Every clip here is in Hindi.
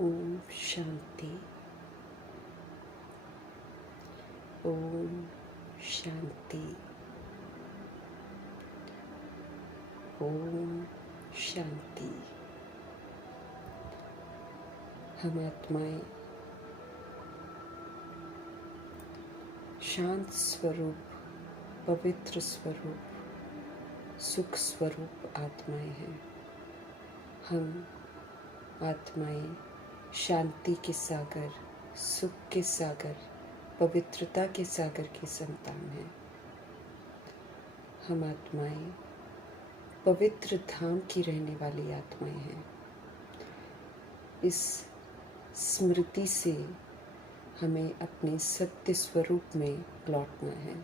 ओम शांति। ओम शांति। ओम शांति। हम आत्माएं शांत स्वरूप, पवित्र स्वरूप, सुख स्वरूप आत्माएं हैं। हम आत्माएं शांति के सागर, सुख के सागर, पवित्रता के सागर की संतान हैं। हम आत्माएं पवित्र धाम की रहने वाली आत्माएं हैं। इस स्मृति से हमें अपने सत्य स्वरूप में लौटना है।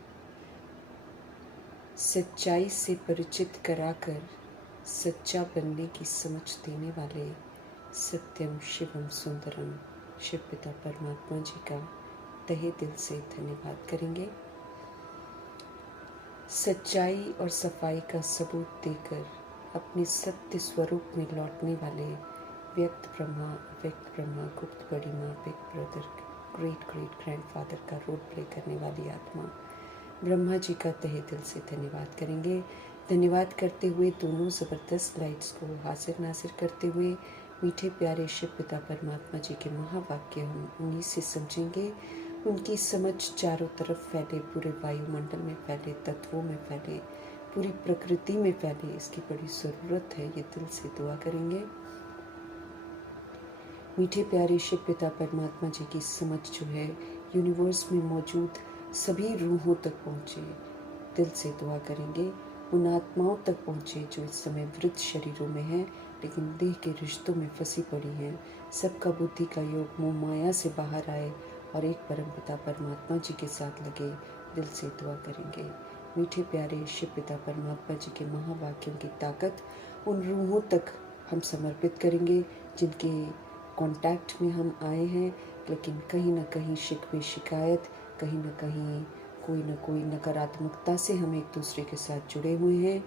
सच्चाई से परिचित कराकर सच्चा बनने की समझ देने वाले सत्यम शिवम सुंदरम शिव पिता परमात्मा जी का तहे दिल से धन्यवाद करेंगे। सच्चाई और सफाई का सबूत देकर अपने सत्य स्वरूप में लौटने वाले व्यक्त ब्रह्मा, अव्यक्त ब्रह्मा, गुप्त बड़ी माँ, big brother, great great grandfather का रोल प्ले करने वाली आत्मा ब्रह्मा जी का तहे दिल से धन्यवाद करेंगे। धन्यवाद करते हुए दोनों ज़बरदस्त लाइट्स को हासिर नासिर करते हुए मीठे प्यारे शिव पिता परमात्मा जी के महावाक्य हम उन्हीं से समझेंगे। उनकी समझ चारों तरफ फैले, पूरे वायुमंडल में फैले, तत्वों में फैले, पूरी प्रकृति में फैले, इसकी बड़ी ज़रूरत है। ये दिल से दुआ करेंगे। मीठे प्यारे शिव पिता परमात्मा जी की समझ जो है यूनिवर्स में मौजूद सभी रूहों तक पहुँचे। दिल से दुआ करेंगे उन आत्माओं तक पहुँचे जो इस समय वृद्ध शरीरों में हैं लेकिन देह के रिश्तों में फंसी पड़ी हैं। सबका बुद्धि का योग मोह माया से बाहर आए और एक परम पिता परमात्मा जी के साथ लगे। दिल से दुआ करेंगे। मीठे प्यारे शिव पिता परमात्मा जी के महावाक्यों की ताकत उन रूहों तक हम समर्पित करेंगे जिनके कांटेक्ट में हम आए हैं, लेकिन कहीं ना कहीं शिकवे शिकायत, कहीं ना कहीं कोई ना कोई नकारात्मकता से हम एक दूसरे के साथ जुड़े हुए हैं।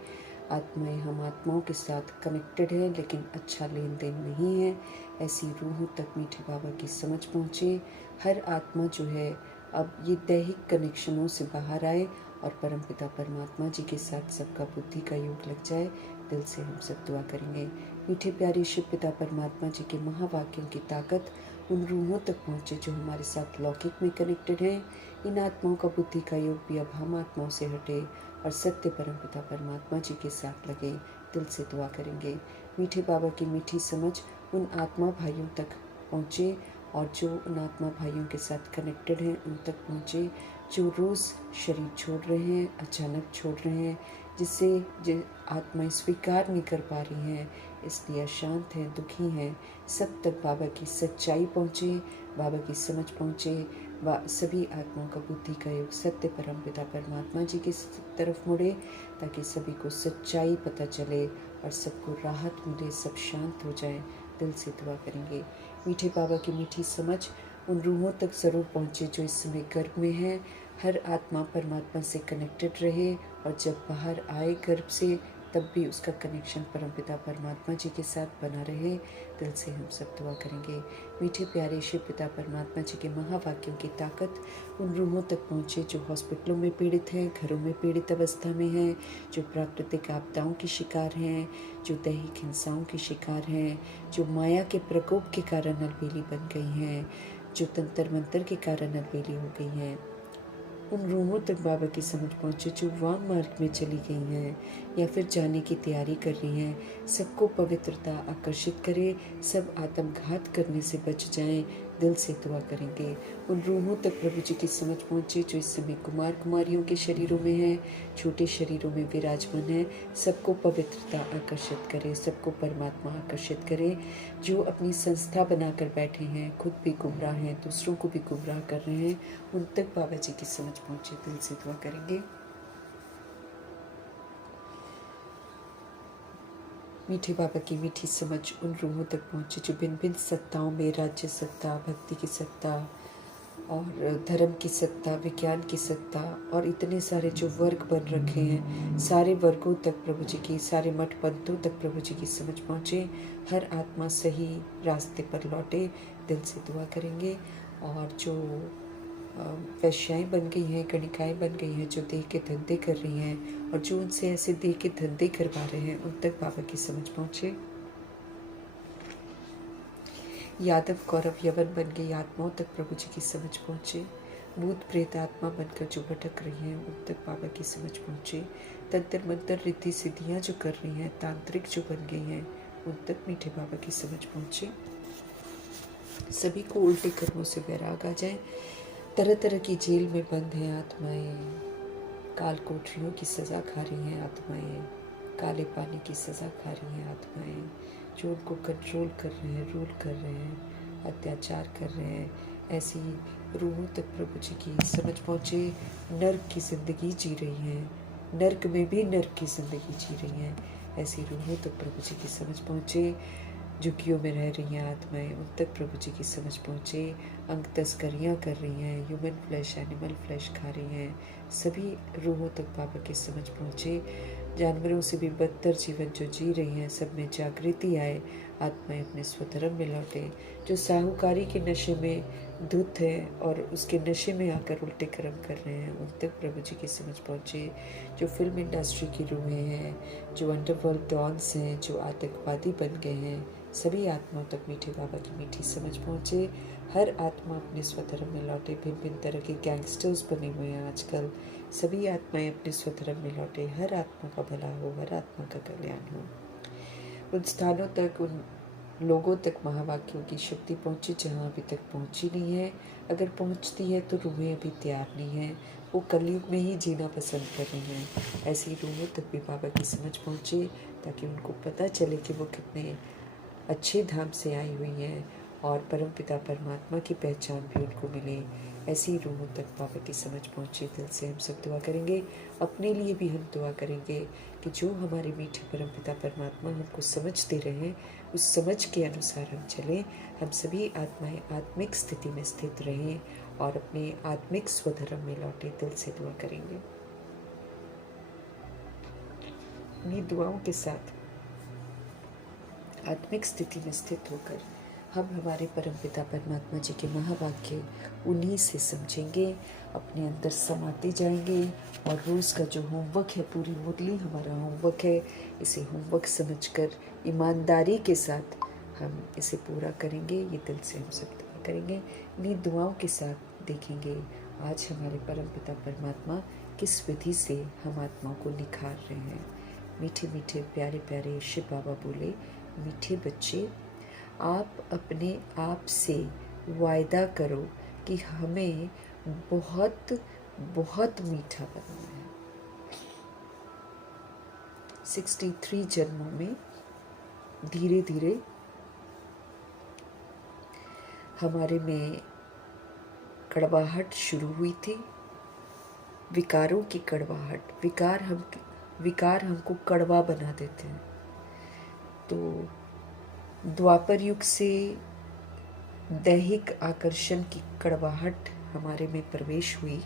आत्माएं हम आत्माओं के साथ कनेक्टेड है लेकिन अच्छा लेन देन नहीं है। ऐसी रूहों तक मीठे बाबा की समझ पहुँचे। हर आत्मा जो है अब ये दैहिक कनेक्शनों से बाहर आए और परमपिता परमात्मा जी के साथ सबका बुद्धि का योग लग जाए। दिल से हम सब दुआ करेंगे। मीठे प्यारे शिव पिता परमात्मा जी के महावाक्यों की ताकत उन रूहों तक पहुँचे जो हमारे साथ लौकिक में कनेक्टेड हैं। इन आत्माओं का बुद्धि का योग भी अब हम आत्माओं से हटे और सत्य परमपिता परमात्मा जी के साथ लगे। दिल से दुआ करेंगे। मीठे बाबा की मीठी समझ उन आत्मा भाइयों तक पहुँचे और जो उन आत्मा भाइयों के साथ कनेक्टेड हैं उन तक पहुँचे जो रोज़ शरीर छोड़ रहे हैं, अचानक छोड़ रहे हैं, जिससे जो आत्माएं स्वीकार नहीं कर पा रही हैं, इसलिए अशांत हैं, दुखी हैं। सब तक बाबा की सच्चाई पहुँचे, बाबा की समझ पहुँचे। सभी आत्माओं का बुद्धि का योग सत्य परम पिता परमात्मा जी की तरफ मुड़े ताकि सभी को सच्चाई पता चले और सबको राहत मिले, सब शांत हो जाए। दिल से दुआ करेंगे। मीठे बाबा की मीठी समझ उन रूहों तक ज़रूर पहुँचे जो इस समय गर्भ में है। हर आत्मा परमात्मा से कनेक्टेड रहे और जब बाहर आए गर्भ से तब भी उसका कनेक्शन परमपिता परमात्मा जी के साथ बना रहे। दिल से हम सब दुआ करेंगे। मीठे प्यारे शिव पिता परमात्मा जी के महावाक्यों की ताकत उन रूहों तक पहुँचे जो हॉस्पिटलों में पीड़ित हैं, घरों में पीड़ित अवस्था में हैं, जो प्राकृतिक आपदाओं की शिकार हैं, जो दैहिक हिंसाओं की शिकार हैं, जो माया के प्रकोप के कारण अलबेली बन गई हैं, जो तंत्र मंत्र के कारण अलबेली हो गई हैं। उन रूहों तक बाबा की समझ पहुँचे जो वाम मार्ग में चली गई हैं या फिर जाने की तैयारी कर रही हैं। सबको पवित्रता आकर्षित करे, सब आत्मघात करने से बच जाएं। दिल से दुआ करेंगे। उन रूहों तक प्रभु जी की समझ पहुँचे जो इस समय कुमार कुमारियों के शरीरों में हैं, छोटे शरीरों में विराजमान है। सबको पवित्रता आकर्षित करे, सबको परमात्मा आकर्षित करे। जो अपनी संस्था बनाकर बैठे हैं, खुद भी गुमराह हैं, दूसरों को भी गुमराह कर रहे हैं, उन तक बाबा जी की समझ पहुँचे। दिल से दुआ करेंगे। मीठे बाबा की मीठी समझ उन रूहों तक पहुँचे जो भिन्न भिन्न सत्ताओं में, राज्य सत्ता, भक्ति की सत्ता और धर्म की सत्ता, विज्ञान की सत्ता और इतने सारे जो वर्ग बन रखे हैं, सारे वर्गों तक प्रभु जी की, सारे मठ पंथों तक प्रभु जी की समझ पहुँचे, हर आत्मा सही रास्ते पर लौटे, दिल से दुआ करेंगे। और जो वैश्याएँ बन गई हैं, गणिकाएँ बन गई हैं, जो देह के धंधे कर रही हैं और जो उनसे ऐसे देह के धंधे करवा रहे हैं, उन तक बाबा की समझ पहुँचे। यादव कौरव यवन बन गई आत्माओं तक प्रभु जी की समझ पहुँचे। भूत प्रेत आत्मा बनकर जो भटक रही हैं, उन तक बाबा की समझ पहुँचे। तंत्र मंत्र रिद्धि सिद्धियाँ जो कर रही हैं, तांत्रिक जो बन गई हैं, उन तक मीठे बाबा की समझ पहुँचे। सभी को उल्टे कर्मों से वैराग आ जाए। तरह तरह की जेल में बंद हैं आत्माएं, काल कोठरियों की सज़ा खा रही हैं आत्माएं, काले पानी की सज़ा खा रही हैं आत्माएं, जो उनको कंट्रोल कर रहे हैं, रूल कर रहे हैं, अत्याचार कर रहे हैं, ऐसी रूहों तक प्रभु जी की समझ पहुँचे। नर्क की ज़िंदगी जी रही हैं, नर्क में भी नर्क की ज़िंदगी जी रही हैं, ऐसी रूहों तक प्रभु जी की समझ पहुँचे। झुग्गियों में रह रही हैं आत्माएं, उन तक प्रभु जी की समझ पहुँचे। अंग तस्करियाँ कर रही हैं, ह्यूमन फ्लैश, एनिमल फ्लैश खा रही हैं, सभी रूहों तक बाबा की समझ पहुँचे। जानवरों से भी बदतर जीवन जो जी रही हैं, सब में जागृति आए, आत्माएं अपने स्वधर्म में लौटे। जो साहूकारी के नशे में धुत है और उसके नशे में आकर उल्टे कर्म कर रहे हैं, उन तक प्रभु जी की समझ पहुँचे। जो फिल्म इंडस्ट्री की रूहें हैं, जो अंडरवर्ल्ड डॉन्स हैं, जो आतंकवादी बन गए हैं, सभी आत्माओं तक मीठे बाबा की मीठी समझ पहुँचे। हर आत्मा अपने स्वधर्म में लौटे। भिन्न भिन्न तरह के गैंगस्टर्स बने हुए हैं आजकल, सभी आत्माएं अपने स्वधर्म में लौटे। हर आत्मा का भला हो, हर आत्मा का कल्याण हो। उन स्थानों तक, उन लोगों तक महावाक्यों की शक्ति पहुँचे जहाँ अभी तक पहुँची नहीं है। अगर पहुँचती है तो रूहें अभी तैयार नहीं हैं, वो कलयुग में ही जीना पसंद कर रही हैं। ऐसी रूहों तक भी बाबा की समझ पहुँचे, ताकि उनको पता चले कि वो कितने अच्छे धाम से आई हुई हैं और परमपिता परमात्मा की पहचान भी उनको मिले। ऐसी रूहों तक बाबा की समझ पहुँचे। दिल से हम सब दुआ करेंगे, अपने लिए भी हम दुआ करेंगे कि जो हमारे मीठे परमपिता परमात्मा हमको समझ दे रहे हैं, उस समझ के अनुसार हम चलें। हम सभी आत्माएं आत्मिक स्थिति में स्थित रहें और अपने आत्मिक स्वधर्म में लौटे। दिल से दुआ करेंगे। इन्हीं दुआओं के साथ आत्मिक स्थिति में स्थित होकर हम हमारे परमपिता परमात्मा जी के महावाक्य उन्हीं से समझेंगे, अपने अंदर समाते जाएंगे और रोज़ का जो होमवर्क है, पूरी मुरली हमारा होमवर्क है, इसे होमवर्क समझकर ईमानदारी के साथ हम इसे पूरा करेंगे। ये दिल से हम सब दुआ करेंगे। इन्हीं दुआओं के साथ देखेंगे आज हमारे परमपिता परमात्मा किस विधि से हम आत्माओं को निखार रहे हैं। मीठे मीठे प्यारे प्यारे शिव बाबा बोले, मीठे बच्चे, आप अपने आप से वायदा करो कि हमें बहुत बहुत मीठा बनना है। 63 जन्मों में धीरे धीरे हमारे में कड़वाहट शुरू हुई थी, विकारों की कड़वाहट। विकार हमको कड़वा बना देते हैं। तो द्वापर युग से दैहिक आकर्षण की कड़वाहट हमारे में प्रवेश हुई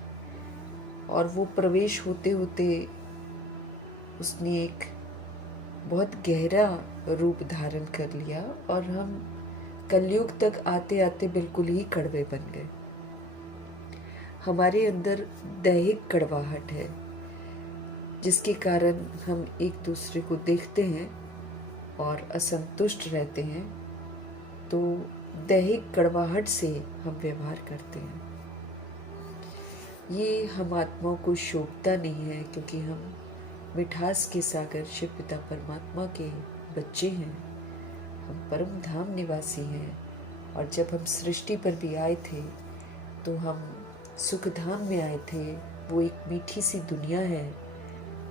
और वो प्रवेश होते होते उसने एक बहुत गहरा रूप धारण कर लिया और हम कलयुग तक आते आते बिल्कुल ही कड़वे बन गए। हमारे अंदर दैहिक कड़वाहट है, जिसके कारण हम एक दूसरे को देखते हैं और असंतुष्ट रहते हैं, तो दैहिक कड़वाहट से हम व्यवहार करते हैं। ये हम आत्माओं को शोभता नहीं है, क्योंकि हम मिठास के सागर शिव पिता परमात्मा के बच्चे हैं। हम परम धाम निवासी हैं और जब हम सृष्टि पर भी आए थे तो हम सुख धाम में आए थे। वो एक मीठी सी दुनिया है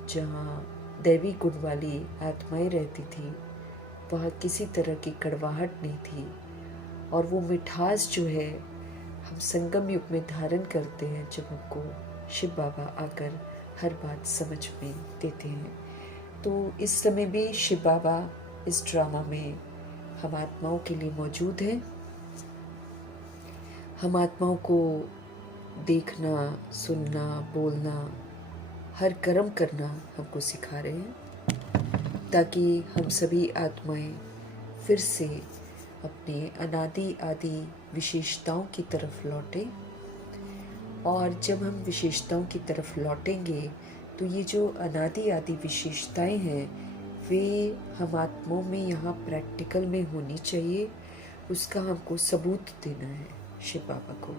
जहाँ दैवी गुण वाली आत्माएं रहती थी। वहाँ किसी तरह की कड़वाहट नहीं थी और वो मिठास जो है हम संगम युग में धारण करते हैं, जब हमको शिव बाबा आकर हर बात समझ में देते हैं। तो इस समय भी शिव बाबा इस ड्रामा में हम आत्माओं के लिए मौजूद हैं। हम आत्माओं को देखना, सुनना, बोलना, हर कर्म करना हमको सिखा रहे हैं, ताकि हम सभी आत्माएं फिर से अपने अनादि आदि विशेषताओं की तरफ लौटें। और जब हम विशेषताओं की तरफ लौटेंगे तो ये जो अनादि आदि विशेषताएं हैं वे हम आत्माओं में यहाँ प्रैक्टिकल में होनी चाहिए। उसका हमको सबूत देना है शिव बाबा को,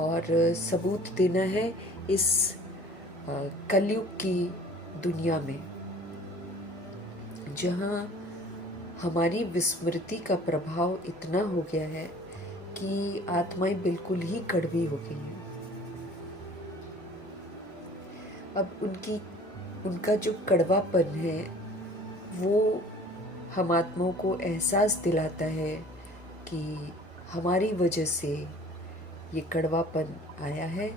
और सबूत देना है इस कलयुग की दुनिया में, जहाँ हमारी विस्मृति का प्रभाव इतना हो गया है कि आत्माएं बिल्कुल ही कड़वी हो गई हैं। अब उनका जो कड़वापन है वो हम आत्माओं को एहसास दिलाता है कि हमारी वजह से ये कड़वापन आया है,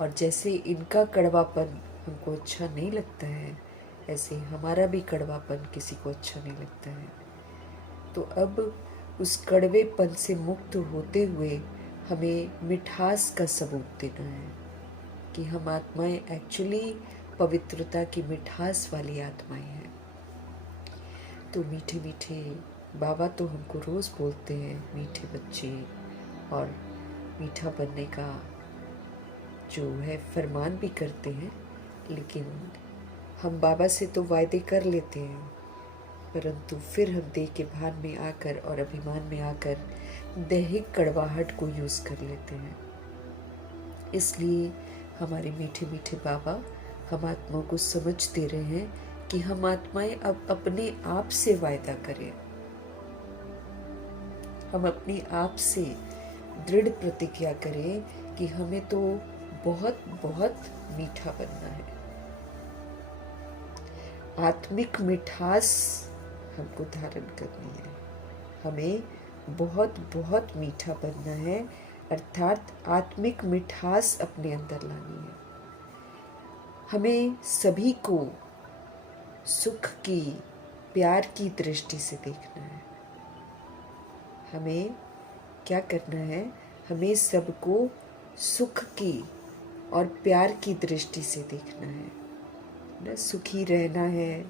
और जैसे इनका कड़वापन हमको अच्छा नहीं लगता है, ऐसे हमारा भी कड़वापन किसी को अच्छा नहीं लगता है। तो अब उस कड़वेपन से मुक्त होते हुए हमें मिठास का सबूत देना है कि हम आत्माएं एक्चुअली पवित्रता की मिठास वाली आत्माएं हैं। तो मीठे मीठे बाबा तो हमको रोज़ बोलते हैं मीठे बच्चे, और मीठा बनने का जो है फरमान भी करते हैं, लेकिन हम बाबा से तो वायदे कर लेते हैं, परंतु फिर हम देह के भान में आकर और अभिमान में आकर दैहिक कड़वाहट को यूज़ कर लेते हैं। इसलिए हमारे मीठे मीठे बाबा हम आत्माओं को समझ दे रहे हैं कि हम आत्माएं अब अपने आप से वायदा करें, हम अपने आप से दृढ़ प्रतिज्ञा करें कि हमें तो बहुत बहुत मीठा बनना है। आत्मिक मिठास हमको धारण करनी है, हमें बहुत बहुत मीठा बनना है, अर्थात आत्मिक मिठास अपने अंदर लानी है। हमें सभी को सुख की, प्यार की दृष्टि से देखना है। हमें क्या करना है, हमें सबको सुख की और प्यार की दृष्टि से देखना है ना, सुखी रहना है।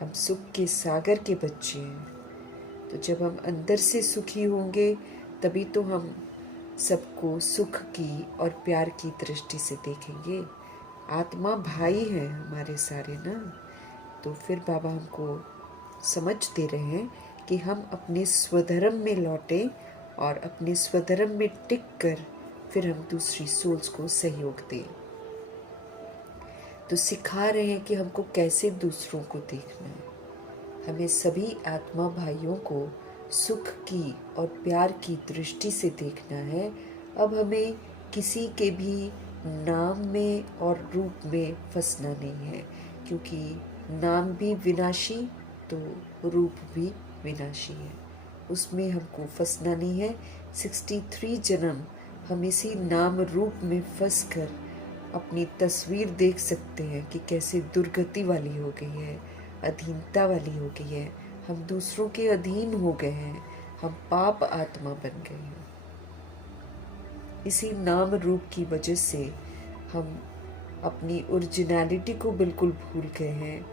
हम सुख के सागर के बच्चे हैं, तो जब हम अंदर से सुखी होंगे तभी तो हम सबको सुख की और प्यार की दृष्टि से देखेंगे। आत्मा भाई हैं हमारे सारे ना, तो फिर बाबा हमको समझ दे रहे हैं कि हम अपने स्वधर्म में लौटें और अपने स्वधर्म में टिक कर फिर हम दूसरी सोल्स को सहयोग दें। तो सिखा रहे हैं कि हमको कैसे दूसरों को देखना है। हमें सभी आत्मा भाइयों को सुख की और प्यार की दृष्टि से देखना है। अब हमें किसी के भी नाम में और रूप में फंसना नहीं है, क्योंकि नाम भी विनाशी तो रूप भी विनाशी है, उसमें हमको फंसना नहीं है। 63 जन्म हम इसी नाम रूप में फंस कर अपनी तस्वीर देख सकते हैं कि कैसे दुर्गति वाली हो गई है, अधीनता वाली हो गई है, हम दूसरों के अधीन हो गए हैं, हम पाप आत्मा बन गए हैं। इसी नाम रूप की वजह से हम अपनी ओरिजिनलिटी को बिल्कुल भूल गए हैं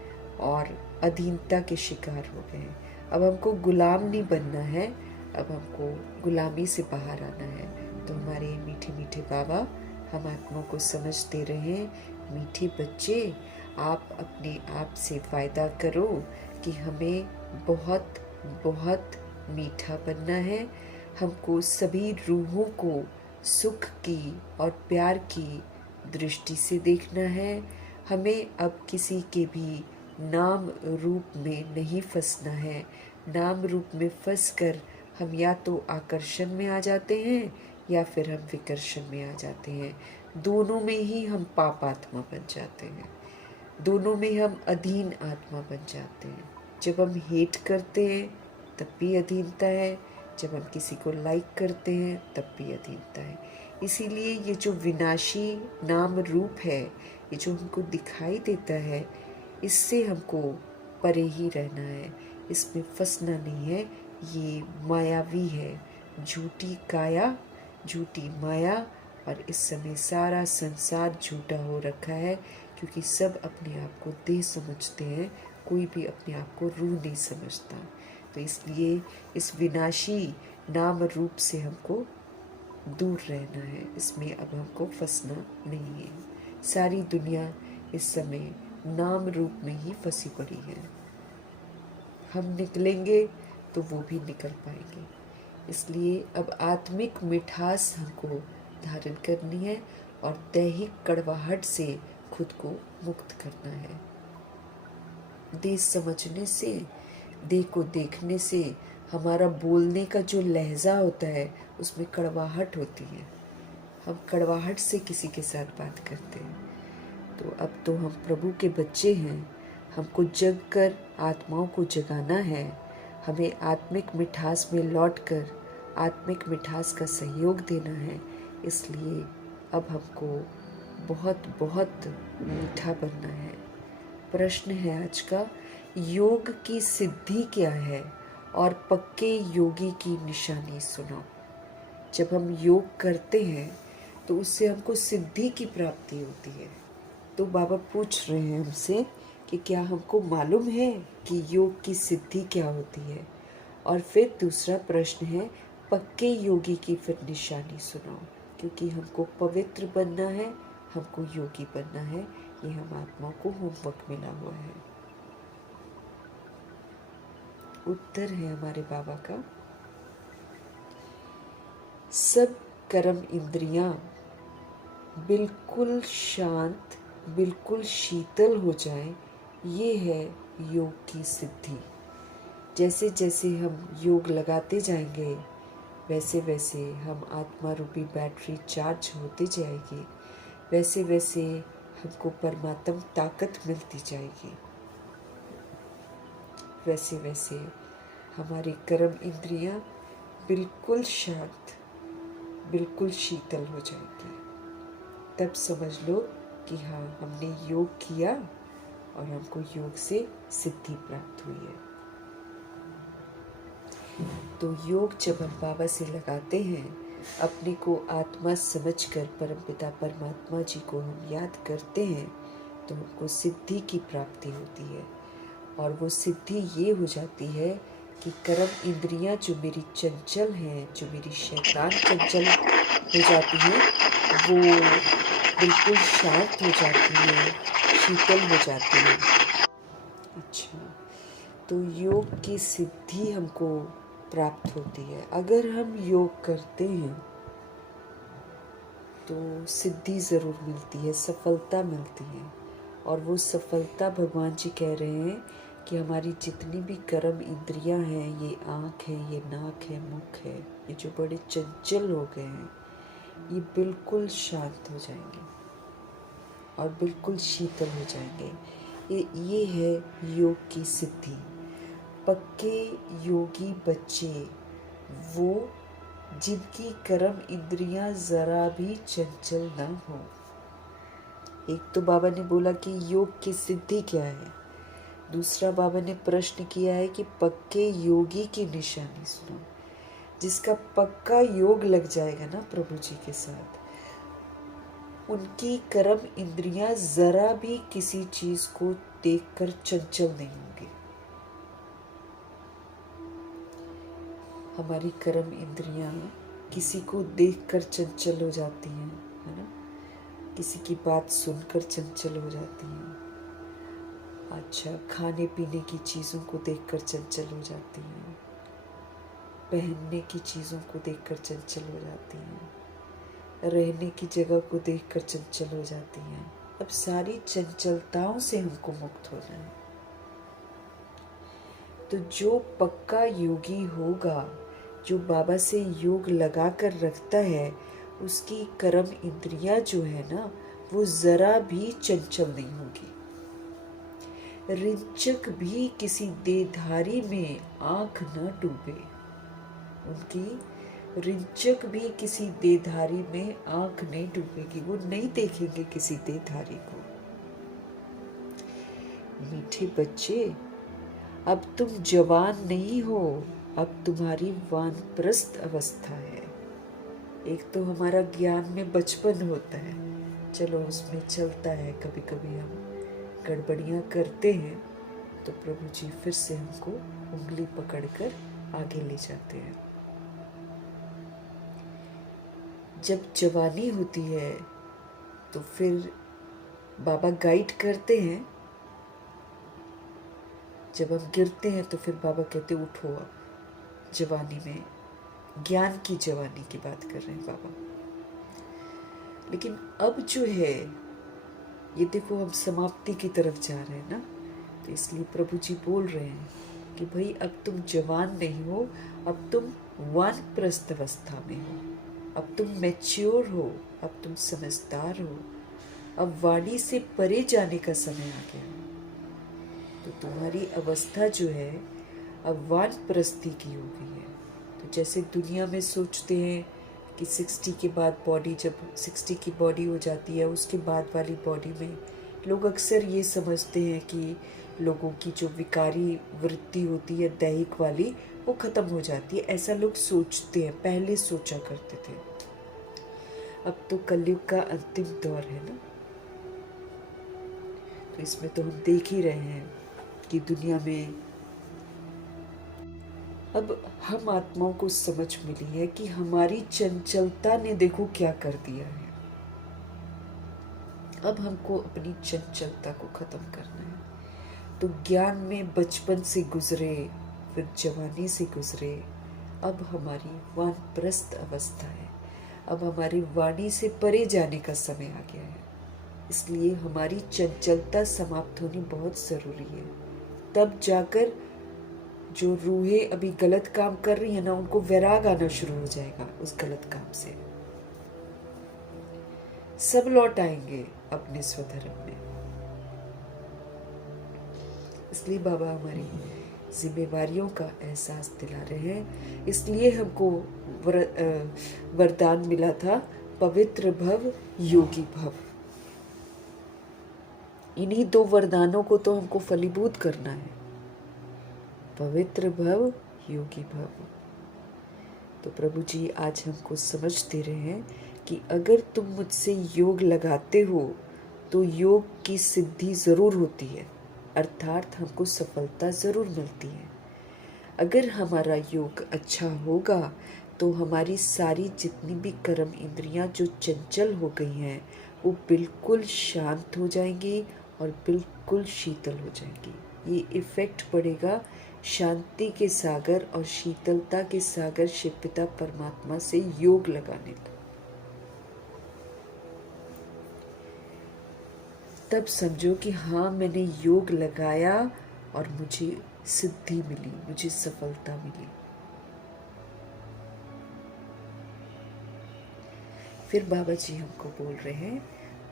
और अधीनता के शिकार हो गए हैं। अब हमको गुलाम नहीं बनना है, अब हमको गुलामी से बाहर आना है। तो हमारे मीठे मीठे बाबा हम आत्माओं को समझ दे रहे हैं, मीठे बच्चे आप अपने आप से वायदा करो कि हमें बहुत बहुत मीठा बनना है। हमको सभी रूहों को सुख की और प्यार की दृष्टि से देखना है। हमें अब किसी के भी नाम रूप में नहीं फंसना है। नाम रूप में फंसकर हम या तो आकर्षण में आ जाते हैं या फिर हम विकर्षण में आ जाते हैं। दोनों में ही हम पाप आत्मा बन जाते हैं, दोनों में हम अधीन आत्मा बन जाते हैं। जब हम हेट करते हैं तब भी अधीनता है, जब हम किसी को लाइक करते हैं तब भी अधीनता है। इसीलिए ये जो विनाशी नाम रूप है, ये जो हमको दिखाई देता है, इससे हमको परे ही रहना है, इसमें फंसना नहीं है। ये मायावी है, झूठी काया, झूठी माया और इस समय सारा संसार झूठा हो रखा है, क्योंकि सब अपने आप को देह समझते हैं, कोई भी अपने आप को रूह नहीं समझता। तो इसलिए इस विनाशी नाम रूप से हमको दूर रहना है, इसमें अब हमको फंसना नहीं है। सारी दुनिया इस समय नाम रूप में ही फंसी पड़ी है। हम निकलेंगे तो वो भी निकल पाएंगे। इसलिए अब आत्मिक मिठास हमको धारण करनी है और दैहिक कड़वाहट से खुद को मुक्त करना है। देह समझने से, देह को देखने से हमारा बोलने का जो लहजा होता है उसमें कड़वाहट होती है। हम कड़वाहट से किसी के साथ बात करते हैं। तो अब तो हम प्रभु के बच्चे हैं, हमको जग कर आत्माओं को जगाना है। हमें आत्मिक मिठास में लौटकर आत्मिक मिठास का सहयोग देना है। इसलिए अब हमको बहुत बहुत मीठा बनना है। प्रश्न है आज का, योग की सिद्धि क्या है और पक्के योगी की निशानी सुनाओ। जब हम योग करते हैं तो उससे हमको सिद्धि की प्राप्ति होती है। तो बाबा पूछ रहे हैं हमसे कि क्या हमको मालूम है कि योग की सिद्धि क्या होती है। और फिर दूसरा प्रश्न है, पक्के योगी की फिर निशानी सुनाओ, क्योंकि हमको पवित्र बनना है, हमको योगी बनना है। ये हम आत्मा को होमवर्क मिला हुआ है। उत्तर है हमारे बाबा का, सब कर्म इंद्रियां बिल्कुल शांत, बिल्कुल शीतल हो जाए, ये है योग की सिद्धि। जैसे जैसे हम योग लगाते जाएंगे वैसे वैसे हम आत्मा रूपी बैटरी चार्ज होती जाएगी, वैसे वैसे हमको परमात्म ताकत मिलती जाएगी, वैसे वैसे हमारी कर्म इंद्रियां बिल्कुल शांत, बिल्कुल शीतल हो जाएंगी। तब समझ लो कि हाँ, हमने योग किया और हमको योग से सिद्धि प्राप्त हुई है। तो योग जब हम बाबा से लगाते हैं, अपने को आत्मा समझकर परमपिता परमात्मा जी को हम याद करते हैं, तो हमको सिद्धि की प्राप्ति होती है। और वो सिद्धि ये हो जाती है कि कर्म इंद्रियां जो मेरी चंचल हैं, जो मेरी शैतान चंचल हो जाती हैं, वो बिल्कुल शांत हो जाती है, शीतल हो जाती है। अच्छा, तो योग की सिद्धि हमको प्राप्त होती है। अगर हम योग करते हैं तो सिद्धि ज़रूर मिलती है, सफलता मिलती है। और वो सफलता भगवान जी कह रहे हैं कि हमारी जितनी भी कर्म इंद्रियां हैं, ये आँख है, ये नाक है, मुख है, ये जो बड़े चंचल हो गए हैं, ये बिल्कुल शांत हो जाएंगे और बिल्कुल शीतल हो जाएंगे। ये है योग की सिद्धि। पक्के योगी बच्चे वो जिनकी कर्म इंद्रियां जरा भी चंचल ना हो। एक तो बाबा ने बोला कि योग की सिद्धि क्या है, दूसरा बाबा ने प्रश्न किया है कि पक्के योगी की निशानी सुनो। जिसका पक्का योग लग जाएगा ना प्रभु जी के साथ, उनकी कर्म इंद्रियां जरा भी किसी चीज को देखकर चंचल नहीं होंगी। हमारी कर्म इंद्रियां किसी को देखकर चंचल हो जाती हैं, है ना, किसी की बात सुनकर चंचल हो जाती हैं। अच्छा, खाने पीने की चीज़ों को देखकर चंचल हो जाती हैं, पहनने की चीज़ों को देखकर चंचल हो जाती हैं, रहने की जगह को देखकर चंचल हो जाती हैं। अब सारी चंचलताओं से हमको मुक्त होना है। तो जो पक्का योगी होगा, जो बाबा से योग लगा कर रखता है, उसकी कर्म इंद्रियां जो है ना, वो जरा भी चंचल नहीं होगी। रिंचक भी किसी देहधारी में आंख न डूबे, उनकी रिंचक भी किसी देहधारी में आंख नहीं डूबेगी, वो नहीं देखेंगे किसी देहधारी को। मीठे बच्चे, अब तुम जवान नहीं हो, अब तुम्हारी वानप्रस्थ अवस्था है। एक तो हमारा ज्ञान में बचपन होता है, चलो उसमें चलता है, कभी कभी हम गड़बड़ियाँ करते हैं तो प्रभु जी फिर से हमको उंगली पकड़कर आगे ले जाते हैं। जब जवानी होती है तो फिर बाबा गाइड करते हैं, जब हम गिरते हैं तो फिर बाबा कहते उठो। अब जवानी में ज्ञान की जवानी की बात कर रहे हैं बाबा। लेकिन अब जो है ये देखो, हम समाप्ति की तरफ जा रहे हैं ना, तो इसलिए प्रभु जी बोल रहे हैं कि भाई अब तुम जवान नहीं हो, अब तुम वानप्रस्थ अवस्था में हो, अब तुम मैच्योर हो, अब तुम समझदार हो, अब वाणी से परे जाने का समय आ गया। तो तुम्हारी अवस्था जो है अब वानप्रस्थी की हो गई है। तो जैसे दुनिया में सोचते हैं कि 60 के बाद बॉडी, जब 60 की बॉडी हो जाती है उसके बाद वाली बॉडी में लोग अक्सर ये समझते हैं कि लोगों की जो विकारी वृत्ति होती है दैहिक वाली, वो ख़त्म हो जाती है। ऐसा लोग सोचते हैं, पहले सोचा करते थे। अब तो कलयुग का अंतिम दौर है ना, तो इसमें तो हम देख ही रहे हैं कि दुनिया में अब हम आत्माओं को समझ मिली है कि हमारी चंचलता ने देखो क्या कर दिया है। अब हमको अपनी चंचलता को खत्म करना है। तो ज्ञान में बचपन से गुजरे, फिर जवानी से गुजरे, अब हमारी वानप्रस्थ अवस्था है। अब हमारी वाणी से परे जाने का समय आ गया है। इसलिए हमारी चंचलता समाप्त होनी बहुत ज़रूरी है। तब जाकर जो रूहें अभी गलत काम कर रही है ना, उनको वैराग आना शुरू हो जाएगा उस गलत काम से। सब लौट आएंगे अपने स्वधर्म में। इसलिए बाबा हमारी जिम्मेवारियों का एहसास दिला रहे हैं। इसलिए हमको वरदान मिला था, पवित्र भव योगी भव। इन्हीं 2 वरदानों को तो हमको फलीभूत करना है, पवित्र भव योगी भव। तो प्रभु जी आज हमको समझ दे रहे हैं कि अगर तुम मुझसे योग लगाते हो तो योग की सिद्धि ज़रूर होती है, अर्थात हमको सफलता ज़रूर मिलती है। अगर हमारा योग अच्छा होगा तो हमारी सारी जितनी भी कर्म इंद्रियां जो चंचल हो गई हैं वो बिल्कुल शांत हो जाएंगी और बिल्कुल शीतल हो जाएंगी। ये इफ़ेक्ट पड़ेगा शांति के सागर और शीतलता के सागर शिव पिता परमात्मा से योग लगाने का। तब समझो कि हाँ, मैंने योग लगाया और मुझे सिद्धि मिली, मुझे सफलता मिली। फिर बाबा जी हमको बोल रहे हैं,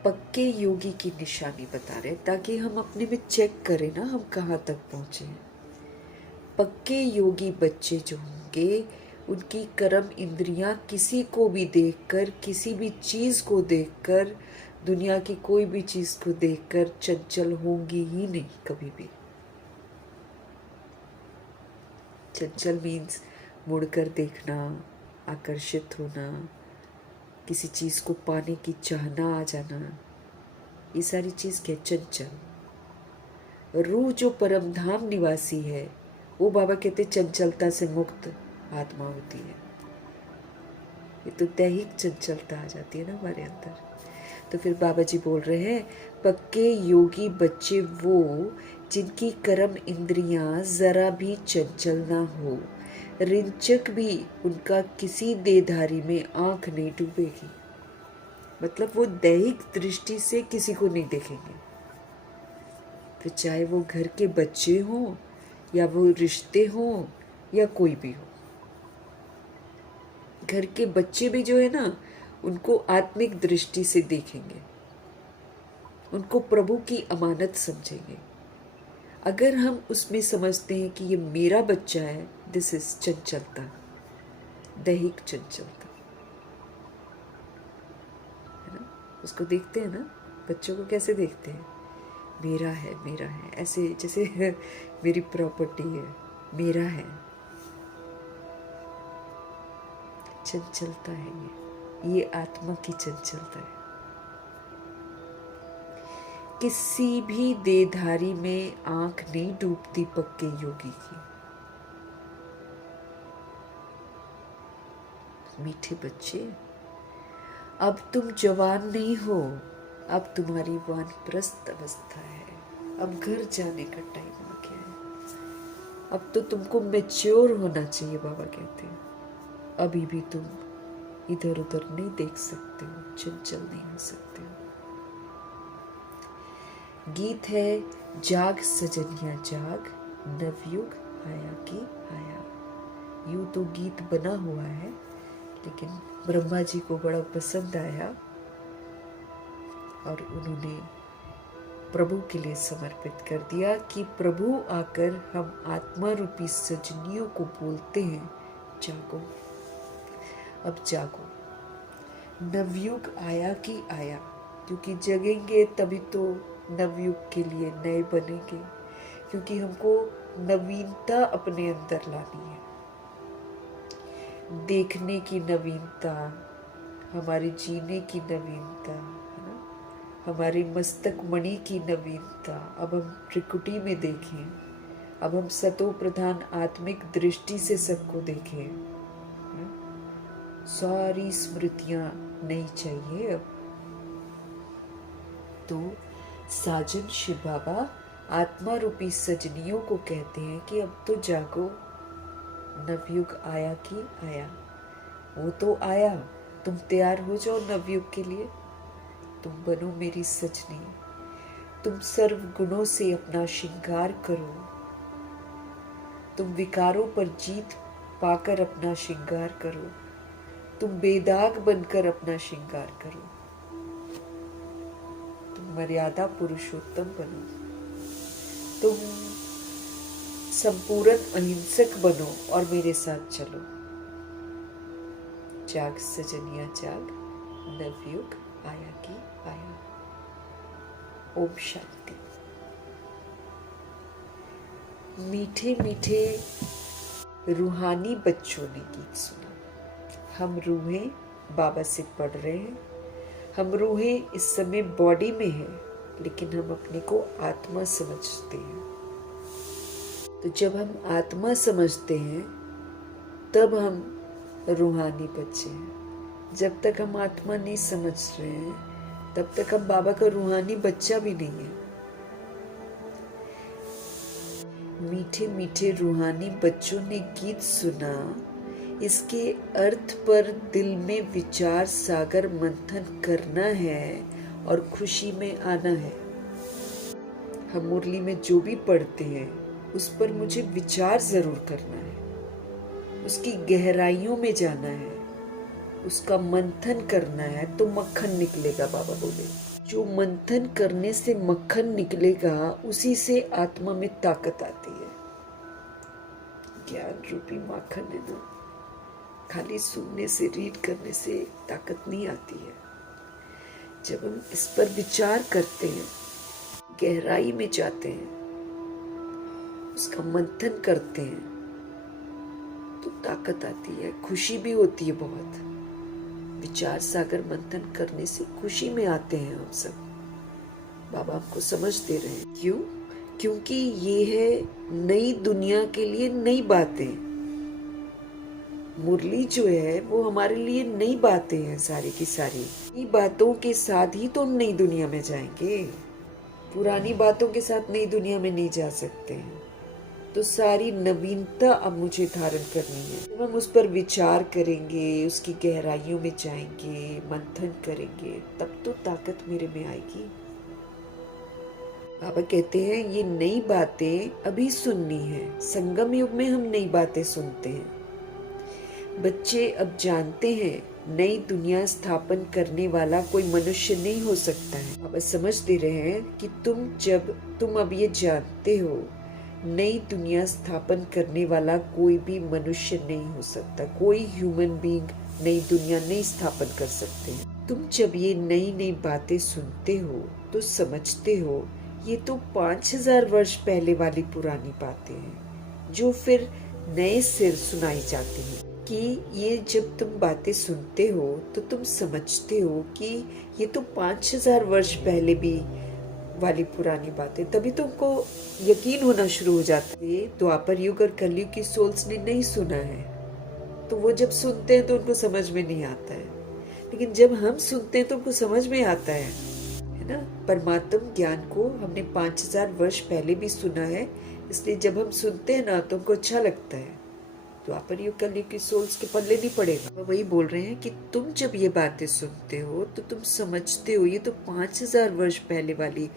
पक्के योगी की निशानी बता रहे, ताकि हम अपने में चेक करें ना हम कहाँ तक पहुँचे हैं। पक्के योगी बच्चे जो होंगे उनकी कर्म इंद्रियां किसी को भी देखकर, किसी भी चीज़ को देखकर, दुनिया की कोई भी चीज़ को देखकर चंचल होंगी ही नहीं कभी भी। चंचल मीन्स मुड़कर देखना, आकर्षित होना, किसी चीज़ को पाने की चाहना आ जाना, ये सारी चीज़ क्या चंचल। रूह जो परमधाम निवासी है वो बाबा कहते चंचलता से मुक्त आत्मा होती है। ये तो दैहिक चंचलता आ जाती है ना हमारे अंदर। तो फिर बाबा जी बोल रहे हैं, पक्के योगी बच्चे वो जिनकी कर्म इंद्रियां जरा भी चंचल ना हो, रिंचक भी उनका किसी देहधारी में आंख नहीं डूबेगी। मतलब वो दैहिक दृष्टि से किसी को नहीं देखेंगे, फिर चाहे वो घर के बच्चे हों या वो रिश्ते हों या कोई भी हो। घर के बच्चे भी जो है ना, उनको आत्मिक दृष्टि से देखेंगे, उनको प्रभु की अमानत समझेंगे। अगर हम उसमें समझते हैं कि ये मेरा बच्चा है, दिस इज चंचलता, दैहिक चंचलता है ना। उसको देखते हैं ना, बच्चों को कैसे देखते हैं, मेरा है मेरा है, ऐसे जैसे मेरी प्रॉपर्टी है, मेरा है। चंचलता है ये। ये आत्मा की चंचलता है। किसी भी देहधारी में आंख नहीं डूबती पक्के योगी की। मीठे बच्चे, अब तुम जवान नहीं हो, अब तुम्हारी वानप्रस्थ अवस्था है। अब घर जाने का टाइम आ गया है। अब तो तुमको मैच्योर होना चाहिए, बाबा कहते हैं। अभी भी तुम इधर उधर नहीं देख सकते हो, चंचल नहीं हो सकते हो। गीत है, जाग सजनिया जाग, नवयुग आया की आया। यूं तो गीत बना हुआ है, लेकिन ब्रह्मा जी को बड़ा पसंद आया और उन्होंने प्रभु के लिए समर्पित कर दिया कि प्रभु आकर हम आत्मा रूपी सजनियों को बोलते हैं, जागो, अब जागो। नवयुग आया कि आया, क्योंकि जगेंगे तभी तो नवयुग के लिए नए बनेंगे, क्योंकि हमको नवीनता अपने अंदर लानी है। देखने की नवीनता, हमारे जीने की नवीनता है ना, हमारी मस्तक मणि की नवीनता। अब हम त्रिकुटी में देखें, अब हम सतो प्रधान आत्मिक दृष्टि से सबको देखें। सारी स्मृतियां नहीं चाहिए अब तो। साजन शिव बाबा आत्मा रूपी सजनियों को कहते हैं कि अब तो जागो, नवयुग आया कि आया। वो तो आया, तुम तैयार हो जाओ नवयुग के लिए। तुम बनो मेरी सजनी, तुम सर्व गुणों से अपना श्रृंगार करो। तुम विकारों पर जीत पाकर अपना श्रृंगार करो। तुम बेदाग बनकर अपना श्रृंगार करो। तुम मर्यादा पुरुषोत्तम बनो। तुम संपूर्ण अहिंसक बनो और मेरे साथ चलो। जाग सजनिया जाग, नवयुग आया कि आया। ओम शांति। मीठे मीठे रूहानी बच्चों ने गीत सुना। हम रूहें बाबा से पढ़ रहे हैं। हम रूहें इस समय बॉडी में हैं, लेकिन हम अपने को आत्मा समझते हैं। तो जब हम आत्मा समझते हैं तब हम रूहानी बच्चे हैं। जब तक हम आत्मा नहीं समझ रहे हैं तब तक हम बाबा का रूहानी बच्चा भी नहीं है। मीठे मीठे रूहानी बच्चों ने गीत सुना। इसके अर्थ पर दिल में विचार सागर मंथन करना है और खुशी में आना है। हम मुरली में जो भी पढ़ते हैं उस पर मुझे विचार जरूर करना है, उसकी गहराइयों में जाना है, उसका मंथन करना है तो मक्खन निकलेगा। बाबा बोले जो मंथन करने से मक्खन निकलेगा उसी से आत्मा में ताकत आती है। ज्ञान रूपी माखन है ना, खाली सुनने से, रीड करने से ताकत नहीं आती है। जब हम इस पर विचार करते हैं, गहराई में जाते हैं, उसका मंथन करते हैं तो ताकत आती है, खुशी भी होती है बहुत। विचार सागर मंथन करने से खुशी में आते हैं हम सब। बाबा हमको समझ दे रहे हैं। क्यों? क्योंकि ये है नई दुनिया के लिए नई बातें। मुरली जो है वो हमारे लिए नई बातें हैं, सारी की सारी नई बातों के साथ ही तो हम नई दुनिया में जाएंगे। पुरानी बातों के साथ नई दुनिया में नहीं जा सकते हैं। तो सारी नवीनता अब मुझे धारण करनी है। जब हम उस पर विचार करेंगे, उसकी गहराइयों में जाएंगे, मंथन करेंगे, तब तो ताकत मेरे में आएगी। बाबा कहते हैं ये नई बातें अभी सुननी है। संगम युग में हम नई बातें सुनते हैं। बच्चे अब जानते हैं नई दुनिया स्थापन करने वाला कोई मनुष्य नहीं हो सकता है। बाबा समझ दे रहे हैं कि तुम अब ये जानते हो नई दुनिया स्थापन करने वाला कोई भी मनुष्य नहीं हो सकता। कोई ह्यूमन बीइंग नई दुनिया नहीं स्थापन कर सकते हैं। तुम जब ये नई नई बातें सुनते हो तो समझते हो ये तो 5000 वर्ष पहले वाली पुरानी बातें हैं जो फिर नए सिर सुनाई जाती हैं। कि ये जब तुम बातें सुनते हो तो तुम समझते हो कि ये तो 5000 वर्ष पहले भी वाली पुरानी बातें, तभी तुमको यकीन होना शुरू हो जाता है। द्वापर युग और कलयुग की सोल्स ने नहीं सुना है, तो वो जब सुनते हैं तो उनको समझ में नहीं आता है, लेकिन जब हम सुनते हैं तो उनको समझ में आता है ना। परमात्म ज्ञान को हमने 5000 वर्ष पहले भी सुना है, इसलिए जब हम सुनते हैं ना तो हमको अच्छा लगता है। द्वापर युग कलयुग की सोल्स के पल्ले नहीं पड़ेगा। वही बोल रहे हैं कि तुम जब ये बातें सुनते हो तो तुम समझते हो ये तो 5000 वर्ष पहले वाली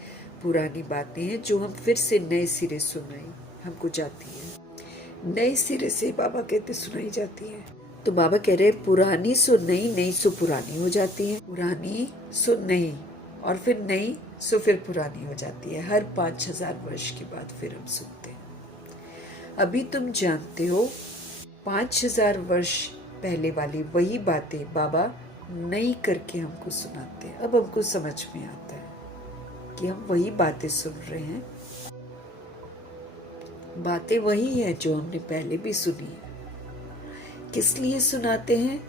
पुरानी बातें हैं जो हम फिर से नए सिरे सुनाई हमको जाती है, नए सिरे से बाबा कहते सुनाई जाती है। तो बाबा कह रहे हैं पुरानी सो नई, नई सो पुरानी हो जाती है, पुरानी सो नई और फिर नई सो फिर पुरानी हो जाती है। हर 5000 वर्ष के बाद फिर हम सुनते हैं। अभी तुम जानते हो 5000 वर्ष पहले वाली वही बातें बाबा नई करके हमको सुनाते हैं। अब हमको समझ में आता है कि हम वही बातें सुन रहे हैं, बातें वही हैं जो हमने पहले भी सुनी है। किस लिए सुनाते हैं?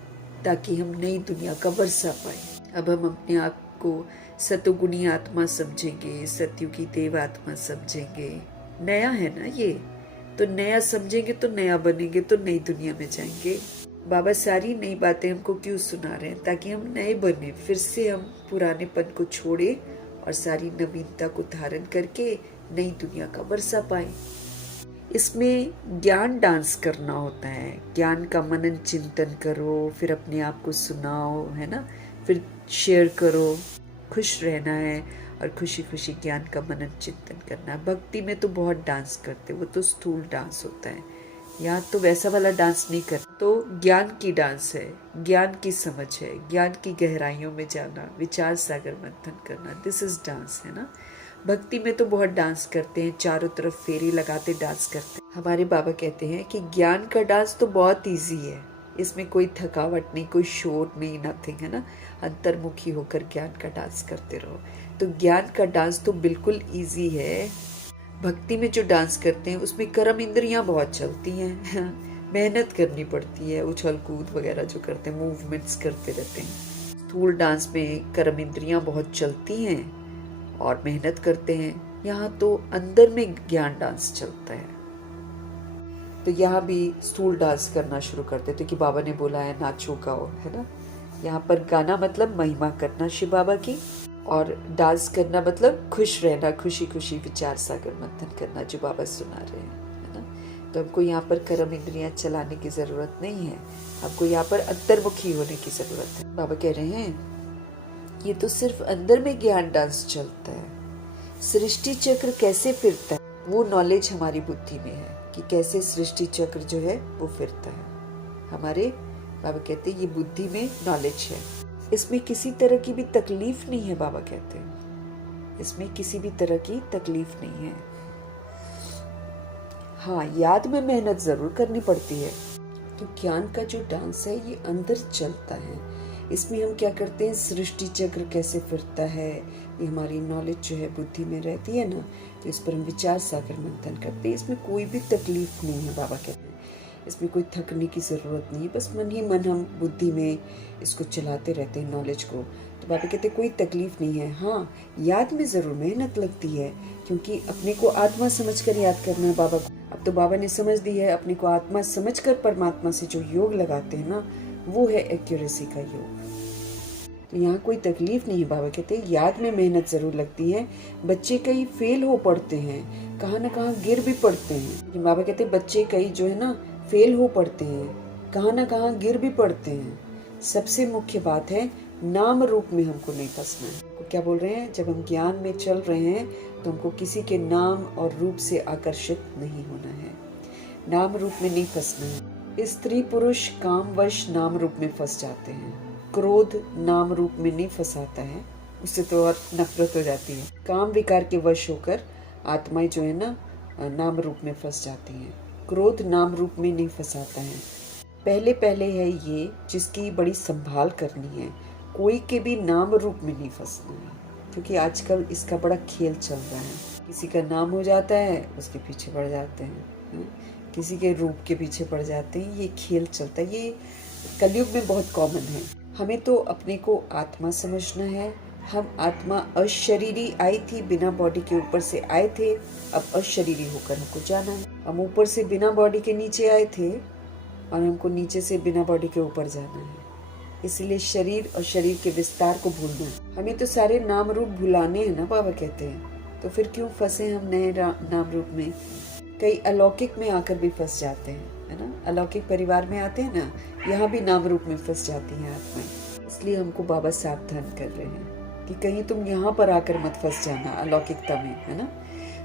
ताकि हम नई दुनिया का वर्षा पाए। अब हम अपने आप को सतोगुणी आत्मा समझेंगे, सतयुगी देव आत्मा समझेंगे। नया है ना ये, तो नया समझेंगे तो नया बनेंगे, तो नई दुनिया में जाएंगे। बाबा सारी नई बातें हमको क्यों सुना रहे हैं? ताकि हम नए बने, फिर से हम पुरानेपन को छोड़े और सारी नवीनता को धारण करके नई दुनिया का वर्षा पाए। इसमें ज्ञान डांस करना होता है। ज्ञान का मनन चिंतन करो, फिर अपने आप को सुनाओ, है ना, फिर शेयर करो। खुश रहना है और खुशी खुशी ज्ञान का मनन चिंतन करना है। भक्ति में तो बहुत डांस करते, वो तो स्थूल डांस होता है। यहाँ तो वैसा वाला डांस नहीं करते, तो ज्ञान की डांस है, ज्ञान की समझ है, ज्ञान की गहराइयों में जाना, विचार सागर मंथन करना, दिस इज डांस, है ना। भक्ति में तो बहुत डांस करते हैं, चारों तरफ फेरी लगाते डांस करते हैं। हमारे बाबा कहते हैं कि ज्ञान का डांस तो बहुत इजी है, इसमें कोई थकावट नहीं, कोई शोर नहीं, नथिंग, है ना। अंतर्मुखी होकर ज्ञान का डांस करते रहो। तो ज्ञान का डांस तो बिल्कुल इजी है। भक्ति में जो डांस करते हैं उसमें कर्म इंद्रियां बहुत चलती हैं मेहनत करनी पड़ती है, उछल कूद वगैरह जो करते हैं, मूवमेंट्स करते रहते हैं। स्थूल डांस में कर्म इंद्रियां बहुत चलती हैं और मेहनत करते हैं। यहाँ तो अंदर में ज्ञान डांस चलता है। तो यहाँ भी स्थूल डांस करना शुरू करते थे कि बाबा ने बोला है नाचो गाओ, है ना। यहाँ पर गाना मतलब महिमा करना शिव बाबा की, और डांस करना मतलब खुश रहना, खुशी खुशी विचार सागर मंथन करना जो बाबा सुना रहे हैं, है ना। तो हमको यहाँ पर कर्म इंद्रियां चलाने की जरूरत नहीं है, हमको यहाँ पर अंतर्मुखी होने की जरूरत है। बाबा कह रहे हैं ये तो सिर्फ अंदर में ज्ञान डांस चलता है। सृष्टि चक्र कैसे फिरता है वो नॉलेज हमारी बुद्धि में है कि कैसे सृष्टि चक्र जो है वो फिरता है। हमारे बाबा कहते हैं ये बुद्धि में नॉलेज है। इसमें किसी तरह की भी तकलीफ नहीं है। बाबा कहते हैं इसमें किसी भी तरह की तकलीफ नहीं है। हाँ, याद में मेहनत जरूर करनी पड़ती है। तो ज्ञान का जो डांस है ये अंदर चलता है। इसमें हम क्या करते हैं, सृष्टि चक्र कैसे फिरता है ये हमारी नॉलेज जो है बुद्धि में रहती है ना, तो इस पर हम विचार सागर मंथन करते हैं। इसमें कोई भी तकलीफ नहीं है। बाबा कहते हैं इसमें कोई थकने की ज़रूरत नहीं, बस मन ही मन हम बुद्धि में इसको चलाते रहते हैं नॉलेज को। तो बाबा कहते कोई तकलीफ नहीं है। हाँ, याद में ज़रूर मेहनत लगती है, क्योंकि अपने को आत्मा समझकर याद करना है बाबा को। अब तो बाबा ने समझ दी है, अपने को आत्मा समझकर परमात्मा से जो योग लगाते हैं ना, वो है एक्यूरेसी का योग। तो यहाँ कोई तकलीफ नहीं है। बाबा कहते हैं याद में मेहनत ज़रूर लगती है। बच्चे कई फेल हो पड़ते हैं, कहाँ ना कहाँ गिर भी पड़ते हैं। बाबा कहते हैं बच्चे कई जो है ना फेल हो पड़ते हैं, कहाँ ना कहाँ गिर भी पड़ते हैं। सबसे मुख्य बात है नाम रूप में हमको नहीं फंसना है। क्या बोल रहे हैं, जब हम ज्ञान में चल रहे हैं तो हमको किसी के नाम और रूप से आकर्षित नहीं होना है, नाम रूप में नहीं फंसना है। स्त्री पुरुष कामवश नाम रूप में फंस जाते हैं, क्रोध नाम रूप में नहीं फंसाता है, उससे तो और नफरत हो जाती है। काम विकार के वश होकर आत्माएं जो है ना नाम रूप में फंस जाती हैं। क्रोध नाम रूप में नहीं फंसाता है। पहले पहले है ये जिसकी बड़ी संभाल करनी है, कोई के भी नाम रूप में नहीं फंसना है, क्योंकि आजकल इसका बड़ा खेल चल रहा है। किसी का नाम हो जाता है उसके पीछे बढ़ जाते हैं, किसी के रूप के पीछे पड़ जाते हैं। ये खेल चलता है, ये कलयुग में बहुत कॉमन है। हमें तो अपने को आत्मा समझना है। हम आत्मा अशरीरी आई थी, बिना बॉडी के ऊपर से आए थे, अब अशरीरी होकर हमको जाना है। हम ऊपर से बिना बॉडी के नीचे आए थे और हमको नीचे से बिना बॉडी के ऊपर जाना है। इसीलिए शरीर और शरीर के विस्तार को भूलना है। हमें तो सारे नाम रूप भुलाने हैं ना, बाबा कहते हैं। तो फिर क्यों फंसे हम नए नाम रूप में? कई अलौकिक में आकर भी फंस जाते हैं, है ना। अलौकिक परिवार में आते हैं ना, यहाँ भी नाम रूप में फंस जाती हैं आत्माएं। इसलिए हमको बाबा सावधान कर रहे हैं कि कहीं तुम यहाँ पर आकर मत फंस जाना अलौकिकता में, है ना।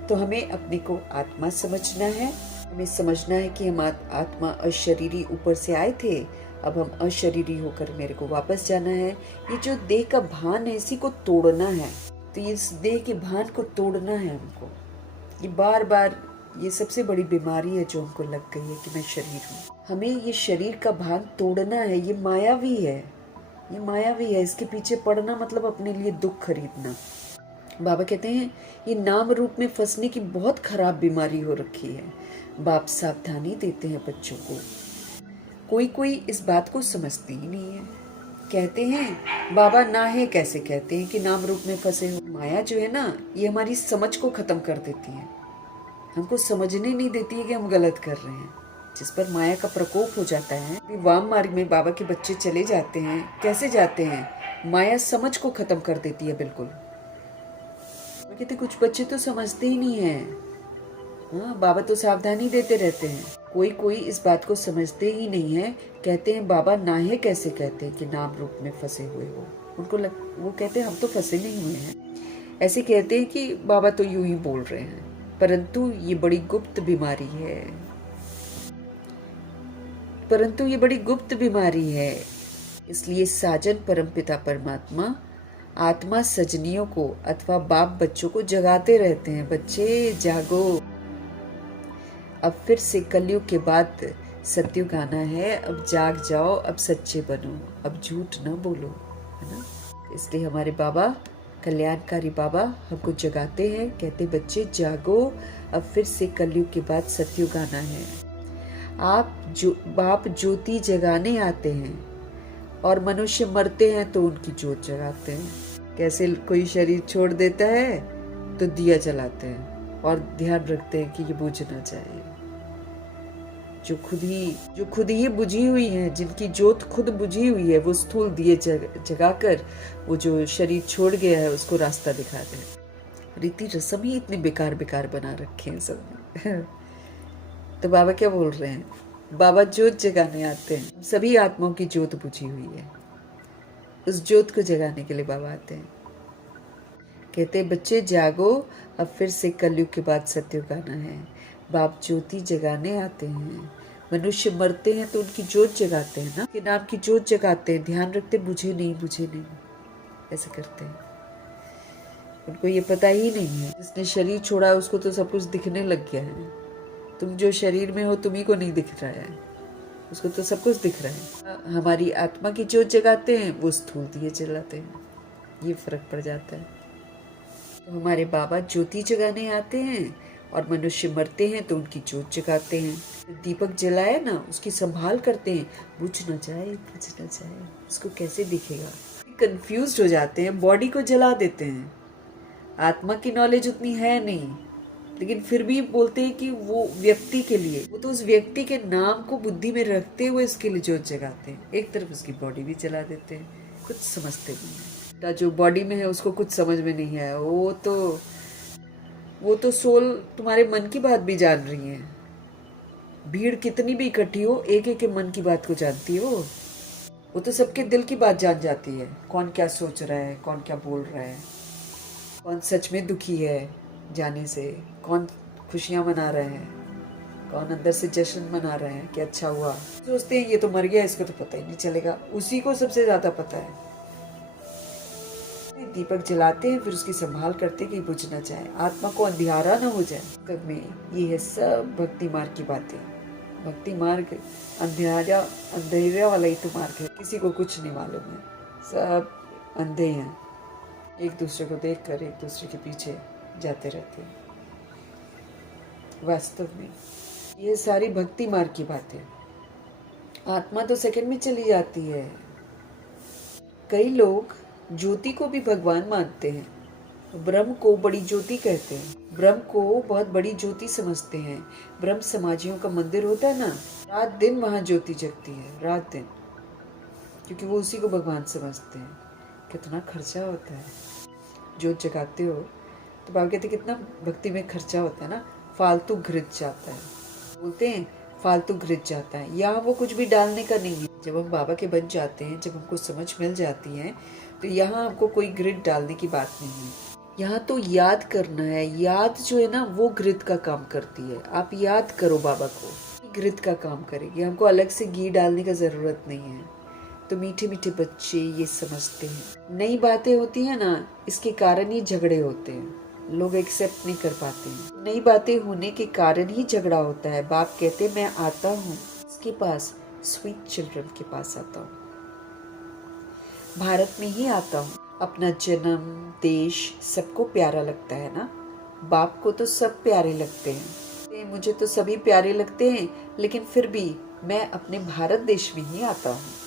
तो हमें अपने को आत्मा समझना है। हमें समझना है कि हम आत्मा अशरीरी ऊपर से आए थे, अब हम अशरीरी होकर मेरे को वापस जाना है। ये जो देह का भान है, इसी को तोड़ना है। तो इस देह के भान को तोड़ना है हमको। ये बार बार ये सबसे बड़ी बीमारी है जो हमको लग गई है कि मैं शरीर हूँ। हमें ये शरीर का भान तोड़ना है। ये मायावी है, ये मायावी है। इसके पीछे पड़ना मतलब अपने लिए दुख खरीदना। बाबा कहते हैं ये नाम रूप में फंसने की बहुत खराब बीमारी हो रखी है। बाप सावधानी देते हैं बच्चों को। कोई कोई इस बात को समझती ही नहीं है। कहते हैं बाबा ना है, कैसे कहते हैं कि नाम रूप में फंसे हो। माया जो है ना, ये हमारी समझ को खत्म कर देती है। हमको समझने नहीं देती है कि हम गलत कर रहे हैं। जिस पर माया का प्रकोप हो जाता है, वाम मार्ग में बाबा के बच्चे चले जाते हैं। कैसे जाते हैं? माया समझ को खत्म कर देती है बिल्कुल। कहते कुछ बच्चे तो समझते ही नहीं है। हाँ, बाबा तो सावधानी देते रहते हैं। कोई कोई इस बात को समझते ही नहीं है। कहते हैं बाबा ना है, कैसे कहते हैं कि नाम रूप में फंसे हुए हो। वो कहते हैं हम तो फंसे नहीं हुए हैं। ऐसे कहते हैं कि बाबा तो यूं ही बोल रहे हैं, परंतु ये बड़ी गुप्त बीमारी है। परंतु ये बड़ी गुप्त बीमारी है। इसलिए साजन परमपिता परमात्मा आत्मा सजनियों को अथवा बाप बच्चों को जगाते रहते हैं। बच्चे जागो, अब फिर से कलयुग के बाद सत्युग आना है। अब जाग जाओ, अब सच्चे बनो, अब झूठ न बोलो, है ना। इसलिए हमारे बाबा, कल्याणकारी बाबा, हमको जगाते हैं। कहते बच्चे जागो, अब फिर से कलयुग के बाद सत्युग आना है। बाप ज्योति जगाने आते हैं और मनुष्य मरते हैं तो उनकी ज्योत जगाते हैं। कैसे कोई शरीर छोड़ देता है तो दिया जलाते हैं और ध्यान रखते हैं कि ये बुझ ना जाए। जो खुद ही बुझी हुई है, जिनकी ज्योत खुद बुझी हुई है, वो स्थूल दिए जगाकर वो जो शरीर छोड़ गया है उसको रास्ता दिखाते हैं। रीति रस्म ही इतने बेकार बेकार बना रखे हैं सब। तो बाबा क्या बोल रहे हैं? बाबा ज्योत जगाने आते हैं। सभी आत्माओं की ज्योत बुझी हुई है, उस ज्योत को जगाने के लिए बाबा आते हैं। कहते हैं बच्चे जागो, अब फिर से कलयुग के बाद सत्युग आना है। बाप ज्योति जगाने आते हैं। मनुष्य मरते हैं तो उनकी ज्योत जगाते हैं ना, कि नाम की ज्योत जगाते हैं। ध्यान रखते बुझे नहीं, ऐसे करते हैं। उनको ये पता ही नहीं है, जिसने शरीर छोड़ा है उसको तो सब कुछ दिखने लग गया है। तुम जो शरीर में हो तुम्ही को नहीं दिख रहा है, उसको तो सब कुछ दिख रहा है। हमारी आत्मा की ज्योत जगाते हैं, वो स्थूल दिए जलाते हैं। ये फर्क पड़ जाता है। तो हमारे बाबा ज्योति जगाने आते हैं और मनुष्य मरते हैं तो उनकी ज्योत जगाते हैं। दीपक जलाया ना, उसकी संभाल करते हैं, बुझ न जाए। उसको कैसे दिखेगा? कंफ्यूज हो जाते हैं, बॉडी को जला देते हैं। आत्मा की नॉलेज उतनी है नहीं, लेकिन फिर भी बोलते हैं कि वो व्यक्ति के लिए, वो तो उस व्यक्ति के नाम को बुद्धि में रखते हुए उसके लिए ज्योत जगाते हैं। एक तरफ उसकी बॉडी भी जला देते हैं। कुछ समझते नहीं है। जो बॉडी में है उसको कुछ समझ में नहीं आया। वो तो सोल तुम्हारे मन की बात भी जान रही है। भीड़ कितनी भी इकट्ठी हो, एक एक के मन की बात को जानती है। वो तो सबके दिल की बात जान जाती है। कौन क्या सोच रहा है, कौन क्या बोल रहा है, कौन सच में दुखी है जाने से, कौन खुशियां मना रहे हैं, कौन अंदर से जश्न मना रहे हैं कि अच्छा हुआ। सोचते हैं ये तो मर गया, इसको तो पता ही नहीं चलेगा। उसी को सबसे ज्यादा पता है। दीपक जलाते हैं, फिर उसकी संभाल करते हैं कि बुझ ना जाए, आत्मा को अंधियारा ना हो जाए। में ये है सब भक्ति मार्ग की बातें। भक्ति मार्ग अंधेरा वाला ही तो मार्ग है। किसी को कुछ नहीं मालूम है, सब अंधे हैं। एक दूसरे को देखकर एक दूसरे के पीछे जाते रहते हैं। वास्तव में ये सारी भक्ति मार्ग की बात है। आत्मा तो सेकंड में चली जाती है। कई लोग ज्योति को भी भगवान मानते हैं। ब्रह्म को बड़ी ज्योति कहते हैं। ब्रह्म को बहुत बड़ी ज्योति समझते हैं। ब्रह्म समाजियों का मंदिर होता है ना, रात दिन वहाँ ज्योति जगती है, रात दिन, क्योंकि वो उसी को भगवान समझते हैं। कितना खर्चा होता है ज्योत जगाते हो, तो बाबा कहते कितना भक्ति में खर्चा होता है ना, फालतू घृत जाता है। बोलते हैं फालतू घृत जाता है। यहाँ वो कुछ भी डालने का नहीं है। जब हम बाबा के बन जाते हैं, जब हमको समझ मिल जाती है, तो यहाँ हमको कोई घृत डालने की बात नहीं है। यहाँ तो याद करना है। याद जो है ना, वो घृत का काम करती है। आप याद करो बाबा को, घृत का काम करेगी। हमको अलग से घी डालने का जरूरत नहीं है। तो मीठे मीठे बच्चे ये समझते हैं। नई बातें होती है ना, इसके कारण ही झगड़े होते हैं। लोग एक्सेप्ट नहीं कर पाते हैं। नई बातें होने के कारण ही झगड़ा होता है। बाप कहते मैं आता हूँ इसके पास, स्वीट चिल्ड्रन के पास आता हूँ, भारत में ही आता हूँ। अपना जन्म, देश सबको प्यारा लगता है ना। बाप को तो सब प्यारे लगते हैं। मुझे तो सभी प्यारे लगते हैं, लेकिन फिर भी मैं अपने भारत देश में ही आता हूँ।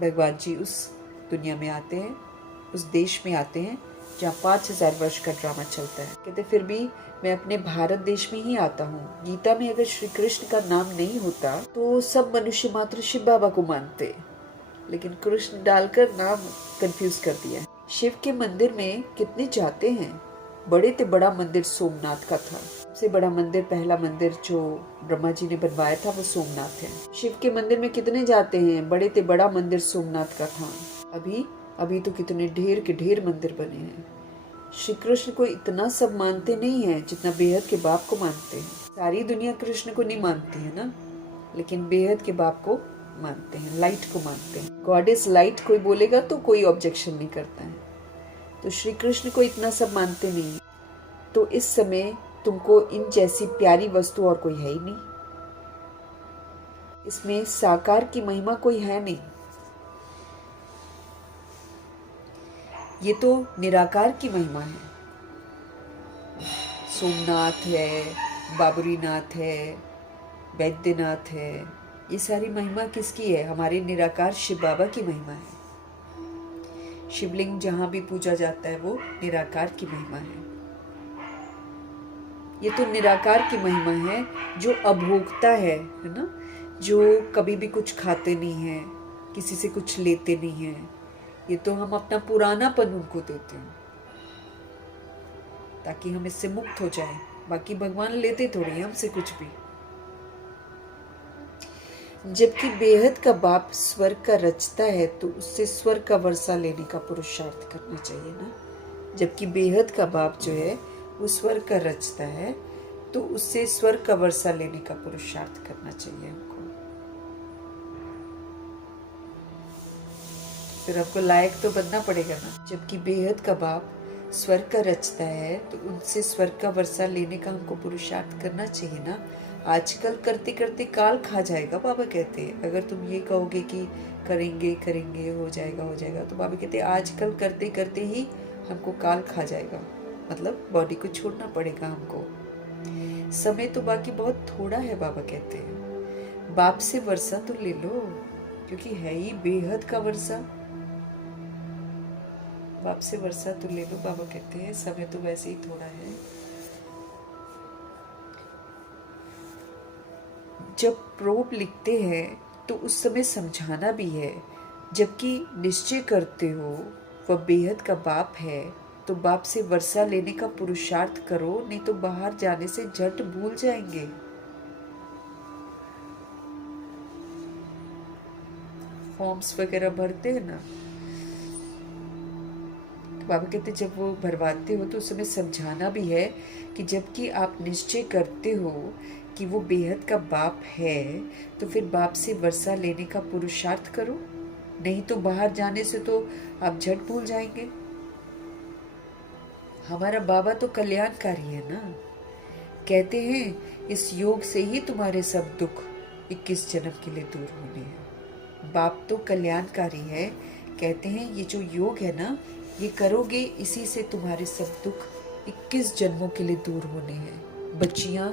भगवान जी उस दुनिया में आते हैं, उस देश में आते हैं जहाँ 5000 वर्ष का ड्रामा चलता है। कहते फिर भी मैं अपने भारत देश में ही आता हूँ। गीता में अगर श्री कृष्ण का नाम नहीं होता तो सब मनुष्य मात्र शिव बाबा को मानते, लेकिन कृष्ण डालकर नाम कंफ्यूज कर दिया है। शिव के मंदिर में कितने जाते हैं। बड़े से बड़ा मंदिर सोमनाथ का था। सबसे बड़ा मंदिर, पहला मंदिर जो ब्रह्मा जी ने बनवाया था, वो सोमनाथ है। शिव के मंदिर में कितने जाते हैं। बड़े से बड़ा मंदिर सोमनाथ का था। अभी तो कितने ढेर के ढेर मंदिर बने हैं। श्री कृष्ण को इतना सब मानते नहीं है जितना बेहद के बाप को मानते हैं। सारी दुनिया कृष्ण को नहीं मानती है ना, लेकिन बेहद के बाप को मानते हैं, लाइट को मानते हैं। गॉड इज लाइट कोई बोलेगा तो कोई ऑब्जेक्शन नहीं करता है। तो श्री कृष्ण को इतना सब मानते नहीं। तो इस समय तुमको इन जैसी प्यारी वस्तु और कोई है ही नहीं। इसमें साकार की महिमा कोई है नहीं। ये तो निराकार की महिमा है। सोमनाथ है, बाबरीनाथ है, वैद्यनाथ है, ये सारी महिमा किसकी है। हमारे निराकार शिव बाबा की महिमा है। शिवलिंग जहाँ भी पूजा जाता है वो निराकार की महिमा है। ये तो निराकार की महिमा है जो अभोक्ता है ना, जो कभी भी कुछ खाते नहीं है, किसी से कुछ लेते नहीं है। ये तो हम अपना पुरानापन उनको देते हैं ताकि हम इससे मुक्त हो जाए। बाकी भगवान लेते थोड़ी हमसे कुछ भी। जबकि बेहद का बाप स्वर्ग का रचता है तो उससे स्वर्ग का वर्षा लेने का पुरुषार्थ करना चाहिए ना। जबकि बेहद का बाप जो है वो स्वर्ग का रचता है तो उससे स्वर्ग का वर्षा लेने का पुरुषार्थ करना चाहिए हमको। फिर आपको लायक तो बनना पड़ेगा ना। जबकि बेहद का बाप स्वर्ग का रचता है तो उनसे स्वर्ग का वर्षा लेने का हमको पुरुषार्थ करना चाहिए ना। आजकल करते करते काल खा जाएगा। बाबा कहते हैं अगर तुम ये कहोगे कि करेंगे करेंगे हो जाएगा, तो बाबा कहते हैं आजकल करते करते ही हमको काल खा जाएगा। मतलब बॉडी को छोड़ना पड़ेगा हमको। समय तो बाकी बहुत थोड़ा है। बाबा कहते हैं बाप से वर्षा तो ले लो, क्योंकि है ही बेहद का वर्षा। बाप से वर्षा तो ले लो। बाबा कहते हैं समय तो वैसे ही थोड़ा है। जब प्रोब लिखते हैं तो उस समय समझाना भी है। जबकि निश्चय करते हो वह बेहद का बाप है तो बाप से वर्षा लेने का पुरुषार्थ करो, नहीं तो बाहर जाने से झट भूल जाएंगे। फॉर्म्स वगैरह भरते हैं ना, बाबा कहते जब वो भरवाते हो तो उस समय समझाना भी है कि जबकि आप निश्चय करते हो कि वो बेहद का बाप है तो फिर बाप से वर्षा लेने का पुरुषार्थ करो, नहीं तो बाहर जाने से तो आप झट भूल जाएंगे। हमारा बाबा तो कल्याणकारी है ना। कहते हैं इस योग से ही तुम्हारे सब दुख 21 जन्म के लिए दूर होने हैं। बाप तो कल्याणकारी है। कहते हैं ये जो योग है ना, ये करोगे इसी से तुम्हारे सब दुख 21 जन्मों के लिए दूर होने हैं। बच्चियाँ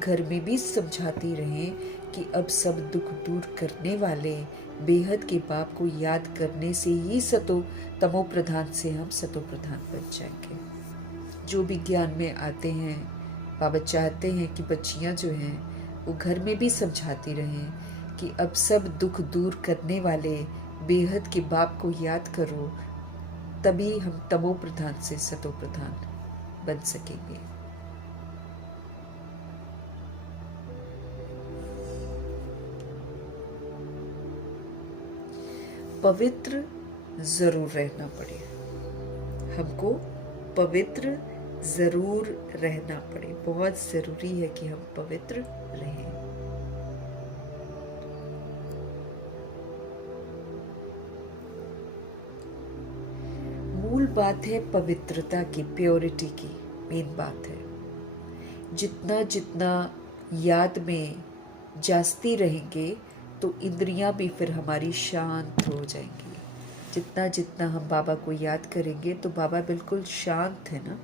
घर में भी समझाती रहें कि अब सब दुख दूर करने वाले बेहद के बाप को याद करने से ही तमो प्रधान से हम सतो प्रधान बन जाएंगे। जो भी ज्ञान में आते हैं, बाबा चाहते हैं कि बच्चियां जो हैं वो घर में भी समझाती रहें कि अब सब दुख दूर करने वाले बेहद के बाप को याद करो, तभी हम तमो प्रधान से सतो प्रधान बन सकेंगे। पवित्र जरूर रहना पड़े, हमको पवित्र जरूर रहना पड़े। बहुत जरूरी है कि हम पवित्र रहें। मूल बात है पवित्रता की, प्योरिटी की मेन बात है। जितना जितना याद में जास्ती रहेंगे तो इंद्रियां भी फिर हमारी शांत हो जाएंगी। जितना जितना हम बाबा को याद करेंगे तो बाबा बिल्कुल शांत है ना,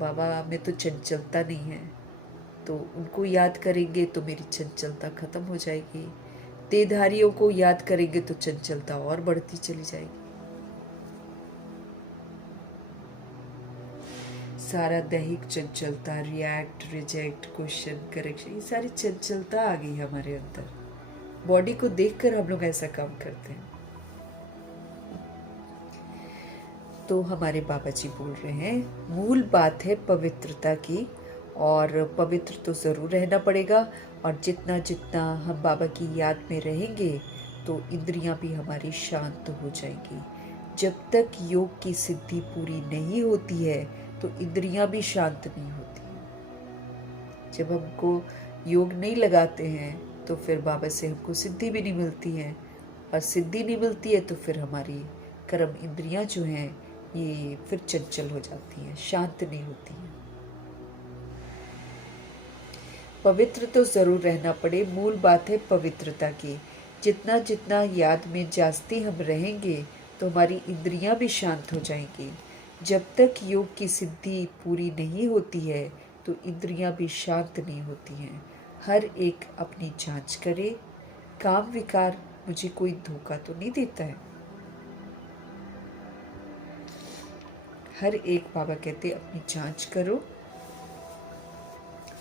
बाबा में तो चंचलता नहीं है, तो उनको याद करेंगे तो मेरी चंचलता खत्म हो जाएगी। देहधारियों को याद करेंगे तो चंचलता और बढ़ती चली जाएगी। सारा दैहिक चंचलता, रिएक्ट, रिजेक्ट, क्वेश्चन, करेक्शन, ये सारी चंचलता आ गई हमारे अंदर। बॉडी को देखकर हम लोग ऐसा काम करते हैं। तो हमारे बाबा जी बोल रहे हैं मूल बात है पवित्रता की, और पवित्र तो ज़रूर रहना पड़ेगा। और जितना जितना हम बाबा की याद में रहेंगे तो इंद्रियां भी हमारी शांत हो जाएंगी। जब तक योग की सिद्धि पूरी नहीं होती है तो इंद्रियां भी शांत नहीं होती। जब हमको योग नहीं लगाते हैं तो फिर बाबा से हमको सिद्धि भी नहीं मिलती है, और सिद्धि नहीं मिलती है तो फिर हमारी कर्म इंद्रियां जो हैं ये फिर चंचल हो जाती हैं, शांत नहीं होती हैं। पवित्र तो जरूर रहना पड़े, मूल बात है पवित्रता की। जितना जितना याद में जास्ती हम रहेंगे तो हमारी इंद्रियां भी शांत हो जाएंगी। जब तक योग की सिद्धि पूरी नहीं होती है तो इंद्रियां भी शांत नहीं होती हैं। हर एक अपनी जांच करे, काम विकार मुझे कोई धोखा तो नहीं देता है। हर एक बाबा कहते अपनी जांच करो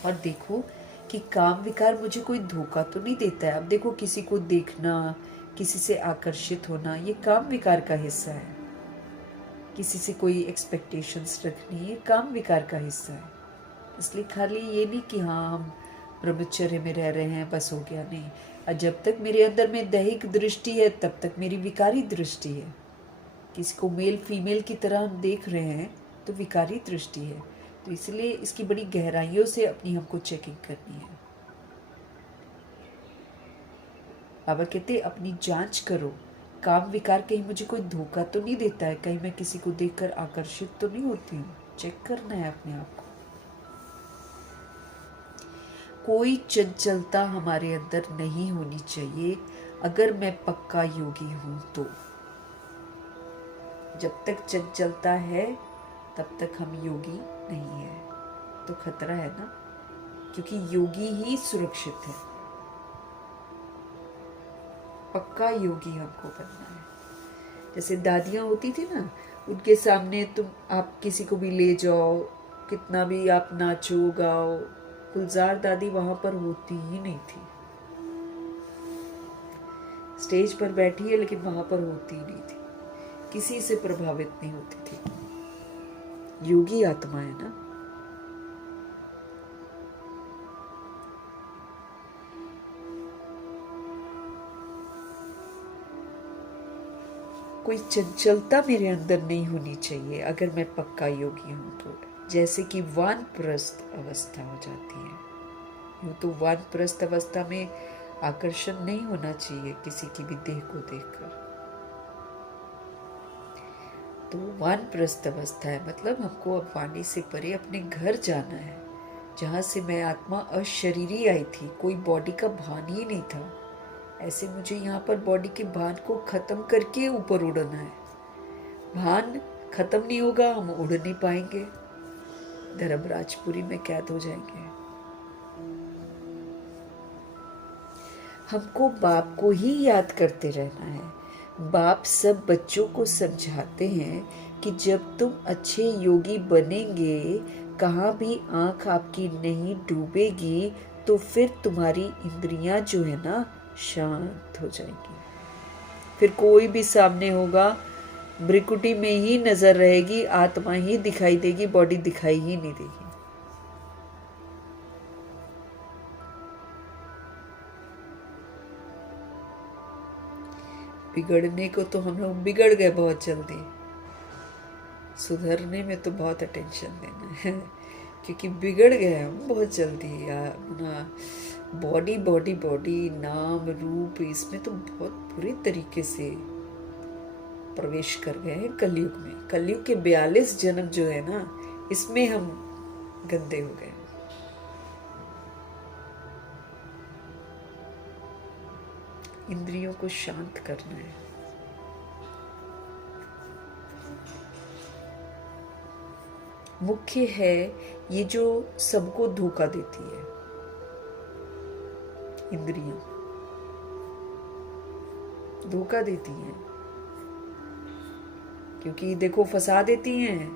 और देखो कि काम विकार मुझे कोई धोखा तो नहीं देता है। अब देखो, किसी को देखना, किसी से आकर्षित होना, ये काम विकार का हिस्सा है। किसी से कोई एक्सपेक्टेशंस रखनी, ये काम विकार का हिस्सा है। इसलिए खाली ये नहीं कि हाँ हम ब्रह्मचर्य में रह रहे हैं बस हो गया, नहीं। और जब तक मेरे अंदर में दैहिक दृष्टि है तब तक मेरी विकारी दृष्टि है। किसी को मेल फीमेल की तरह हम देख रहे हैं तो विकारी दृष्टि है। तो इसलिए इसकी बड़ी गहराइयों से अपनी हमको चेकिंग करनी है। बाबा कहते अपनी जांच करो, काम विकार कहीं मुझे कोई धोखा तो नहीं देता है, कहीं मैं किसी को देखकर आकर्षित तो नहीं होती हूँ। चेक करना है अपने आप को। कोई चंचलता हमारे अंदर नहीं होनी चाहिए अगर मैं पक्का योगी हूं तो। जब तक चंचलता है तब तक हम योगी नहीं है, तो खतरा है ना, क्योंकि योगी ही सुरक्षित है। पक्का योगी हमको बनना है। जैसे दादियाँ होती थी ना, उनके सामने आप किसी को भी ले जाओ, कितना भी आप नाचो गाओ, गुलजार दादी वहां पर होती ही नहीं थी। स्टेज पर बैठी है लेकिन वहां पर होती ही नहीं थी, किसी से प्रभावित नहीं होती थी। योगी आत्मा है ना। कोई चंचलता मेरे अंदर नहीं होनी चाहिए अगर मैं पक्का योगी हूं तो। जैसे कि वानप्रस्थ अवस्था हो जाती है, यूं तो वानप्रस्थ अवस्था में आकर्षण नहीं होना चाहिए किसी की भी देह को देखकर। तो वानप्रस्थ अवस्था है मतलब हमको अब वाणी से परे अपने घर जाना है, जहाँ से मैं आत्मा अशरीरी आई थी, कोई बॉडी का भान ही नहीं था। ऐसे मुझे यहाँ पर बॉडी के भान को खत्म करके ऊपर उड़ना है। भान खत्म नहीं होगा, हम उड़ नहीं पाएंगे, धर्मराजपुरी में कैद हो जाएंगे। हमको बाप को ही याद करते रहना है। बाप सब बच्चों को समझाते हैं कि जब तुम अच्छे योगी बनेंगे, कहाँ भी आंख आपकी नहीं डूबेगी, तो फिर तुम्हारी इंद्रियां जो है ना शांत हो जाएंगी। फिर कोई भी सामने होगा, भ्रिकुटी में ही नजर रहेगी, आत्मा ही दिखाई देगी, बॉडी दिखाई ही नहीं देगी। बिगड़ने को तो हम लोग बिगड़ गए बहुत जल्दी, सुधरने में तो बहुत अटेंशन देना है क्योंकि बिगड़ गए हम बहुत जल्दी। अपना बॉडी बॉडी बॉडी नाम रूप, इसमें तो बहुत बुरी तरीके से प्रवेश कर गए हैं कलयुग में। कलयुग के 42 जन्म जो है ना, इसमें हम गंदे हो गए। इंद्रियों को शांत करना है। मुख्य है ये जो सबको धोखा देती है, इंद्रियां धोखा देती हैं, क्योंकि देखो फंसा देती हैं,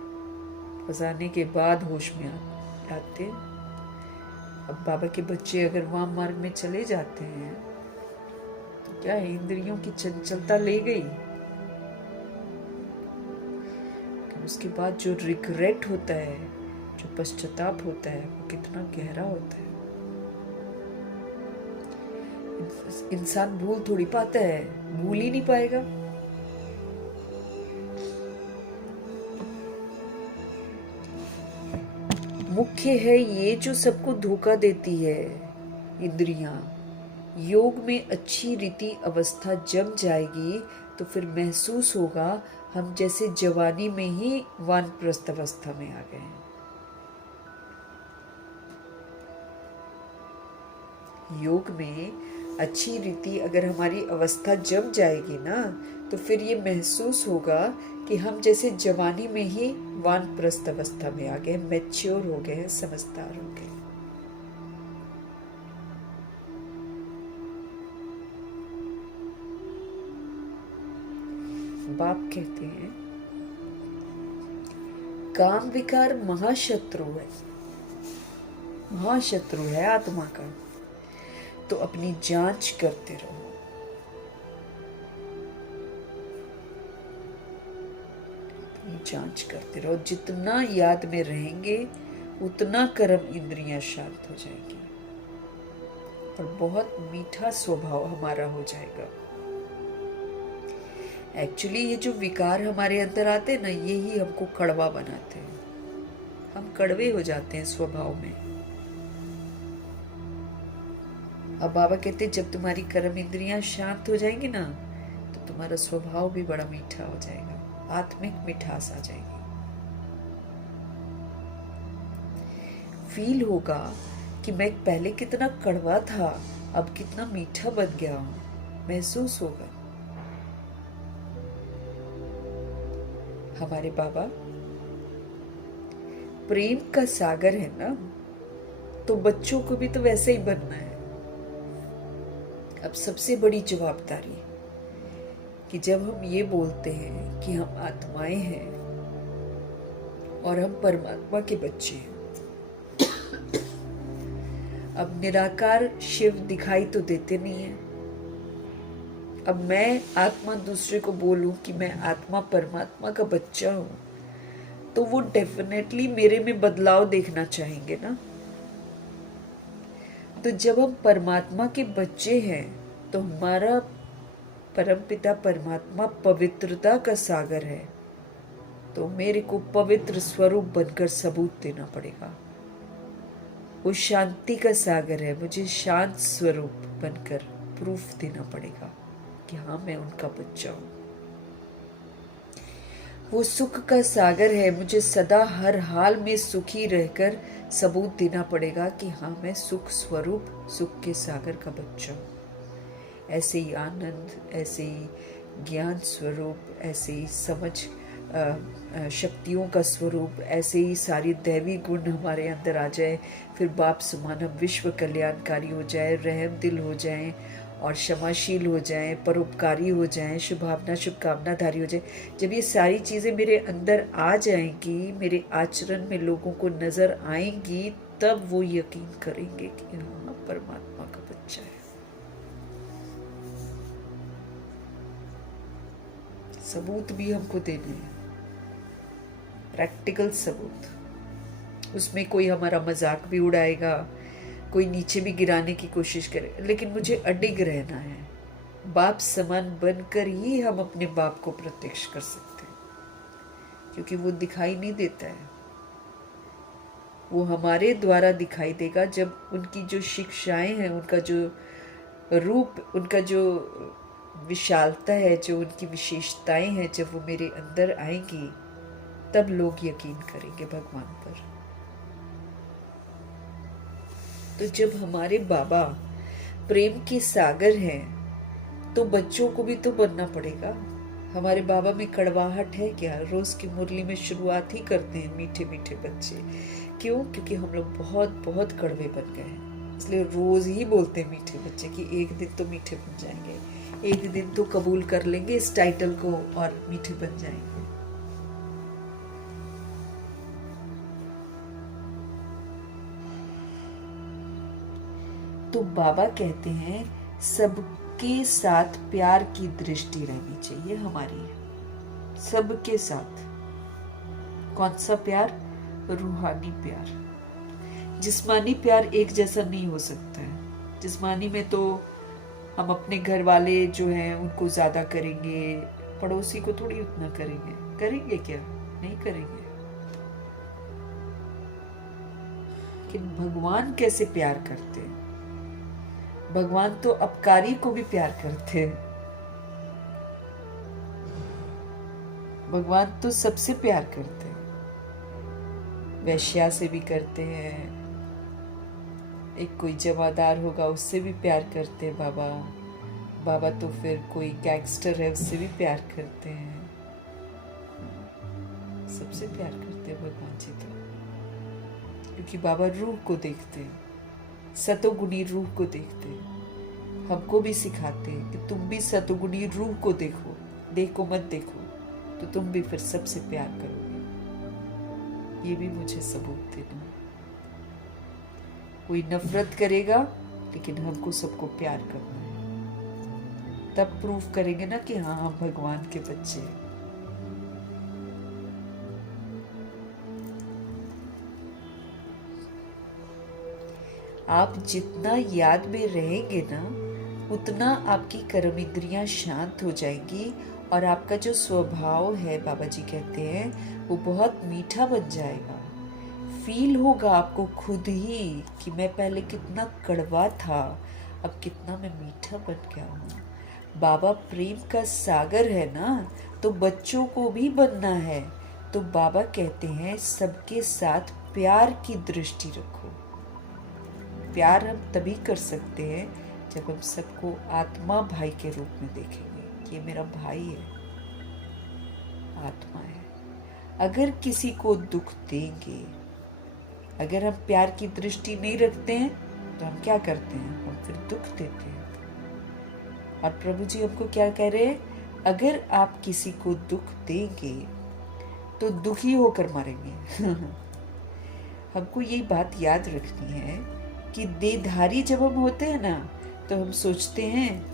फंसाने के बाद होश में आते हैं। अब बाबा के बच्चे अगर वाम मार्ग में चले जाते हैं तो क्या है, इंद्रियों की चंचलता ले गई। उसके बाद जो रिग्रेट होता है, जो पश्चाताप होता है, वो कितना गहरा होता है। इंसान भूल थोड़ी पाता है, भूल ही नहीं पाएगा। मुख्य है ये जो सबको धोखा देती है, इंद्रियां। योग में अच्छी रीति अवस्था जम जाएगी तो फिर महसूस होगा हम जैसे जवानी में ही वानप्रस्थ अवस्था में आ गए हैं। योग में अच्छी रीति अगर हमारी अवस्था जम जाएगी ना, तो फिर ये महसूस होगा कि हम जैसे जवानी में ही वानप्रस्थ अवस्था में आ गए, मैच्योर हो गए, समझदार हो गए। बाप कहते हैं काम विकार महाशत्रु है, महाशत्रु है आत्मा का, तो अपनी जांच करते रहो। अपनी जांच करते रहो। जितना याद में रहेंगे उतना कर्म इंद्रियां शांत हो जाएंगी और बहुत मीठा स्वभाव हमारा हो जाएगा। एक्चुअली ये जो विकार हमारे अंदर आते हैं ना, ये ही हमको कड़वा बनाते हैं। हम कड़वे हो जाते हैं स्वभाव में। अब बाबा कहते हैं जब तुम्हारी कर्म इंद्रियां शांत हो जाएंगी ना, तो तुम्हारा स्वभाव भी बड़ा मीठा हो जाएगा, आत्मिक मिठास आ जाएगी। फील होगा कि मैं पहले कितना कड़वा था, अब कितना मीठा बन गया हूं, महसूस होगा। हमारे बाबा प्रेम का सागर है ना, तो बच्चों को भी तो वैसे ही बनना है। अब सबसे बड़ी जवाबदारी कि जब हम ये बोलते हैं कि हम आत्माएं हैं और हम परमात्मा के बच्चे हैं, अब निराकार शिव दिखाई तो देते नहीं है। अब मैं आत्मा दूसरे को बोलूं कि मैं आत्मा परमात्मा का बच्चा हूं, तो वो डेफिनेटली मेरे में बदलाव देखना चाहेंगे ना। तो जब हम परमात्मा के बच्चे हैं तो हमारा परमपिता परमात्मा पवित्रता का सागर है, तो मेरे को पवित्र स्वरूप बनकर सबूत देना पड़ेगा। वो शांति का सागर है, मुझे शांत स्वरूप बनकर प्रूफ देना पड़ेगा कि हाँ मैं उनका बच्चा हूं। वो सुख का सागर है, मुझे सदा हर हाल में सुखी रहकर सबूत देना पड़ेगा कि हाँ मैं सुख स्वरूप, सुख के सागर का बच्चा हूं। ऐसे ही आनंद, ऐसे ही ज्ञान स्वरूप, ऐसे ही समझ शक्तियों का स्वरूप, ऐसे ही सारी दैवी गुण हमारे अंदर आ जाए, फिर बाप समान हम विश्व कल्याणकारी हो जाए, रहम दिल हो जाए और क्षमाशील हो जाएं, परोपकारी हो जाएं, शुभकामनाधारी हो जाएं। जब ये सारी चीज़ें मेरे अंदर आ जाएंगी, मेरे आचरण में लोगों को नज़र आएंगी, तब वो यकीन करेंगे कि हाँ, परमात्मा का बच्चा है। सबूत भी हमको देने हैं, प्रैक्टिकल सबूत। उसमें कोई हमारा मजाक भी उड़ाएगा, कोई नीचे भी गिराने की कोशिश करे, लेकिन मुझे अडिग रहना है। बाप समान बनकर ही हम अपने बाप को प्रत्यक्ष कर सकते हैं, क्योंकि वो दिखाई नहीं देता है। वो हमारे द्वारा दिखाई देगा जब उनकी जो शिक्षाएं हैं, उनका जो रूप, उनका जो विशालता है, जो उनकी विशेषताएं हैं, जब वो मेरे अंदर आएंगी, तब लोग यकीन करेंगे भगवान पर। तो जब हमारे बाबा प्रेम के सागर हैं, तो बच्चों को भी तो बनना पड़ेगा। हमारे बाबा में कड़वाहट है क्या? रोज की मुरली में शुरुआत ही करते हैं मीठे मीठे बच्चे। क्यों? क्योंकि हम लोग बहुत बहुत कड़वे बन गए हैं, इसलिए रोज ही बोलते हैं मीठे बच्चे कि एक दिन तो मीठे बन जाएंगे, एक दिन तो कबूल कर लेंगे इस टाइटल को और मीठे बन जाएंगे। तो बाबा कहते हैं सबके साथ प्यार की दृष्टि रहनी चाहिए हमारी, सबके साथ। कौन सा प्यार? रूहानी प्यार। जिस्मानी प्यार एक जैसा नहीं हो सकता है। जिस्मानी में तो हम अपने घर वाले जो हैं उनको ज्यादा करेंगे, पड़ोसी को थोड़ी उतना करेंगे। करेंगे क्या? नहीं करेंगे। लेकिन भगवान कैसे प्यार करते हैं? भगवान तो अपकारी को भी प्यार करते हैं। भगवान तो सबसे प्यार करते हैं, वैश्या से भी करते हैं, एक कोई जमादार होगा उससे भी प्यार करते हैं बाबा। बाबा तो फिर कोई गैंगस्टर है उससे भी प्यार करते हैं। सबसे प्यार करते हैं भगवान जी तो, क्योंकि बाबा रूह को देखते हैं, सतोगुणी रूह को देखते हैं। हमको भी सिखाते हैं कि तुम भी सतोगुणी रूह को देखो, देह को मत देखो, तो तुम भी फिर सबसे प्यार करोगे। ये भी मुझे सबूत देना। कोई नफरत करेगा, लेकिन हमको सबको प्यार करना है, तब प्रूफ करेंगे ना कि हाँ हम भगवान के बच्चे हैं। आप जितना याद में रहेंगे ना, उतना आपकी कर्म इंद्रियां शांत हो जाएंगी और आपका जो स्वभाव है, बाबा जी कहते हैं, वो बहुत मीठा बन जाएगा। फील होगा आपको खुद ही कि मैं पहले कितना कड़वा था, अब कितना मैं मीठा बन गया हूँ। बाबा प्रेम का सागर है ना, तो बच्चों को भी बनना है। तो बाबा कहते हैं सबके साथ प्यार की दृष्टि रखो। प्यार हम तभी कर सकते हैं जब हम सबको आत्मा भाई के रूप में देखेंगे कि ये मेरा भाई है, आत्मा है। अगर किसी को दुख देंगे, अगर हम प्यार की दृष्टि नहीं रखते हैं, तो हम क्या करते हैं? हम फिर दुख देते हैं। और प्रभु जी हमको क्या कह रहे हैं? अगर आप किसी को दुख देंगे तो दुखी होकर मरेंगे। हमको ये बात याद रखनी है कि देहधारी जब हम होते हैं ना, तो हम सोचते हैं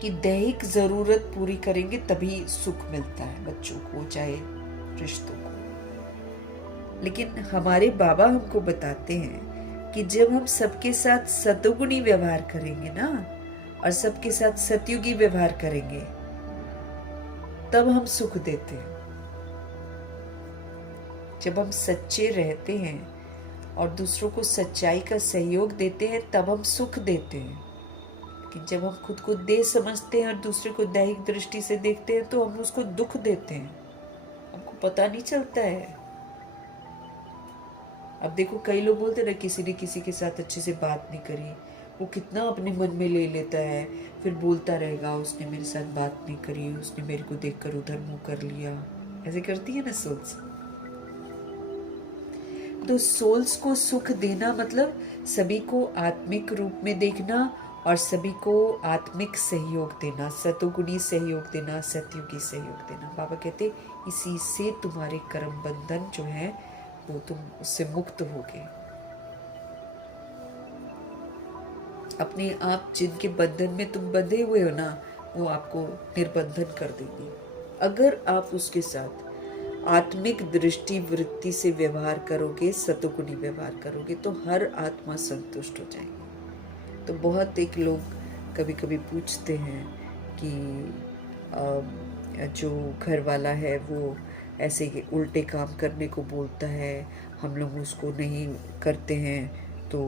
कि दैहिक जरूरत पूरी करेंगे तभी सुख मिलता है बच्चों को, चाहे रिश्तों को। लेकिन हमारे बाबा हमको बताते हैं कि जब हम सबके साथ सतोगुणी व्यवहार करेंगे ना, और सबके साथ सतयुगी व्यवहार करेंगे, तब हम सुख देते हैं। जब हम सच्चे रहते हैं और दूसरों को सच्चाई का सहयोग देते हैं, तब हम सुख देते हैं। कि जब हम खुद को देह समझते हैं और दूसरे को दैहिक दृष्टि से देखते हैं, तो हम उसको दुख देते हैं, हमको पता नहीं चलता है। अब देखो, कई लोग बोलते हैं ना, किसी ने किसी के साथ अच्छे से बात नहीं करी, वो कितना अपने मन में ले लेता है, फिर बोलता रहेगा उसने मेरे साथ बात नहीं करी, उसने मेरे को देखकर उधर मुंह कर लिया। ऐसे करती है ना सोल्स। तो सोल्स को सुख देना मतलब सभी को आत्मिक रूप में देखना और सभी को आत्मिक सहयोग देना, सतोगुणी सहयोग देना, सतयुगी सहयोग देना। बाबा कहते इसी से तुम्हारे कर्म बंधन जो है वो तुम उससे मुक्त होगे। अपने आप जिनके बंधन में तुम बंधे हुए हो ना, वो आपको निर्बंधन कर देंगे। अगर आप उसके साथ आत्मिक दृष्टि वृत्ति से व्यवहार करोगे, सतोगुणी व्यवहार करोगे, तो हर आत्मा संतुष्ट हो जाएगी। तो बहुत एक लोग कभी कभी पूछते हैं कि जो घर वाला है वो ऐसे उल्टे काम करने को बोलता है, हम लोग उसको नहीं करते हैं, तो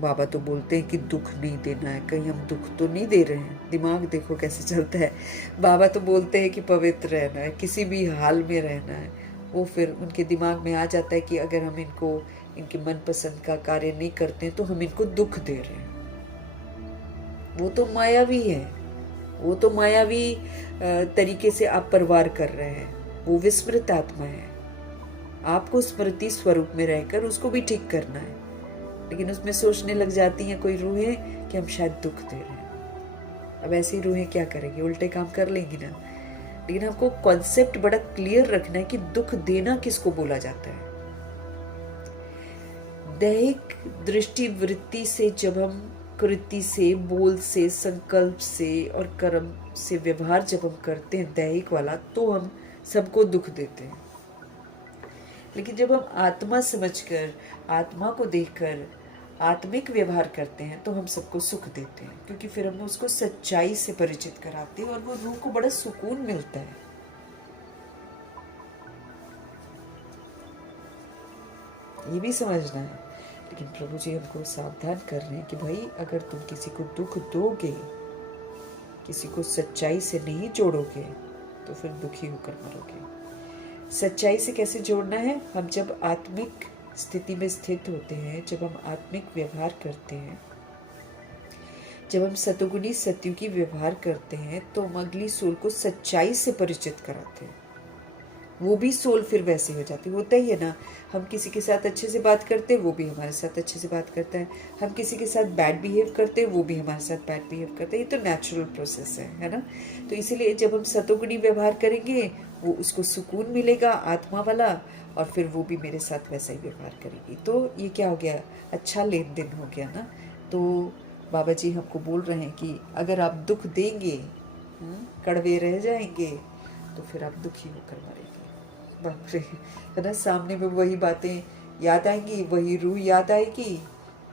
बाबा तो बोलते हैं कि दुख नहीं देना है। कहीं हम दुख तो नहीं दे रहे हैं? दिमाग देखो कैसे चलता है। बाबा तो बोलते हैं कि पवित्र रहना है, किसी भी हाल में रहना है। वो फिर उनके दिमाग में आ जाता है कि अगर हम इनको इनके मनपसंद का कार्य नहीं करते हैं तो हम इनको दुख दे रहे हैं। वो तो मायावी है, वो तो मायावी तरीके से आप परवार कर रहे हैं। वो विस्मृत आत्मा है। आपको स्मृति स्वरूप में रहकर उसको भी ठीक करना है, लेकिन उसमें सोचने लग जाती हैं कोई रूहें कि हम शायद दुख दे रहे हैं। अब ऐसी रूहें क्या करेंगी? उल्टे काम कर लेंगी ना। लेकिन हमको कॉन्सेप्ट बड़ा क्लियर रखना है कि दुख देना किसको बोला जाता है। दैहिक दृष्टि वृत्ति से जब हम कृति से, बोल से, संकल्प से और कर्म से व्यवहार जब हम करते हैं दैहिक वाला, तो हम सबको दुख देते हैं। लेकिन जब हम आत्मा समझकर, आत्मा को देखकर आत्मिक व्यवहार करते हैं तो हम सबको सुख देते हैं, क्योंकि फिर हम उसको सच्चाई से परिचित कराते हैं और वो रूह को बड़ा सुकून मिलता है। ये भी समझना है। लेकिन प्रभु जी हमको सावधान कर रहे हैं कि भाई अगर तुम किसी को दुख दोगे, किसी को सच्चाई से नहीं जोड़ोगे, तो फिर दुखी होकर मरोगे। सच्चाई से कैसे जोड़ना है? हम जब आत्मिक स्थिति में स्थित होते हैं, जब हम आत्मिक व्यवहार करते हैं, जब हम सतोगुणी सत्युगी व्यवहार करते हैं, तो हम अगली सोल को सच्चाई से परिचित कराते हैं। वो भी सोल फिर वैसे हो जाती है। होता ही है ना, हम किसी के साथ अच्छे से बात करते हैं, वो भी हमारे साथ अच्छे से बात करता है। हम किसी के साथ बैड बिहेव करते हैं, वो भी हमारे साथ बैड बिहेव करता है। ये तो नेचुरल प्रोसेस है ना। तो इसीलिए जब हम सतोगुणी व्यवहार करेंगे, वो उसको सुकून मिलेगा आत्मा वाला, और फिर वो भी मेरे साथ वैसा ही व्यवहार करेगी। तो ये क्या हो गया? अच्छा लेन देन हो गया ना। तो बाबा जी हमको बोल रहे हैं कि अगर आप दुख देंगे, कड़वे रह जाएंगे, तो फिर आप दुखी होकर मरेंगे। बाप रे, है ना। सामने में वही बातें याद आएंगी, वही रूह याद आएगी,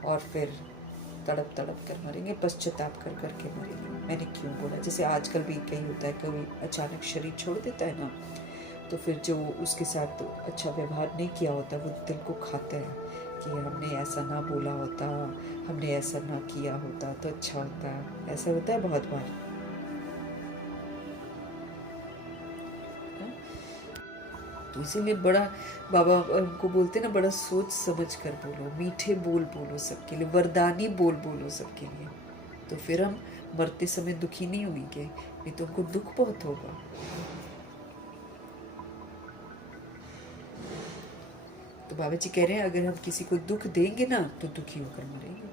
और फिर तड़प तड़प कर मरेंगे, पश्चाताप कर करके मरेंगे। मैंने क्यों बोला? जैसे आजकल भी कहीं होता है, कोई अचानक शरीर छोड़ देता है ना, तो फिर जो उसके साथ तो अच्छा व्यवहार नहीं किया होता, वो दिल को खाता है कि हमने ऐसा ना बोला होता, हमने ऐसा ना किया होता तो अच्छा होता। ऐसा होता है बहुत बार। तो इसीलिए बड़ा बाबा हमको बोलते ना, बड़ा सोच समझ कर बोलो, मीठे बोल बोलो सबके लिए, वरदानी बोल बोलो सबके लिए। तो फिर हम मरते समय दुखी नहीं होंगे, नहीं तो हमको दुख बहुत होगा। तो बाबा जी कह रहे हैं अगर हम किसी को दुख देंगे ना, तो दुखी होकर मरेंगे।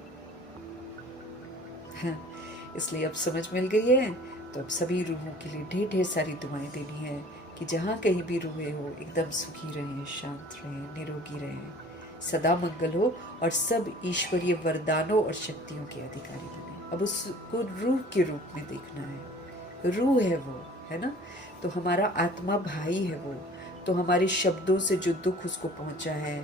हाँ, इसलिए अब समझ मिल गई है। तो अब सभी रूहों के लिए ढेर ढेर सारी दुआएं देनी है कि जहाँ कहीं भी रूहें हो, एकदम सुखी रहें, शांत रहें, निरोगी रहें, सदा मंगल हो, और सब ईश्वरीय वरदानों और शक्तियों के अधिकारी बने। अब उसको रूह के रूप में देखना है। रूह है वो, है ना। तो हमारा आत्मा भाई है वो। तो हमारे शब्दों से जो दुख उसको पहुंचा है,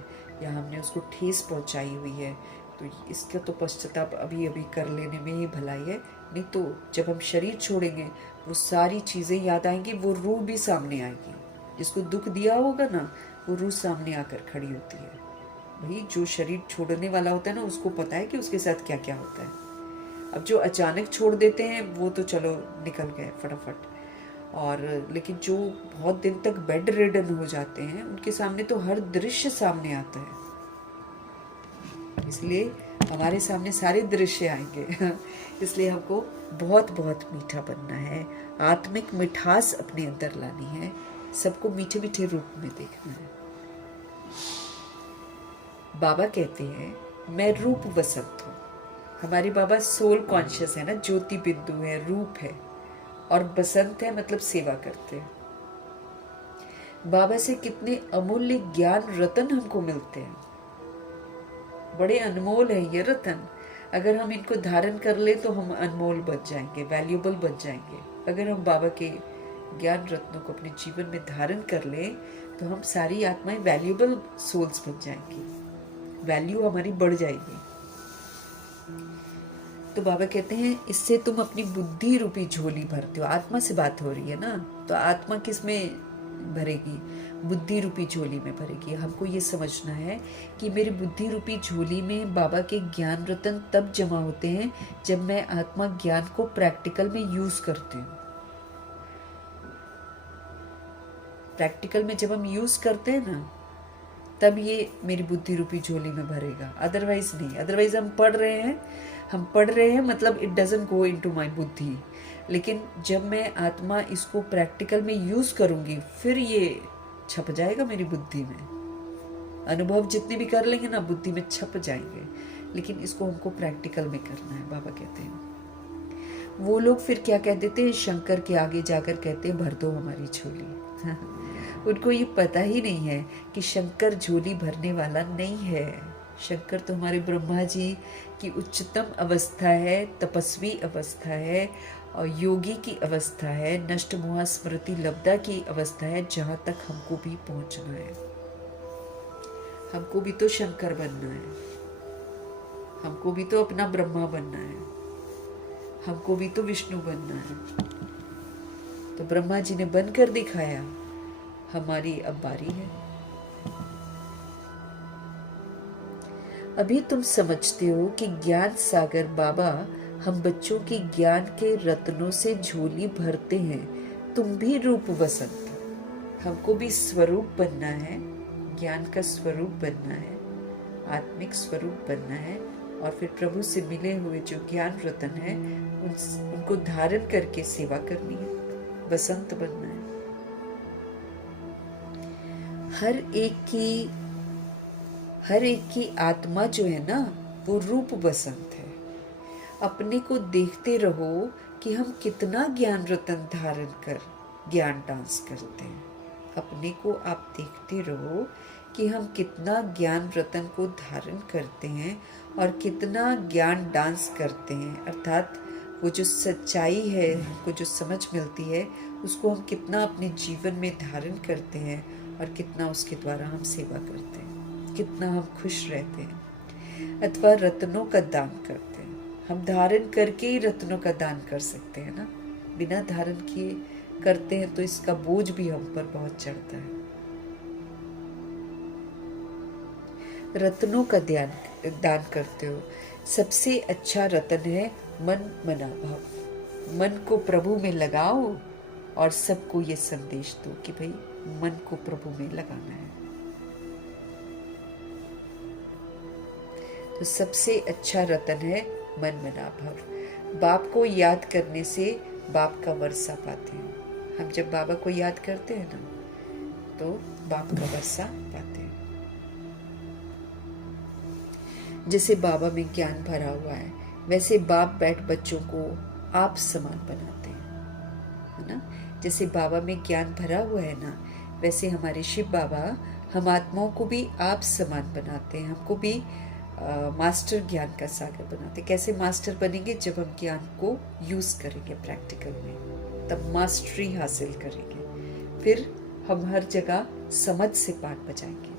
या हमने उसको ठेस पहुंचाई हुई है, तो इसका तो पश्चाताप अभी अभी कर लेने में ही भलाई है। नहीं तो जब हम शरीर छोड़ेंगे, वो सारी चीज़ें याद आएंगी, वो रूह भी सामने आएगी। जिसको दुख दिया होगा ना, वो रूह सामने आकर खड़ी होती है। भाई जो शरीर छोड़ने वाला होता है ना, उसको पता है कि उसके साथ क्या क्या होता है। अब जो अचानक छोड़ देते हैं, वो तो चलो निकल गए फटाफट। और लेकिन जो बहुत दिन तक बेड रिडन हो जाते हैं, उनके सामने तो हर दृश्य सामने आता है। इसलिए हमारे सामने सारे दृश्य आएंगे। इसलिए हमको बहुत बहुत मीठा बनना है, आत्मिक मिठास अपने अंदर लानी है, सबको मीठे मीठे रूप में देखना है। बाबा कहते हैं मैं रूप वसंत हूँ। हमारे बाबा सोल कॉन्शियस है ना, ज्योति बिंदु है, रूप है, और बसंत है मतलब सेवा करते हैं। बाबा से कितने अमूल्य ज्ञान रतन हमको मिलते हैं, बड़े अनमोल है ये रतन। अगर हम इनको धारण कर ले तो हम अनमोल बच जाएंगे, वैल्यूएबल बच जाएंगे। अगर हम बाबा के ज्ञान रत्नों को अपने जीवन में धारण कर ले तो हम सारी आत्माएं वैल्यूएबल सोल्स बन जाएंगी, वैल्यू हमारी बढ़ जाएगी। तो बाबा कहते हैं इससे तुम अपनी बुद्धि रूपी झोली भरते हो। आत्मा से बात हो रही है ना, तो आत्मा किस में भरेगी? बुद्धि रूपी झोली में भरेगी। हमको ये समझना है कि मेरी बुद्धि रूपी झोली में बाबा के ज्ञान रतन तब जमा होते हैं जब मैं आत्मा ज्ञान को प्रैक्टिकल में यूज करती हूँ। प्रैक्टिकल में जब हम यूज करते हैं ना, तब ये मेरी बुद्धि रूपी झोली में भरेगा, अदरवाइज नहीं। अदरवाइज हम पढ़ रहे हैं मतलब it doesn't go into my बुद्धि। लेकिन जब मैं आत्मा इसको प्रैक्टिकल में यूज करूंगी फिर ये छप जाएगा मेरी बुद्धि में। अनुभव जितने भी कर लेंगे ना बुद्धि में छप जाएंगे, लेकिन इसको हमको प्रैक्टिकल में करना है। बाबा कहते हैं वो लोग फिर क्या कह देते हैं, शंकर के आगे जाकर कहते हैं भर दो हमारी झोली। उनको ये पता ही नहीं है कि शंकर झोली भरने वाला नहीं है। शंकर तो हमारे ब्रह्मा जी की उच्चतम अवस्था है, तपस्वी अवस्था है, और योगी की अवस्था है, नष्ट मोह स्मृति लब्धा की अवस्था है, जहां तक हमको भी पहुंचना है। हमको भी तो शंकर बनना है, हमको भी तो अपना ब्रह्मा बनना है, हमको भी तो विष्णु बनना है। तो ब्रह्मा जी ने बनकर दिखाया, हमारी अब बारी है। अभी तुम समझते हो कि ज्ञान सागर बाबा हम बच्चों की ज्ञान के रत्नों से झोली भरते हैं। तुम भी रूप वसंत, हमको भी स्वरूप बनना है, ज्ञान का स्वरूप बनना है, आत्मिक स्वरूप बनना है, और फिर प्रभु से मिले हुए जो ज्ञान रतन है उनको धारण करके सेवा करनी है, वसंत बनना है। हर एक की आत्मा जो है ना वो रूप बसंत है। अपने को देखते रहो कि हम कितना ज्ञान रतन धारण कर ज्ञान डांस करते हैं। अपने को आप देखते रहो कि हम कितना ज्ञान रतन को धारण करते हैं और कितना ज्ञान डांस करते हैं। अर्थात वो जो सच्चाई है, हमको जो समझ मिलती है, उसको हम कितना अपने जीवन में धारण करते हैं और कितना उसके द्वारा हम सेवा करते हैं, कितना हम खुश रहते हैं। अथवा रत्नों का दान करते हैं। हम धारण करके ही रत्नों का दान कर सकते हैं ना, बिना धारण किए करते हैं तो इसका बोझ भी हम पर बहुत चढ़ता है। रत्नों का दान करते हो। सबसे अच्छा रत्न है मन मना भाव। मन को प्रभु में लगाओ और सबको ये संदेश दो कि भाई मन को प्रभु में लगाना है। तो सबसे अच्छा रतन है मन मना भाव। बाप को याद करने से बाप का वर्षा पाते हैं। हम जब बाबा को याद करते हैं ना तो बाप का वर्षा पाते हैं। जैसे बाबा में ज्ञान भरा हुआ है वैसे बाप बैठ बच्चों को आप समान बनाते हैं, है ना। जैसे बाबा में ज्ञान भरा हुआ है ना, वैसे हमारे शिव बाबा हम आत्माओं को भी आप समान बनाते हैं। हमको भी मास्टर ज्ञान का सागर बनाते। कैसे मास्टर बनेंगे? जब हम ज्ञान को यूज करेंगे प्रैक्टिकल में, तब मास्टरी हासिल करेंगे। फिर हम हर जगह समझ से पाठ बजाएंगे।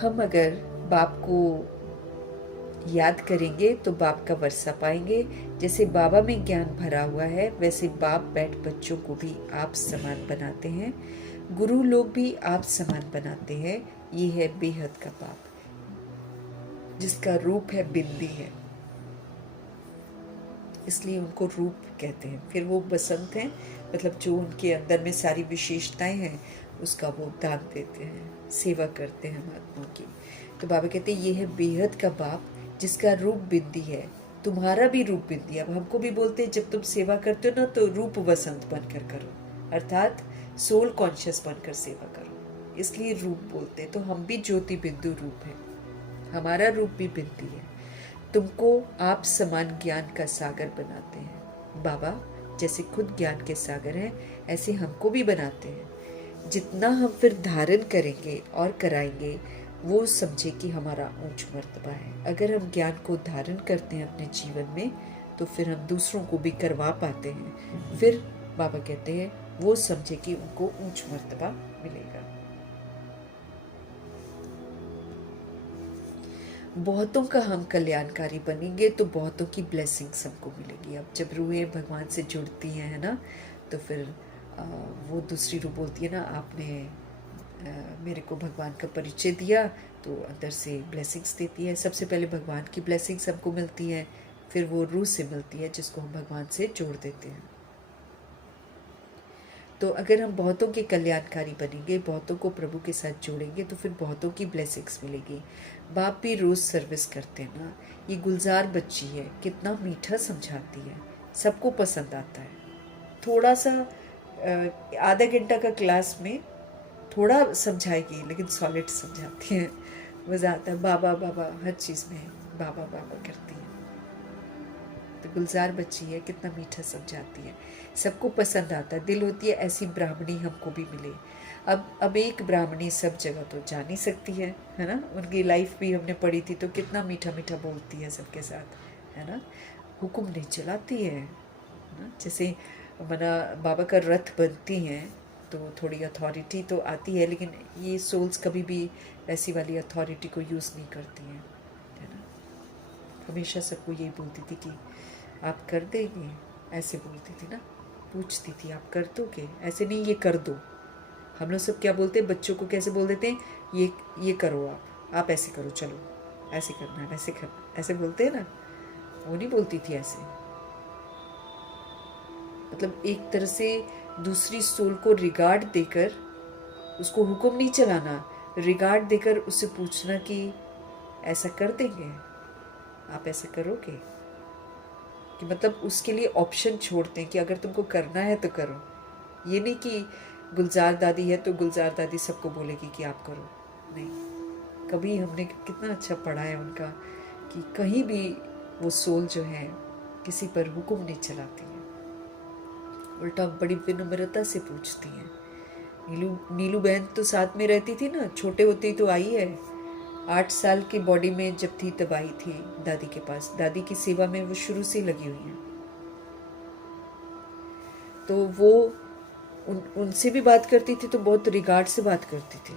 हम अगर बाप को याद करेंगे तो बाप का वर्षा पाएंगे। जैसे बाबा में ज्ञान भरा हुआ है वैसे बाप बैठ बच्चों को भी आप समान बनाते हैं। गुरु लोग भी आप समान बनाते हैं। ये है बेहद का बाप जिसका रूप है बिंदी है, इसलिए उनको रूप कहते हैं। फिर वो बसंत हैं, मतलब जो उनके अंदर में सारी विशेषताएं हैं उसका वो दान देते हैं, सेवा करते हैं महात्मा की। तो बाबा कहते हैं ये है बेहद का बाप जिसका रूप बिंदी है। तुम्हारा भी रूप बिंदी है। अब हमको भी बोलते हैं जब तुम सेवा करते हो ना तो रूप वसंत बनकर करो, अर्थात सोल कॉन्शियस बनकर सेवा करो, इसलिए रूप बोलते। तो हम भी ज्योति बिंदु रूप है, हमारा रूप भी बिंदी है। तुमको आप समान ज्ञान का सागर बनाते हैं। बाबा जैसे खुद ज्ञान के सागर हैं, ऐसे हमको भी बनाते हैं। जितना हम फिर धारण करेंगे और कराएंगे, वो समझे कि हमारा ऊंच मर्तबा है। अगर हम ज्ञान को धारण करते हैं अपने जीवन में, तो फिर हम दूसरों को भी करवा पाते हैं। फिर बाबा कहते हैं वो समझे कि उनको ऊंच मर्तबा मिलेगा। बहुतों का हम कल्याणकारी बनेंगे तो बहुतों की ब्लेसिंग्स हमको मिलेगी। अब जब रूहें भगवान से जुड़ती हैं, है ना, तो फिर वो दूसरी रूह बोलती है ना, आपने मेरे को भगवान का परिचय दिया, तो अंदर से ब्लेसिंग्स देती है। सबसे पहले भगवान की ब्लेसिंग्स हमको मिलती है, फिर वो रूह से मिलती है जिसको हम भगवान से जोड़ देते हैं। तो अगर हम बहुतों के कल्याणकारी बनेंगे, बहुतों को प्रभु के साथ जोड़ेंगे, तो फिर बहुतों की ब्लेसिंग्स मिलेगी। बाप भी रोज़ सर्विस करते हैं ना। ये गुलजार बच्ची है, कितना मीठा समझाती है, सबको पसंद आता है। थोड़ा सा आधा घंटा का क्लास में थोड़ा समझाएगी, लेकिन सॉलिड समझाती है। मज़ा आता है। बाबा बाबा हर चीज़ में बाबा बाबा करती है। तो गुलजार बच्ची है, कितना मीठा समझाती है, सबको पसंद आता है। दिल होती है ऐसी ब्राह्मणी हमको भी मिले। अब एक ब्राह्मणी सब जगह तो जा नहीं सकती है ना। उनकी लाइफ भी हमने पढ़ी थी, तो कितना मीठा मीठा बोलती है सबके साथ, है ना। हुक्म नहीं चलाती है ना। जैसे मना बाबा का रथ बनती हैं, तो थोड़ी अथॉरिटी तो आती है, लेकिन ये सोल्स कभी भी ऐसी वाली अथॉरिटी को यूज़ नहीं करती हैं, है ना। हमेशा सबको यही बोलती थी कि आप कर देंगे, ऐसे बोलती थी ना। पूछती थी आप कर दोगे, ऐसे नहीं ये कर दो। हम लोग सब क्या बोलते हैं, बच्चों को कैसे बोल देते हैं, ये करो, आप ऐसे करो, चलो ऐसे करना है, वैसे करना, ऐसे बोलते हैं ना। वो नहीं बोलती थी ऐसे। मतलब एक तरह से दूसरी सोल को रिगार्ड देकर, उसको हुक्म नहीं चलाना, रिगार्ड देकर उससे पूछना कि ऐसा कर देंगे, आप ऐसा करोगे, कि मतलब उसके लिए ऑप्शन छोड़ते हैं कि अगर तुमको करना है तो करो। ये नहीं कि गुलजार दादी है तो गुलजार दादी सबको बोलेगी कि आप करो, नहीं। कभी हमने कितना अच्छा पढ़ा है उनका कि कहीं भी वो सोल जो है किसी पर हुक्म नहीं चलाती है, उल्टा बड़ी विनम्रता से पूछती हैं। नीलू बहन तो साथ में रहती थी ना, छोटे होते ही तो आई है। 8 साल की बॉडी में जब थी तब आई थी दादी के पास। दादी की सेवा में वो शुरू से लगी हुई है। तो वो उनसे भी बात करती थी तो बहुत रिगार्ड से बात करती थी।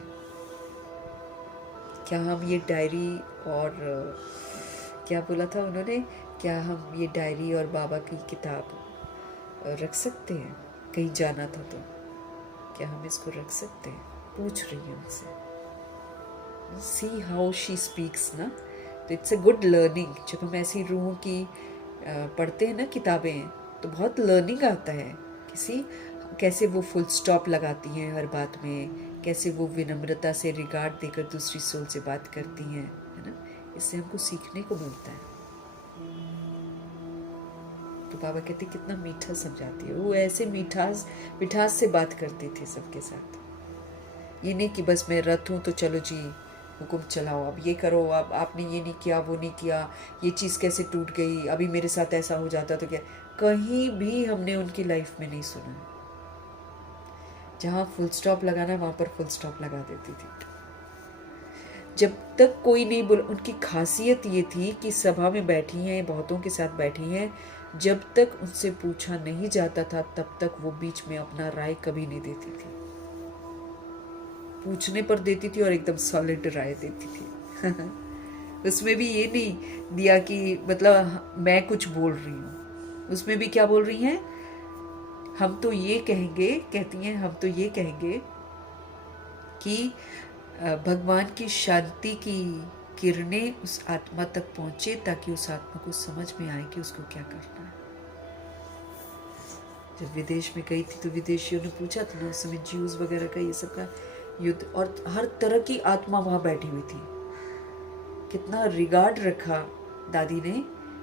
क्या हम ये डायरी और क्या बोला था उन्होंने, क्या हम ये डायरी और बाबा की किताब रख सकते हैं, कहीं जाना था तो क्या हम इसको रख सकते हैं, पूछ रही है उनसे। सी हाउ शी स्पीक्स ना, तो इट्स अ गुड लर्निंग। जब हम ऐसी रूहों की पढ़ते हैं ना किताबें, तो बहुत लर्निंग आता है। कैसे वो फुल स्टॉप लगाती हैं हर बात में, कैसे वो विनम्रता से रिगार्ड देकर दूसरी सोल से बात करती हैं, है ना। इससे हमको सीखने को मिलता है। तो बाबा कहते कितना मीठा समझाती है वो, ऐसे मिठास से बात करती थी सबके साथ। ये नहीं कि बस मैं रथ हूँ तो चलो जी हुक्म चलाओ, अब ये करो, अब आपने ये नहीं किया, वो नहीं किया, ये चीज़ कैसे टूट गई, अभी मेरे साथ ऐसा हो जाता तो क्या। कहीं भी हमने उनकी लाइफ में नहीं सुना। जहाँ फुल स्टॉप लगाना वहाँ पर फुल स्टॉप लगा देती थी। जब तक कोई नहीं बोल, उनकी खासियत ये थी कि सभा में बैठी हैं, बहुतों के साथ बैठी हैं, जब तक उनसे पूछा नहीं जाता था तब तक वो बीच में अपना राय कभी नहीं देती थी। पूछने पर देती थी और एकदम सॉलिड राय देती थी। उसमें भी ये नहीं दिया कि मतलब मैं कुछ बोल रही हूँ। उसमें भी क्या बोल रही हैं, हम तो ये कहेंगे, कहती हैं हम तो ये कहेंगे कि भगवान की शांति की किरणें उस आत्मा तक पहुंचे, ताकि उस आत्मा को समझ में आए कि उसको क्या करना है। जब विदेश में गई थी तो विदेशियों ने पूछा था ना, उस समय ज्यूज वगैरह का ये सब का युद्ध, और हर तरह की आत्मा वहां बैठी हुई थी। कितना रिगार्ड रखा दादी ने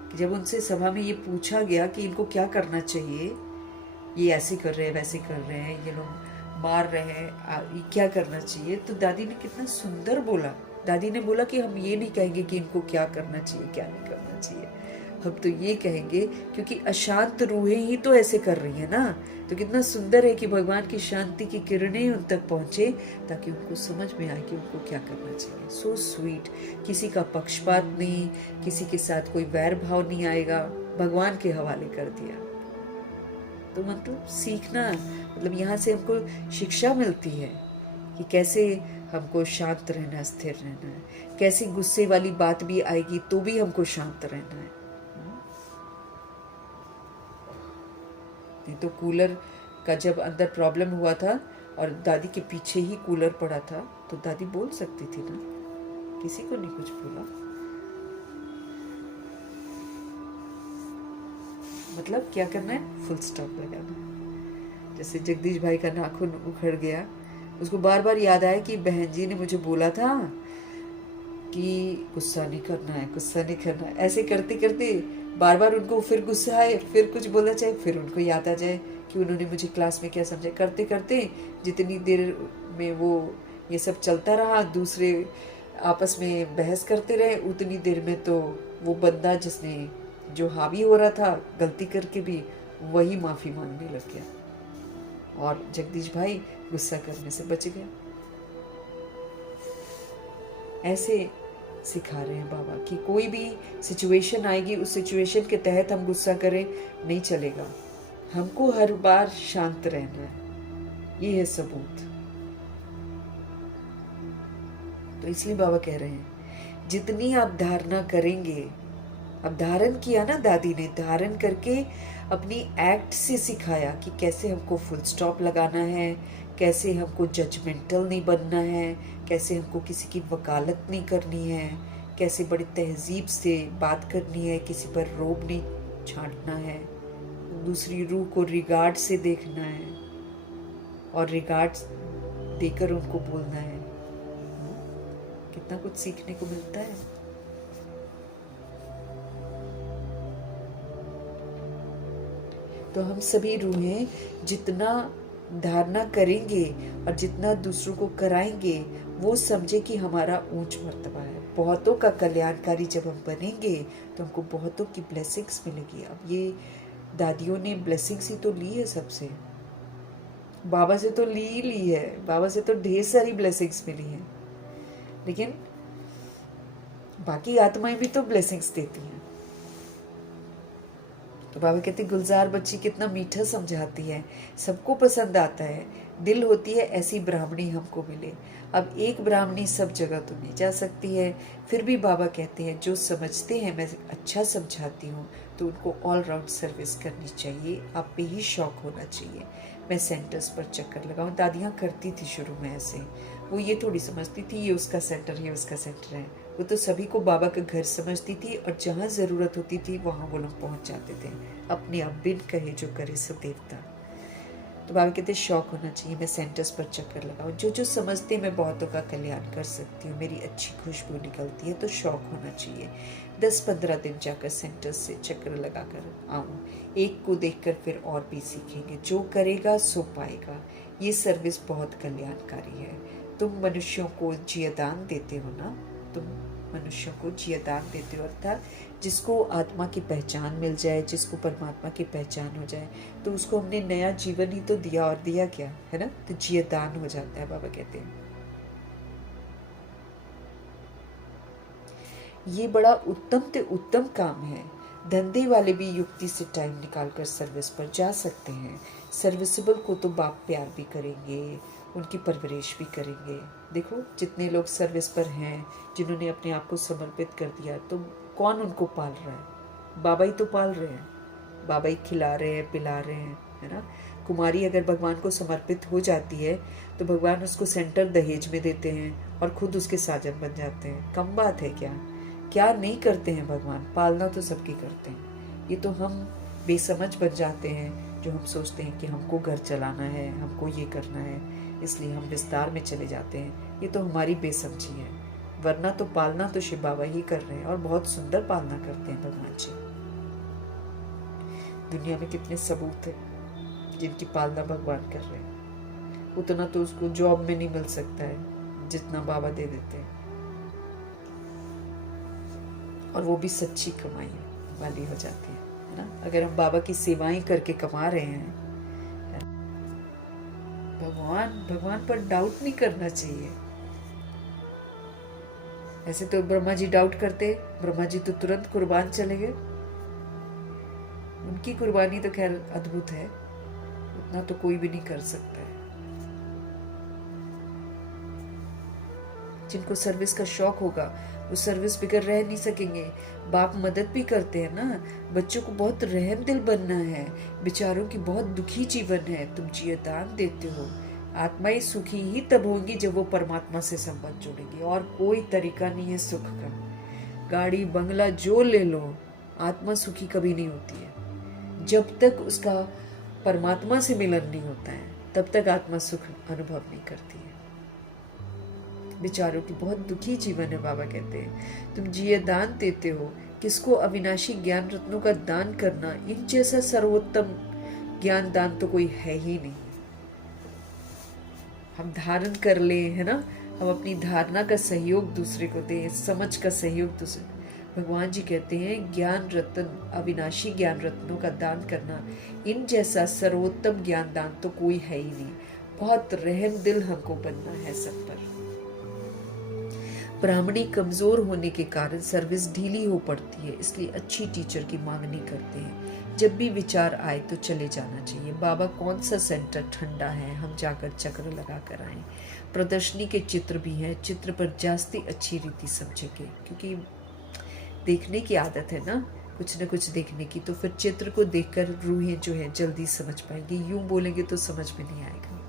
कि जब उनसे सभा में ये पूछा गया कि इनको क्या करना चाहिए, ये ऐसे कर रहे हैं, वैसे कर रहे हैं, ये लोग मार रहे हैं, ये क्या करना चाहिए। तो दादी ने कितना सुंदर बोला। दादी ने बोला कि हम ये नहीं कहेंगे कि इनको क्या करना चाहिए, क्या नहीं करना चाहिए, हम तो ये कहेंगे क्योंकि अशांत रूहें ही तो ऐसे कर रही है ना। तो कितना सुंदर है कि भगवान की शांति की किरणें उन तक पहुंचे ताकि उनको समझ में आए कि उनको क्या करना चाहिए। सो स्वीट, किसी का पक्षपात नहीं, किसी के साथ कोई वैर भाव नहीं आएगा, भगवान के हवाले कर दिया। तो मतलब सीखना, मतलब यहाँ से हमको शिक्षा मिलती है कि कैसे हमको शांत रहना, स्थिर रहना है, कैसी गुस्से वाली बात भी आएगी तो भी हमको शांत रहना है। नहीं तो कूलर का जब अंदर प्रॉब्लम हुआ था और दादी के पीछे ही कूलर पड़ा था तो दादी बोल सकती थी ना, किसी को नहीं कुछ बोला। मतलब क्या करना है, फुल स्टॉप लगाना है। जैसे जगदीश भाई का नाखून उखड़ गया, उसको बार बार याद आया कि बहन जी ने मुझे बोला था कि गुस्सा नहीं करना है, गुस्सा नहीं करना है। ऐसे करते करते बार बार उनको फिर गुस्सा आए, फिर कुछ बोला जाए, फिर उनको याद आ जाए कि उन्होंने मुझे क्लास में क्या समझाया। करते करते जितनी देर में वो ये सब चलता रहा, दूसरे आपस में बहस करते रहे, उतनी देर में तो वो बंदा जिसने जो हावी हो रहा था गलती करके भी, वही माफ़ी मांगने लग गया और जगदीश भाई गुस्सा करने से बच गया। ऐसे सिखा रहे हैं बाबा कि कोई भी सिचुएशन आएगी, उस सिचुएशन के तहत हम गुस्सा करें नहीं चलेगा, हमको हर बार शांत रहना है। ये है सबूत। तो इसलिए बाबा कह रहे हैं जितनी आप धारणा करेंगे, अब धारण किया ना दादी ने, धारण करके अपनी एक्ट से सिखाया कि कैसे हमको फुल स्टॉप लगाना है, कैसे हमको जजमेंटल नहीं बनना है, कैसे हमको किसी की वकालत नहीं करनी है, कैसे बड़ी तहजीब से बात करनी है, किसी पर रोब नहीं छांटना है, दूसरी रूह को रिगार्ड से देखना है और रिगार्ड देकर उनको बोलना है। कितना कुछ सीखने को मिलता है। तो हम सभी रूहें जितना धारणा करेंगे और जितना दूसरों को कराएंगे, वो समझे कि हमारा ऊंच मर्तबा है। बहुतों का कल्याणकारी जब हम बनेंगे तो हमको बहुतों की ब्लेसिंग्स मिलेगी। अब ये दादियों ने ब्लेसिंग्स ही तो ली है सबसे, बाबा से तो ली है, बाबा से तो ढेर सारी ब्लेसिंग्स मिली हैं, लेकिन बाकी आत्माएं भी तो ब्लेसिंग्स देती हैं। तो बाबा कहते गुलजार बच्ची कितना मीठा समझाती है, सबको पसंद आता है, दिल होती है ऐसी ब्राह्मणी हमको मिले। अब एक ब्राह्मणी सब जगह तो नहीं जा सकती है, फिर भी बाबा कहते हैं जो समझते हैं मैं अच्छा समझाती हूँ तो उनको ऑल राउंड सर्विस करनी चाहिए, आप पे ही शौक होना चाहिए। मैं सेंटर्स पर चक्कर लगाऊँ, दादियाँ करती थी शुरू में ऐसे, वो ये थोड़ी समझती थी ये उसका सेंटर है, उसका सेंटर है, वो तो सभी को बाबा का घर समझती थी और जहाँ ज़रूरत होती थी वहाँ वो लोग पहुँच जाते थे, अपने आप बिन कहे जो करे सो देवता। तो बाबा कहते शौक होना चाहिए, मैं सेंटर्स पर चक्कर लगाऊं, जो जो समझते मैं बहुतों का कल्याण कर सकती हूँ, मेरी अच्छी खुशबू निकलती है, तो शौक होना चाहिए। 10-15 दिन जाकर सेंटर्स से चक्कर लगा कर आऊँ, एक को देखकर फिर और भी सीखेंगे, जो करेगा सो पाएगा। ये सर्विस बहुत कल्याणकारी है। तुम मनुष्यों को जियादान देते हो ना, तुम मनुष्यों को जियादान देते हो, अर्थात जिसको आत्मा की पहचान मिल जाए, जिसको परमात्मा की पहचान हो जाए, तो उसको हमने नया जीवन ही तो दिया, और दिया क्या है ना, तो जियादान हो जाता है। बाबा कहते हैं ये बड़ा उत्तम से उत्तम काम है। धंधे वाले भी युक्ति से टाइम निकालकर सर्विस पर जा सकते हैं। सर्विसेबल को तो बाप प्यार भी करेंगे, उनकी परवरिश भी करेंगे। देखो जितने लोग सर्विस पर हैं, जिन्होंने अपने आप को समर्पित कर दिया, तो कौन उनको पाल रहा है? बाबा ही तो पाल रहे हैं, बाबा ही खिला रहे हैं, पिला रहे हैं, है ना। कुमारी अगर भगवान को समर्पित हो जाती है तो भगवान उसको सेंटर दहेज में देते हैं और खुद उसके साजन बन जाते हैं। कम बात है क्या? क्या नहीं करते हैं भगवान, पालना तो सबकी करते हैं। ये तो हम बेसमझ बन जाते हैं, जो हम सोचते हैं कि हमको घर चलाना है, हमको ये करना है, इसलिए हम विस्तार में चले जाते हैं। ये तो हमारी बेसमझी है, वरना तो पालना तो शिव बाबा ही कर रहे हैं और बहुत सुंदर पालना करते हैं भगवान जी। दुनिया में कितने सबूत है जिनकी पालना भगवान कर रहे हैं। उतना तो उसको जॉब में नहीं मिल सकता है जितना बाबा दे देते हैं, और वो भी सच्ची कमाई वाली हो जाती है ना। अगर हम बाबा की सेवाएं करके कमा रहे हैं, भगवान पर डाउट नहीं करना चाहिए। ऐसे तो ब्रह्मा जी डाउट करते, ब्रह्मा जी तो तुरंत कुर्बान चले गए। उनकी कुर्बानी तो खैर अद्भुत है, उतना तो कोई भी नहीं कर सकता है। जिनको सर्विस का शौक होगा वो सर्विस बगैर रह नहीं सकेंगे। बाप मदद भी करते हैं ना। बच्चों को बहुत रहम दिल बनना है, बेचारों की बहुत दुखी जीवन है, तुम जिये दान देते हो। आत्माएं सुखी ही तब होंगी जब वो परमात्मा से संबंध जोड़ेंगी, और कोई तरीका नहीं है सुख का। गाड़ी बंगला जो ले लो, आत्मा सुखी कभी नहीं होती है। जब तक उसका परमात्मा से मिलन नहीं होता है तब तक आत्मा सुख अनुभव नहीं करती है। बेचारों की बहुत दुखी जीवन है। बाबा कहते हैं तुम जिये दान देते हो, किसको अविनाशी ज्ञान रत्नों का दान करना, इन जैसा सर्वोत्तम ज्ञान दान तो कोई है ही नहीं। हम धारण कर ले, है ना, हम अपनी धारणा का सहयोग दूसरे को दें, समझ का सहयोग दूसरे। भगवान जी कहते हैं ज्ञान रत्न, अविनाशी ज्ञान रत्नों का दान करना, इन जैसा सर्वोत्तम ज्ञान दान तो कोई है ही नहीं। बहुत रहम दिल हमको बनना है सब पर। ब्राह्मणी कमजोर होने के कारण सर्विस ढीली हो पड़ती है, इसलिए अच्छी टीचर की मांग नहीं करते हैं। जब भी विचार आए तो चले जाना चाहिए। बाबा कौन सा सेंटर ठंडा है, हम जाकर चक्र लगा कर आए। प्रदर्शनी के चित्र भी हैं, चित्र पर जास्ती अच्छी रीति समझेंगे, क्योंकि देखने की आदत है ना कुछ देखने की, तो फिर चित्र को देखकर रूहें जो है जल्दी समझ पाएंगी। यूं बोलेंगे तो समझ में नहीं आएगा।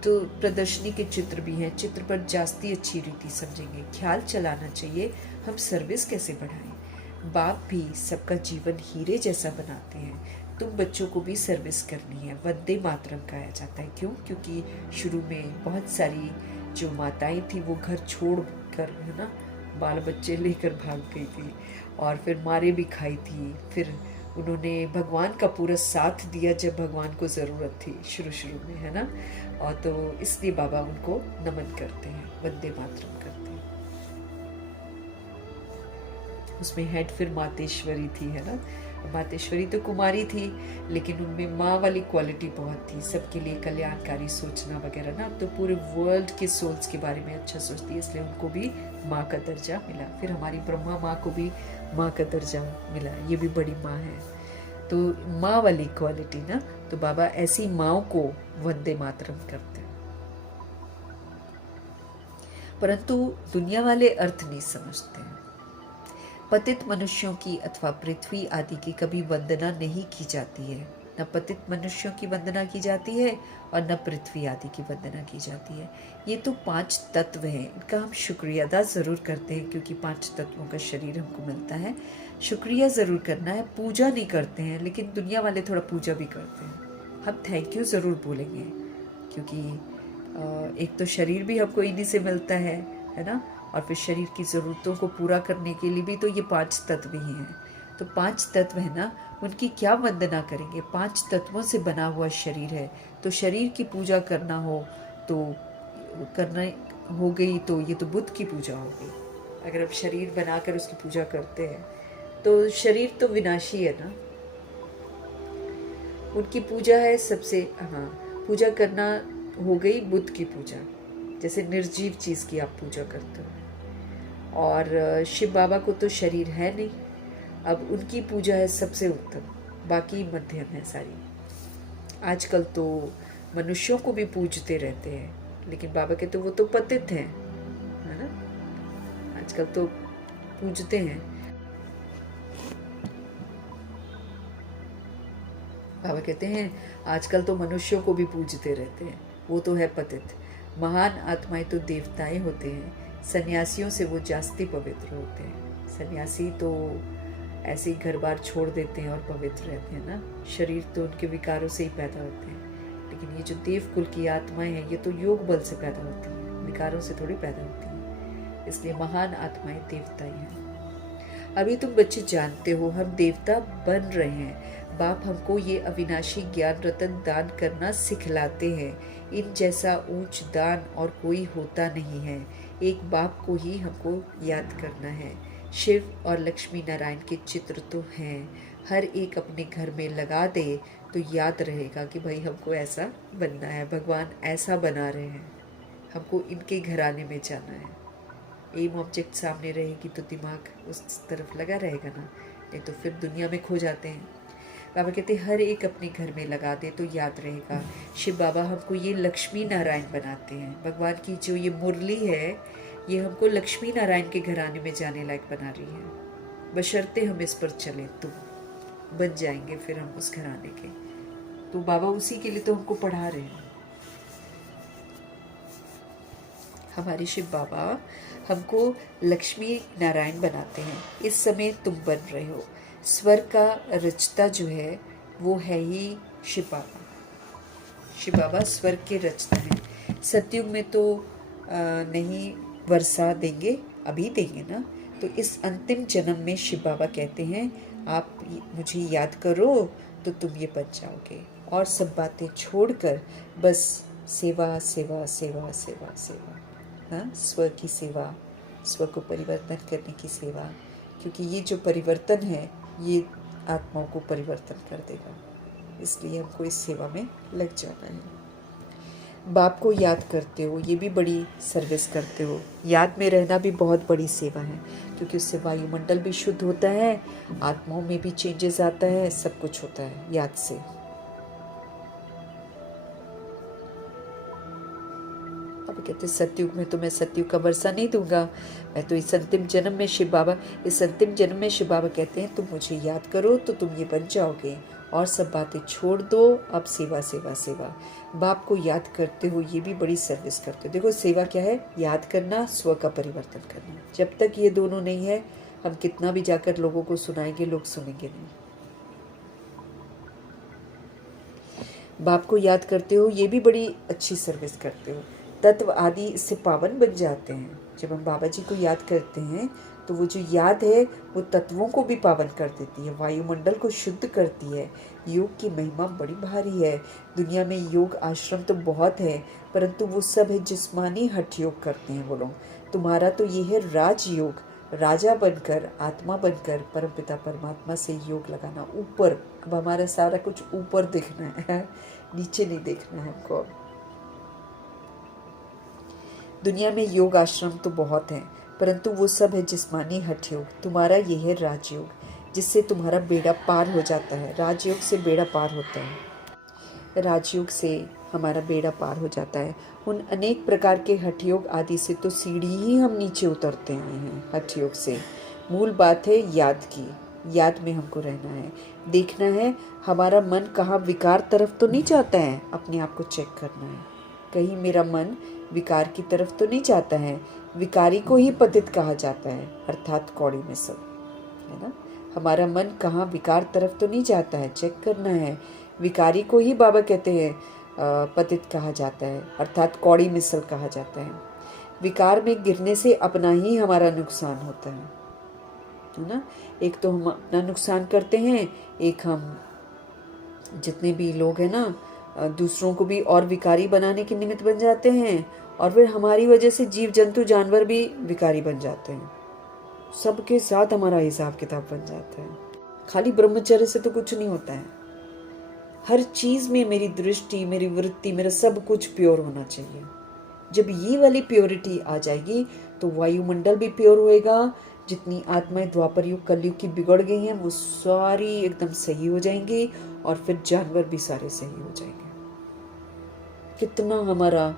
तो प्रदर्शनी के चित्र भी हैं, चित्र पर जास्ती अच्छी रीति समझेंगे। ख्याल चलाना चाहिए हम सर्विस कैसे बढ़ाएं। बाप भी सबका जीवन हीरे जैसा बनाते हैं। तुम बच्चों को भी सर्विस करनी है। वंदे मातरम कहा जाता है, क्यों? क्योंकि शुरू में बहुत सारी जो माताएं थी वो घर छोड़ कर, है ना, बाल बच्चे लेकर भाग गई थी और फिर मारे भी खाई थी। फिर उन्होंने भगवान का पूरा साथ दिया जब भगवान को ज़रूरत थी शुरू में, है ना। और तो इसलिए बाबा उनको नमन करते हैं, वंदे मातरम करते हैं। उसमें हेड फिर मातेश्वरी थी, है ना। मातेश्वरी तो कुमारी थी, लेकिन उनमें माँ वाली क्वालिटी बहुत थी, सबके लिए कल्याणकारी सोचना वगैरह ना। तो पूरे वर्ल्ड के सोल्स के बारे में अच्छा सोचती है, इसलिए उनको भी माँ का दर्जा मिला। फिर हमारी ब्रह्मा माँ को भी माँ का दर्जा मिला, ये भी बड़ी माँ है। तो माँ वाली क्वालिटी ना, तो बाबा ऐसी माँओं को वंदे मातरम करते हैं। परंतु दुनिया वाले अर्थ नहीं समझते हैं। पतित मनुष्यों की अथवा पृथ्वी आदि की कभी वंदना नहीं की जाती है। न पतित मनुष्यों की वंदना की जाती है और न पृथ्वी आदि की वंदना की जाती है। ये तो 5 तत्व हैं, इनका हम शुक्रिया अदा ज़रूर करते हैं, क्योंकि 5 तत्वों का शरीर हमको मिलता है। शुक्रिया ज़रूर करना है, पूजा नहीं करते हैं, लेकिन दुनिया वाले थोड़ा पूजा भी करते हैं। हम थैंक यू ज़रूर बोलेंगे, क्योंकि एक तो शरीर भी हमको इन्हीं से मिलता है ना, और फिर शरीर की ज़रूरतों को पूरा करने के लिए भी तो ये 5 तत्व ही हैं। तो 5 तत्व है ना, उनकी क्या वंदना करेंगे? 5 तत्वों से बना हुआ शरीर है, तो शरीर की पूजा करना हो तो करना हो गई, तो ये तो बुद्ध की पूजा हो गई। अगर आप शरीर बनाकर उसकी पूजा करते हैं तो शरीर तो विनाशी है ना। उनकी पूजा है सबसे, हाँ, पूजा करना हो गई बुद्ध की पूजा, जैसे निर्जीव चीज़ की आप पूजा करते हो। और शिव बाबा को तो शरीर है नहीं, अब उनकी पूजा है सबसे उत्तम, बाकी मध्यम है सारी। आजकल तो मनुष्यों को भी पूजते रहते हैं, लेकिन बाबा कहते वो तो पतित हैं, है ना। आजकल तो पूजते हैं। बाबा कहते हैं आजकल तो मनुष्यों को भी पूजते रहते हैं, वो तो है पतित। महान आत्माएं तो देवताएं होते हैं, सन्यासियों से वो जास्ती पवित्र होते हैं। सन्यासी तो ऐसे ही घर बार छोड़ देते हैं और पवित्र रहते हैं ना। शरीर तो उनके विकारों से ही पैदा होते हैं, लेकिन ये जो देव कुल की आत्माएं हैं ये तो योग बल से पैदा होती हैं, विकारों से थोड़ी पैदा होती हैं। इसलिए महान आत्माएं देवताएं हैं। अभी तुम बच्चे जानते हो हम देवता बन रहे हैं। बाप हमको ये अविनाशी ज्ञान रतन दान करना सिखलाते हैं। इन जैसा ऊंच दान और कोई होता नहीं है। एक बाप को ही हमको याद करना है। शिव और लक्ष्मी नारायण के चित्र तो हैं, हर एक अपने घर में लगा दे तो याद रहेगा कि भाई हमको ऐसा बनना है, भगवान ऐसा बना रहे हैं, हमको इनके घराने में जाना है। एम ऑब्जेक्ट सामने रहेगी तो दिमाग उस तरफ लगा रहेगा ना, नहीं तो फिर दुनिया में खो जाते हैं। बाबा कहते हैं हर एक अपने घर में लगा दे तो याद रहेगा। शिव बाबा हमको ये लक्ष्मी नारायण बनाते हैं। भगवान की जो ये मुरली है ये हमको लक्ष्मी नारायण के घराने में जाने लायक बना रही है, बशर्ते हम इस पर चले तो बन जाएंगे फिर हम उस घराने के। तो बाबा उसी के लिए तो हमको पढ़ा रहे हैं। हमारे शिव बाबा हमको लक्ष्मी नारायण बनाते हैं। इस समय तुम बन रहे हो। स्वर्ग का रचता जो है वो है ही शिव बाबा। शिव बाबा स्वर्ग के रचता हैं। सतयुग में तो नहीं वर्षा देंगे, अभी देंगे ना। तो इस अंतिम जन्म में शिव बाबा कहते हैं आप मुझे याद करो तो तुम ये बन जाओगे, और सब बातें छोड़कर बस सेवा सेवा सेवा सेवा सेवा। हाँ, स्व की सेवा, स्व को परिवर्तन करने की सेवा, क्योंकि ये जो परिवर्तन है ये आत्माओं को परिवर्तन कर देगा। इसलिए हमको इस सेवा में लग जाना है। बाप को याद करते हो, ये भी बड़ी सर्विस करते हो। याद में रहना भी बहुत बड़ी सेवा है, क्योंकि उससे वायुमंडल भी शुद्ध होता है, आत्माओं में भी चेंजेस आता है, सब कुछ होता है याद से। अब कहते सतयुग में तो मैं सतयुग का वर्षा नहीं दूंगा, मैं तो इस अंतिम जन्म में शिव बाबा कहते हैं तुम मुझे याद करो तो तुम ये बन जाओगे, और सब बातें छोड़ दो, अब सेवा सेवा सेवा। बाप को याद करते हो, ये भी बड़ी सर्विस करते हो। देखो सेवा क्या है, याद करना, स्व का परिवर्तन करना। जब तक ये दोनों नहीं है हम कितना भी जाकर लोगों को सुनाएंगे, लोग सुनेंगे नहीं। बाप को याद करते हो, ये भी बड़ी अच्छी सर्विस करते हो। तत्व आदि इससे पावन बन जाते हैं। जब हम बाबा जी को याद करते हैं तो वो जो याद है वो तत्वों को भी पावन कर देती है, वायुमंडल को शुद्ध करती है। योग की महिमा बड़ी भारी है। दुनिया में योग आश्रम तो बहुत है, परंतु वो सब है जिस्मानी हठ योग करते हैं वो लोग। तुम्हारा तो ये है राजयोग, राजा बनकर, आत्मा बनकर परमपिता परमात्मा से योग लगाना ऊपर। अब हमारा सारा कुछ ऊपर देखना है, नीचे नहीं देखना है हमको। दुनिया में योग आश्रम तो बहुत हैं, परंतु वो सब है जिस्मानी हठ योग। तुम्हारा ये है राजयोग, जिससे तुम्हारा बेड़ा पार हो जाता है। राजयोग से बेड़ा पार होता है, राजयोग से हमारा बेड़ा पार हो जाता है। उन अनेक प्रकार के हठ योग आदि से तो सीढ़ी ही हम नीचे उतरते आए हैं। हठ योग से मूल बात है याद की, याद में हमको रहना है। देखना है हमारा मन कहाँ विकार तरफ तो नहीं जाता है, अपने आप को चेक करना है। कहीं मेरा मन विकार की तरफ तो नहीं जाता है। विकारी को ही पतित कहा जाता है, अर्थात कौड़ी में सब, है ना। हमारा मन कहाँ विकार तरफ तो नहीं जाता है, चेक करना है। विकारी को ही बाबा कहते हैं पतित कहा जाता है, अर्थात कौड़ी मिसल कहा जाता है। विकार में गिरने से अपना ही हमारा नुकसान होता है ना। एक तो हम अपना नुकसान करते हैं, एक हम जितने भी लोग हैं ना दूसरों को भी और विकारी बनाने के निमित्त बन जाते हैं, और फिर हमारी वजह से जीव जंतु जानवर भी विकारी बन जाते हैं। सबके साथ हमारा हिसाब किताब बन जाता है। खाली ब्रह्मचर्य से तो कुछ नहीं होता है। हर चीज में मेरी दृष्टि, मेरी वृत्ति, मेरा सब कुछ प्योर होना चाहिए। जब ये वाली प्योरिटी आ जाएगी तो वायुमंडल भी प्योर होएगा। जितनी आत्माएं द्वापर युग कलयुग की बिगड़ गई हैं वो सारी एकदम सही हो जाएंगी, और फिर जानवर भी सारे सही हो जाएंगे। कितना हमारा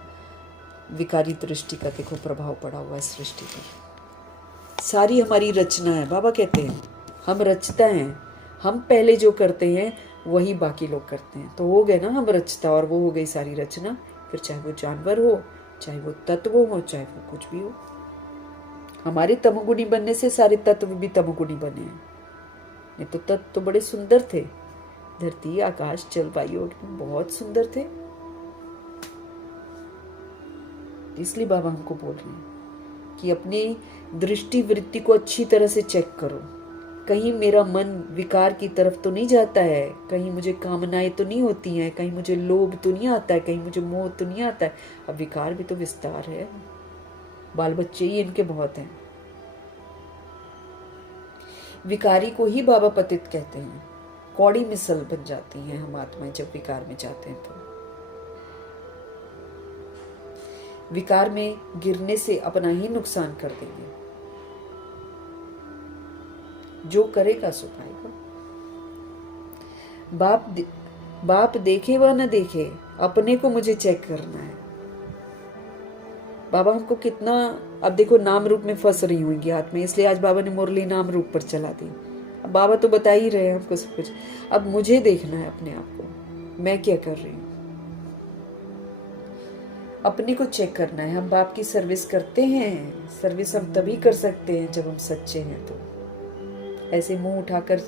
विकारी दृष्टि का देखो प्रभाव पड़ा हुआ है सृष्टि पर। सारी हमारी रचना है। बाबा कहते हैं हम रचता हैं, हम पहले जो करते हैं वही बाकी लोग करते हैं। तो हो गए ना हम रचता, और वो हो गई सारी रचना। फिर चाहे वो जानवर हो, चाहे वो तत्व हो, चाहे वो कुछ भी हो। हमारे तमोगुणी बनने से सारे तत्व भी तमोगुणी बने हैं। नहीं तो तत्व तो बड़े सुंदर थे, धरती आकाश जल वायु बहुत सुंदर थे। इसलिए बाबा हमको बोल रहे हैं कि अपनी दृष्टि वृत्ति को अच्छी तरह से चेक करो। कहीं मेरा मन विकार की तरफ तो नहीं जाता है, कहीं मुझे कामनाएं तो नहीं होती हैं, कहीं मुझे लोभ तो नहीं आता है, कहीं मुझे मोह तो नहीं आता है। अब विकार भी तो विस्तार है, बाल बच्चे ही इनके बहुत हैं। विकारी को ही बाबा पतित कहते हैं। कौड़ी मिसल बन जाती हैं हम आत्माएं जब विकार में जाते हैं तो। विकार में गिरने से अपना ही नुकसान कर देंगे। जो करेगा सो पाएगा। बाप देखे व न देखे, अपने को मुझे चेक करना है। बाबा हमको कितना, अब देखो नाम रूप में फंस रही होंगी हाथ में, इसलिए आज बाबा ने मुरली नाम रूप पर चला दी। अब बाबा तो बता ही रहे हैं हमको सब कुछ। अब मुझे देखना है अपने आप को, मैं क्या कर रही हूँ, अपने को चेक करना है। हम बाप की सर्विस करते हैं। सर्विस हम तभी कर सकते हैं जब हम सच्चे हैं। तो ऐसे मुंह उठाकर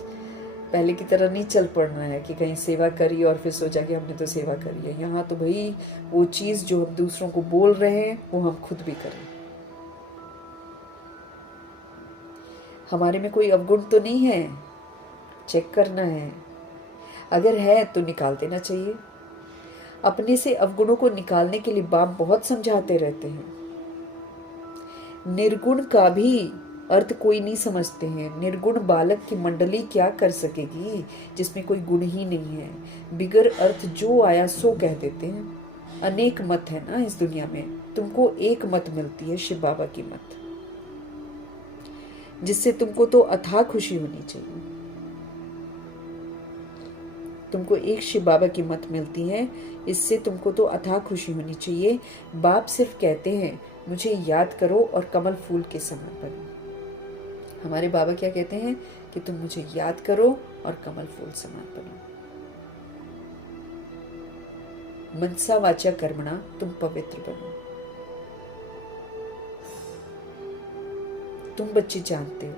पहले की तरह नहीं चल पड़ना है कि कहीं सेवा करी और फिर सोचा कि हमने तो सेवा करी है। यहाँ तो भाई वो चीज जो हम दूसरों को बोल रहे हैं वो हम खुद भी करें। हमारे में कोई अवगुण तो नहीं है, चेक करना है। अगर है तो निकाल देना चाहिए। अपने से अवगुणों को निकालने के लिए बाप बहुत समझाते रहते हैं। निर्गुण का भी अर्थ कोई नहीं समझते हैं। निर्गुण बालक की मंडली क्या कर सकेगी जिसमें कोई गुण ही नहीं है। बिगर अर्थ जो आया सो कह देते हैं। अनेक मत है ना इस दुनिया में, तुमको एक मत मिलती है, शिव बाबा की मत, जिससे तुमको तो अथाह खुशी होनी चाहिए। तुमको एक शिव बाबा की मत मिलती है, इससे तुमको तो अथाह खुशी होनी चाहिए। बाप सिर्फ कहते हैं मुझे याद करो और कमल फूल के समान बनो। हमारे बाबा क्या कहते हैं कि तुम मुझे याद करो और कमल फूल समान बनो। मनसा वाचा कर्मणा तुम पवित्र बनो। तुम बच्चे जानते हो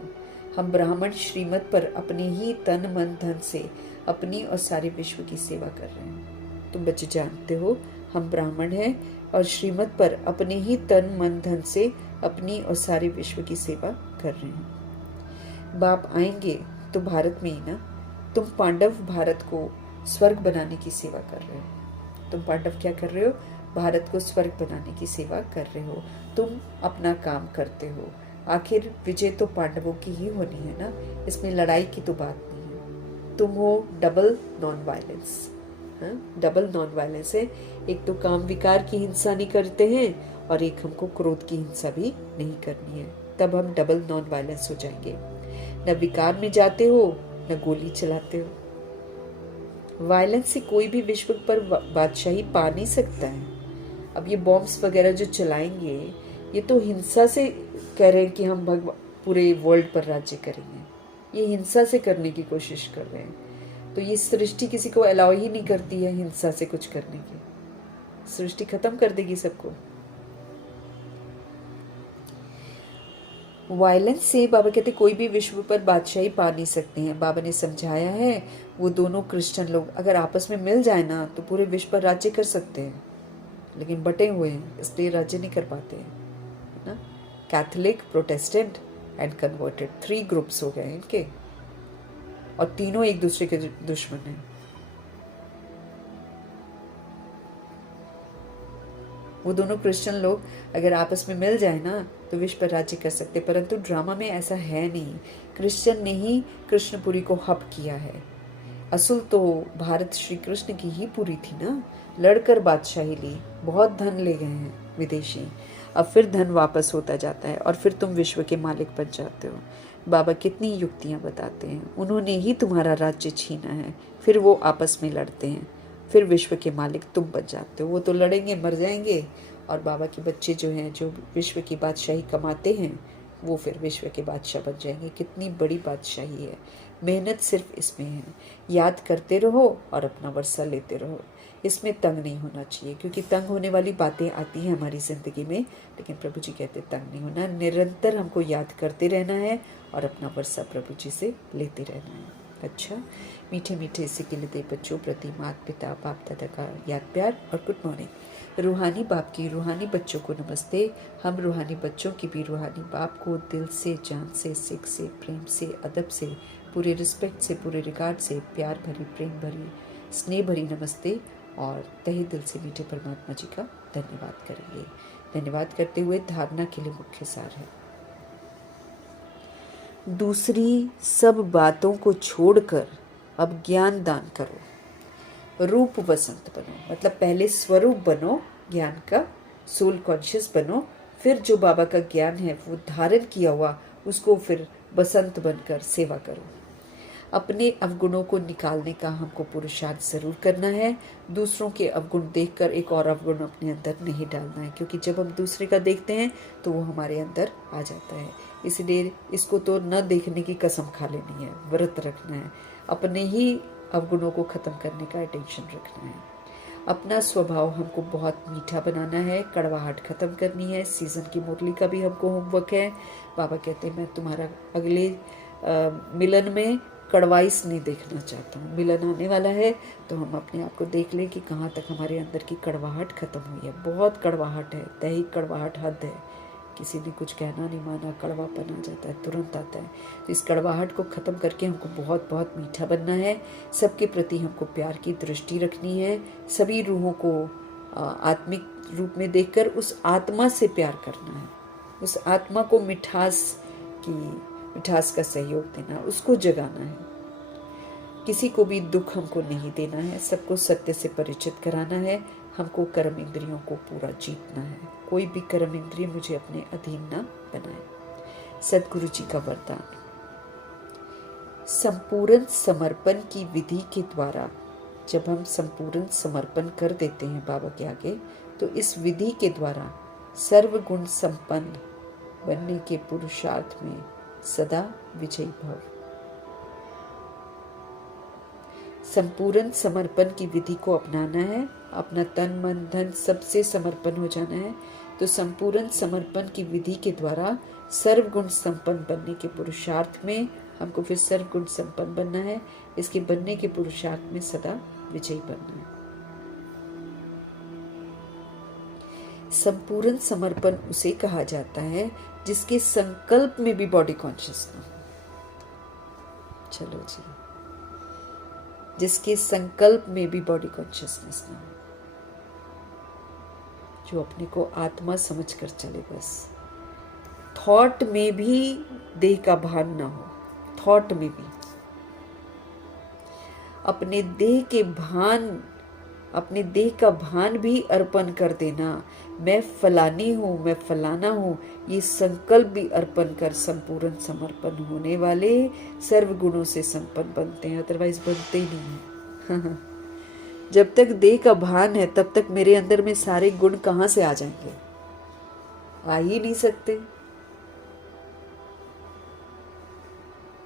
हम ब्राह्मण श्रीमत पर अपने ही तन मन धन से अपनी और सारे विश्व की सेवा कर रहे हैं। तुम बच्चे जानते हो हम ब्राह्मण हैं और श्रीमत पर अपने ही तन मन धन से अपनी और सारे विश्व की सेवा कर रहे हैं। बाप आएंगे तो भारत में ही ना। तुम पांडव भारत को स्वर्ग बनाने की सेवा कर रहे हो। तुम पांडव क्या कर रहे हो? भारत को स्वर्ग बनाने की सेवा कर रहे हो। तुम अपना काम करते हो। आखिर विजय तो पांडवों की ही होनी है ना, इसमें लड़ाई की तो बात नहीं है। तुम हो double non violence. Double non violence है। एक तो काम विकार की हिंसा नहीं करते हैं और एक हमको क्रोध की हिंसा भी नहीं करनी है। तब हम डबल नॉन वायलेंस हो जाएंगे। न विकार में जाते हो न गोली चलाते हो। वायलेंस से कोई भी विश्व पर बादशाही पा नहीं सकता है। अब ये बॉम्ब्स वगैरह जो चलाएंगे ये तो हिंसा से कह रहे हैं कि हम पूरे वर्ल्ड पर राज्य करेंगे। ये हिंसा से करने की कोशिश कर रहे हैं। तो ये सृष्टि किसी को अलाउ ही नहीं करती है हिंसा से कुछ करने की। सृष्टि खत्म कर देगी सबको। वायलेंस से बाबा कहते कोई भी विश्व पर बादशाही पा नहीं सकते हैं। बाबा ने समझाया है वो दोनों क्रिश्चियन लोग अगर आपस में मिल जाए ना तो पूरे विश्व पर राज्य कर सकते हैं, लेकिन बटे हुए हैं इसलिए राज्य नहीं कर पाते हैं ना। Catholic, Protestant and converted 3 groups हो गए इनके, और तीनों एक दूसरे के दुश्मन हैं। वो दोनों क्रिश्चियन लोग अगर आपस में मिल जाए ना तो विश्व पर राज्य कर सकते, परंतु ड्रामा में ऐसा है नहीं। कृष्ण ने ही कृष्णपुरी को हब किया है। असल तो भारत श्री कृष्ण की ही पूरी थी ना। लड़कर बादशाही ली, बहुत धन ले गए हैं विदेशी, अब फिर धन वापस होता जाता है और फिर तुम विश्व के मालिक बन जाते हो। बाबा कितनी युक्तियां बताते हैं। उन्होंने ही तुम्हारा राज्य छीना है, फिर वो आपस में लड़ते हैं, फिर विश्व के मालिक तुम बन जाते हो। वो तो लड़ेंगे, मर जाएंगे, और बाबा के बच्चे जो हैं जो विश्व की बादशाही कमाते हैं वो फिर विश्व के बादशाह बन जाएंगे। कितनी बड़ी बादशाही है। मेहनत सिर्फ इसमें है, याद करते रहो और अपना वर्षा लेते रहो। इसमें तंग नहीं होना चाहिए, क्योंकि तंग होने वाली बातें आती हैं हमारी ज़िंदगी में, लेकिन प्रभु जी कहते तंग नहीं होना। निरंतर हमको याद करते रहना है और अपना वर्षा प्रभु जी से लेते रहना है। अच्छा, मीठे मीठे सिकिलते बच्चों प्रति माता पिता बाप दादा का याद प्यार और गुड मॉर्निंग। रूहानी बाप की रूहानी बच्चों को नमस्ते। हम रूहानी बच्चों की भी रूहानी बाप को दिल से, जान से, सिख से, प्रेम से, अदब से, पूरे रिस्पेक्ट से, पूरे रिगार्ड से प्यार भरी, प्रेम भरी, स्नेह भरी नमस्ते और तहे दिल से मीठे परमात्मा जी का धन्यवाद करेंगे। धन्यवाद करते हुए धारणा के लिए मुख्य सार है, दूसरी सब बातों को छोड़कर अब ज्ञान दान करो, रूप वसंत बनो। मतलब पहले स्वरूप बनो ज्ञान का, सोल कॉन्शियस बनो, फिर जो बाबा का ज्ञान है वो धारण किया हुआ उसको फिर बसंत बनकर सेवा करो। अपने अवगुणों को निकालने का हमको पुरुषार्थ जरूर करना है। दूसरों के अवगुण देखकर एक और अवगुण अपने अंदर नहीं डालना है, क्योंकि जब हम दूसरे का देखते हैं तो वो हमारे अंदर आ जाता है। इसलिए इसको तो न देखने की कसम खा लेनी है, व्रत रखना है, अपने ही अवगुणों को खत्म करने का अटेंशन रखना है। अपना स्वभाव हमको बहुत मीठा बनाना है, कड़वाहट खत्म करनी है। सीजन की मुरली का भी हमको होमवर्क है। बाबा कहते हैं मैं तुम्हारा अगले मिलन में कड़वाइस नहीं देखना चाहता हूँ। मिलन आने वाला है तो हम अपने आप को देख लें कि कहाँ तक हमारे अंदर की कड़वाहट खत्म हुई है। बहुत कड़वाहट है, दैहिक कड़वाहट हद है, किसी ने कुछ कहना नहीं माना, कड़वापन आ जाता है, तुरंत आता है। तो इस कड़वाहट को ख़त्म करके हमको बहुत बहुत मीठा बनना है। सबके प्रति हमको प्यार की दृष्टि रखनी है। सभी रूहों को आत्मिक रूप में देखकर उस आत्मा से प्यार करना है। उस आत्मा को मिठास का सहयोग देना, उसको जगाना है। किसी को भी दुख हमको नहीं देना है, सबको सत्य से परिचित कराना है। हमको कर्म इंद्रियों को पूरा जीतना है। कोई भी कर्म इंद्रिय मुझे अपने अधीन ना बनाए। सदगुरु जी का वरदान, संपूर्ण समर्पण की विधि के द्वारा जब हम संपूर्ण समर्पण कर देते हैं बाबा के आगे, तो इस विधि के द्वारा सर्वगुण संपन्न बनने के पुरुषार्थ में सदा विजयी भव। संपूर्ण समर्पण की विधि को अपनाना है, अपना तन मन धन सबसे समर्पण हो जाना है। तो संपूर्ण समर्पण की विधि के द्वारा सर्वगुण संपन्न बनने के पुरुषार्थ में हमको फिर सर्वगुण संपन्न बनना है। इसके बनने के पुरुषार्थ में सदा विजयी बनना है। संपूर्ण समर्पण उसे कहा जाता है जिसके संकल्प में भी बॉडी कॉन्शियस ना हो। चलो जी, जिसके संकल्प में भी बॉडी कॉन्शियसनेस ना हो, जो अपने को आत्मा समझकर चले। बस थॉट में भी देह का भान ना हो, थॉट में भी अपने देह का भान भी अर्पण कर देना। मैं फलानी हूँ, मैं फलाना हूँ, ये संकल्प भी अर्पण कर संपूर्ण समर्पण होने वाले सर्वगुणों से संपन्न बनते हैं, अदरवाइज बनते ही नहीं हैं। जब तक देह का भान है तब तक मेरे अंदर में सारे गुण कहाँ से आ जाएंगे? आ ही नहीं सकते।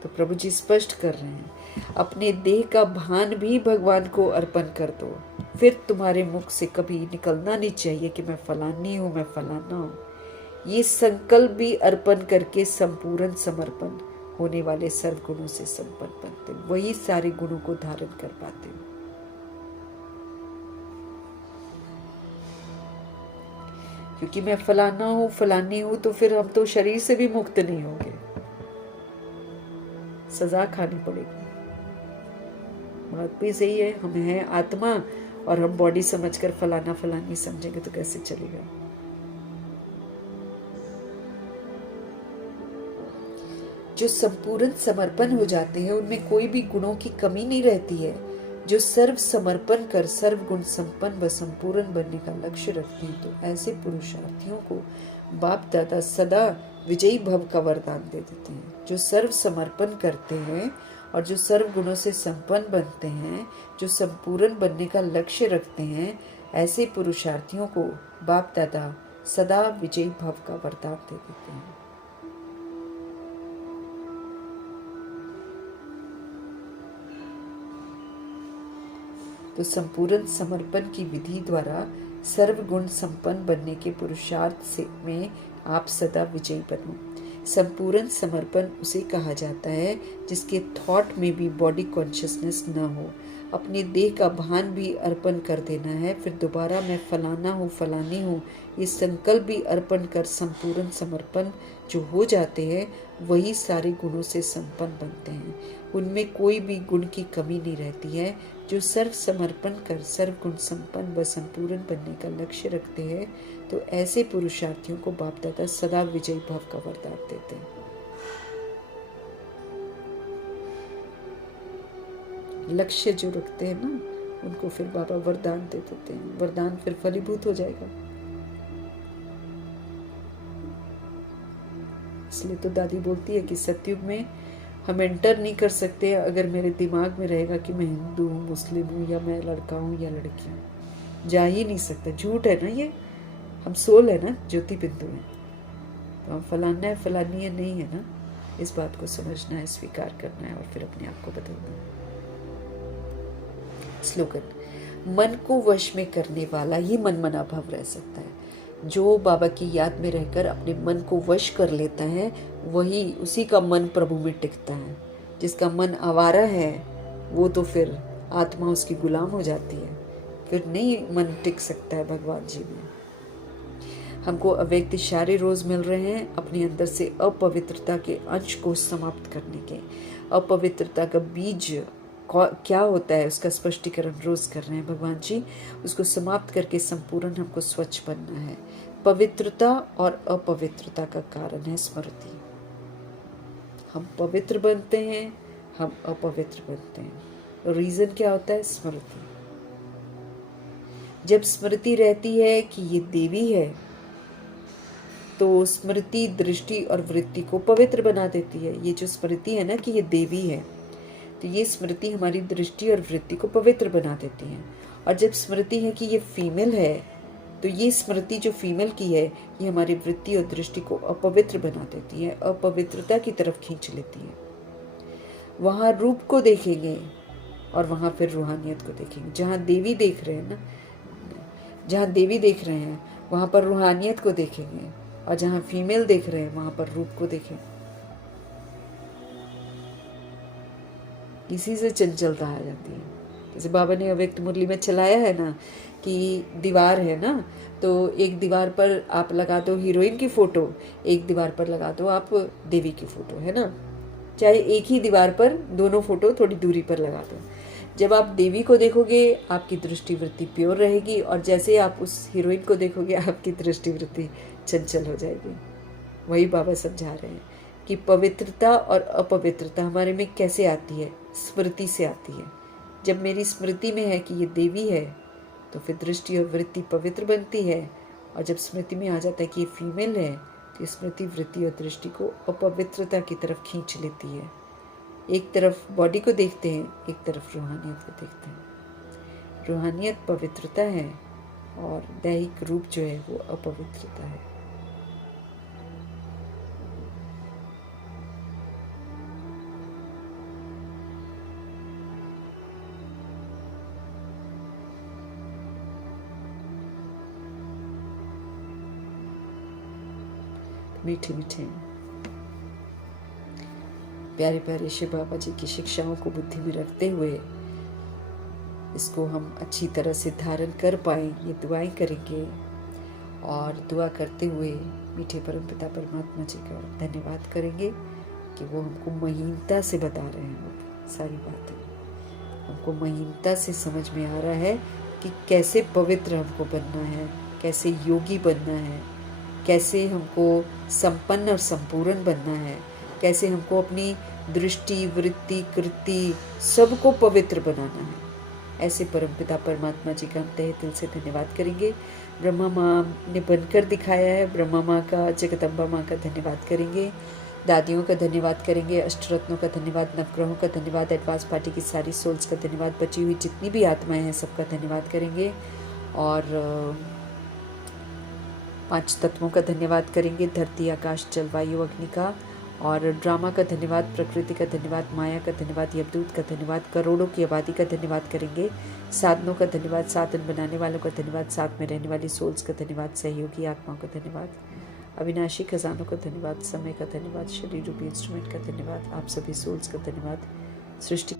तो प्रभु जी स्पष्ट कर रहे हैं, अपने देह का भान भी भगवान को अर्पण कर दो, फिर तुम्हारे मुख से कभी निकलना नहीं चाहिए कि मैं फलानी हूँ, मैं फलाना हूँ। ये संकल्प भी अर्पण करके संपूर्ण समर्पण होने वाले सर्वगुणों से संपन्न बनते, वही सारे गुणों को धारण कर पाते हो। क्योंकि मैं फलाना हूँ, फलानी हूँ, तो फिर हम तो शरीर से भी मुक्त नहीं होंगे, सजा खानी पड़ेगी। बात भी सही है, हम हैं आत्मा और हम बॉडी समझकर फलाना फलानी समझेंगे तो कैसे चलेगा? जो संपूर्ण समर्पण हो जाते हैं उनमें कोई भी गुणों की कमी नहीं रहती है। जो सर्व समर्पण कर सर्वगुण संपन्न व संपूर्ण बनने का लक्ष्य रखते हैं, तो ऐसे पुरुषार्थियों को बाप दादा सदा विजयी भव का वरदान दे देते हैं। जो सर्व समर्पण करते हैं और जो सर्व गुणों से संपन्न बनते हैं, जो संपूर्ण बनने का लक्ष्य रखते हैं, ऐसे पुरुषार्थियों को बाप दादा सदा विजयी भव का वरदान दे देते हैं। तो संपूर्ण समर्पण की विधि द्वारा सर्वगुण संपन्न बनने के पुरुषार्थ से में आप सदा विजयी बनो। संपूर्ण समर्पण उसे कहा जाता है जिसके थॉट में भी बॉडी कॉन्शियसनेस न हो। अपनी देह का भान भी अर्पण कर देना है। फिर दोबारा मैं फलाना हूँ, फलानी हूँ, ये संकल्प भी अर्पण कर संपूर्ण समर्पण जो हो जाते हैं, वही सारे गुणों से संपन्न बनते हैं। उनमें कोई भी गुण की कमी नहीं रहती है। जो सर्व समर्पण कर सर्व गुण संपन्न व संपूर्ण बनने का लक्ष्य रखते हैं, तो ऐसे पुरुषार्थियों को बाप दादा सदा विजयी भाव का वरदान देते हैं। लक्ष्य जो रखते हैं ना, उनको फिर बाबा वरदान दे देते हैं। वरदान फिर फलीभूत हो जाएगा। इसलिए तो दादी बोलती है कि सतयुग में हम एंटर नहीं कर सकते अगर मेरे दिमाग में रहेगा कि मैं हिंदू हूँ, मुस्लिम हूँ, या मैं लड़का हूँ या लड़की हूँ। जा ही नहीं सकता। झूठ है ना ये। हम सोल है ना, ज्योति बिंदु है। तो हम फलाना है, फलानी है, नहीं है ना। इस बात को समझना है, स्वीकार करना है और फिर अपने आप को बदलना है। स्लोगन: मन को वश में करने वाला ही मनमना भव रह सकता है। जो बाबा की याद में रहकर अपने मन को वश कर लेता है, वही, उसी का मन प्रभु में टिकता है। जिसका मन आवारा है, वो तो फिर आत्मा उसकी गुलाम हो जाती है। फिर नहीं मन टिक सकता है भगवान जी में। हमको अव्यक्त इशारे रोज मिल रहे हैं अपने अंदर से अपवित्रता के अंश को समाप्त करने के। अपवित्रता का बीज क्या होता है, उसका स्पष्टीकरण रोज कर रहे हैं भगवान जी। उसको समाप्त करके संपूर्ण हमको स्वच्छ बनना है। पवित्रता और अपवित्रता का कारण है स्मृति। हम पवित्र बनते हैं, हम अपवित्र बनते हैं। रीजन क्या होता है? स्मृति। जब स्मृति रहती है कि ये देवी है, तो स्मृति दृष्टि और वृत्ति को पवित्र बना देती है। ये जो स्मृति है ना कि ये देवी है, तो ये स्मृति हमारी दृष्टि और वृत्ति को पवित्र बना देती है। और जब स्मृति है कि ये फीमेल है, तो ये स्मृति जो फीमेल की है, ये हमारी वृत्ति और दृष्टि को अपवित्र बना देती है, अपवित्रता की तरफ खींच लेती है। वहाँ रूप को देखेंगे और वहाँ फिर रूहानियत को देखेंगे। जहाँ देवी देख रहे हैं ना, जहाँ देवी देख रहे हैं, वहाँ पर रूहानियत को देखेंगे, और जहाँ फीमेल देख रहे हैं, वहाँ पर रूप को देखेंगे। इसी से चंचलता आ जाती है। जैसे बाबा ने अव्यक्त मुरली में चलाया है ना कि दीवार है ना, तो एक दीवार पर आप लगा दो हीरोइन की फोटो, एक दीवार पर लगा दो आप देवी की फोटो, है ना। चाहे एक ही दीवार पर दोनों फोटो थोड़ी दूरी पर लगा दो। जब आप देवी को देखोगे, आपकी दृष्टि वृत्ति प्योर रहेगी, और जैसे आप उस हीरोइन को देखोगे, आपकी दृष्टि वृत्ति चंचल हो जाएगी। वही बाबा समझा रहे हैं कि पवित्रता और अपवित्रता हमारे में कैसे आती है? स्मृति से आती है। जब मेरी स्मृति में है कि ये देवी है, तो फिर दृष्टि और वृत्ति पवित्र बनती है, और जब स्मृति में आ जाता है कि ये फीमेल है, तो स्मृति वृत्ति और दृष्टि को अपवित्रता की तरफ खींच लेती है। एक तरफ बॉडी को देखते हैं, एक तरफ रूहानियत को देखते हैं। रूहानियत पवित्रता है और दैहिक रूप जो है वो अपवित्रता है। मीठे मीठे प्यारे प्यारे शिव बाबा जी की शिक्षाओं को बुद्धि में रखते हुए इसको हम अच्छी तरह से धारण कर पाएं, ये दुआएं करेंगे। और दुआ करते हुए मीठे परमपिता परमात्मा जी का धन्यवाद करेंगे कि वो हमको महीनता से बता रहे हैं सारी बातें। हमको महीनता से समझ में आ रहा है कि कैसे पवित्र हमको बनना है, कैसे योगी बनना है, कैसे हमको संपन्न और संपूर्ण बनना है, कैसे हमको अपनी दृष्टि वृत्ति कृति सबको पवित्र बनाना है। ऐसे परमपिता परमात्मा जी का हम तहे दिल से धन्यवाद करेंगे। ब्रह्मा माँ ने बनकर दिखाया है, ब्रह्मा माँ का, जगदम्बा माँ का धन्यवाद करेंगे। दादियों का धन्यवाद करेंगे, अष्टरत्नों का धन्यवाद, नवग्रहों का धन्यवाद, एडवांस पार्टी की सारी सोल्स का धन्यवाद, बची हुई जितनी भी आत्माएं हैं सबका धन्यवाद करेंगे। और 5 तत्वों का धन्यवाद करेंगे, धरती आकाश जल वायु अग्नि का। और ड्रामा का धन्यवाद, प्रकृति का धन्यवाद, माया का धन्यवाद, यमदूत का धन्यवाद, करोड़ों की आबादी का धन्यवाद करेंगे। साधनों का धन्यवाद, साधन बनाने वालों का धन्यवाद, साथ में रहने वाली सोल्स का धन्यवाद, सहयोगी आत्माओं का धन्यवाद, अविनाशी खजानों का धन्यवाद, समय का धन्यवाद, शरीर रूपी इंस्ट्रूमेंट का धन्यवाद, आप सभी सोल्स का धन्यवाद, सृष्टि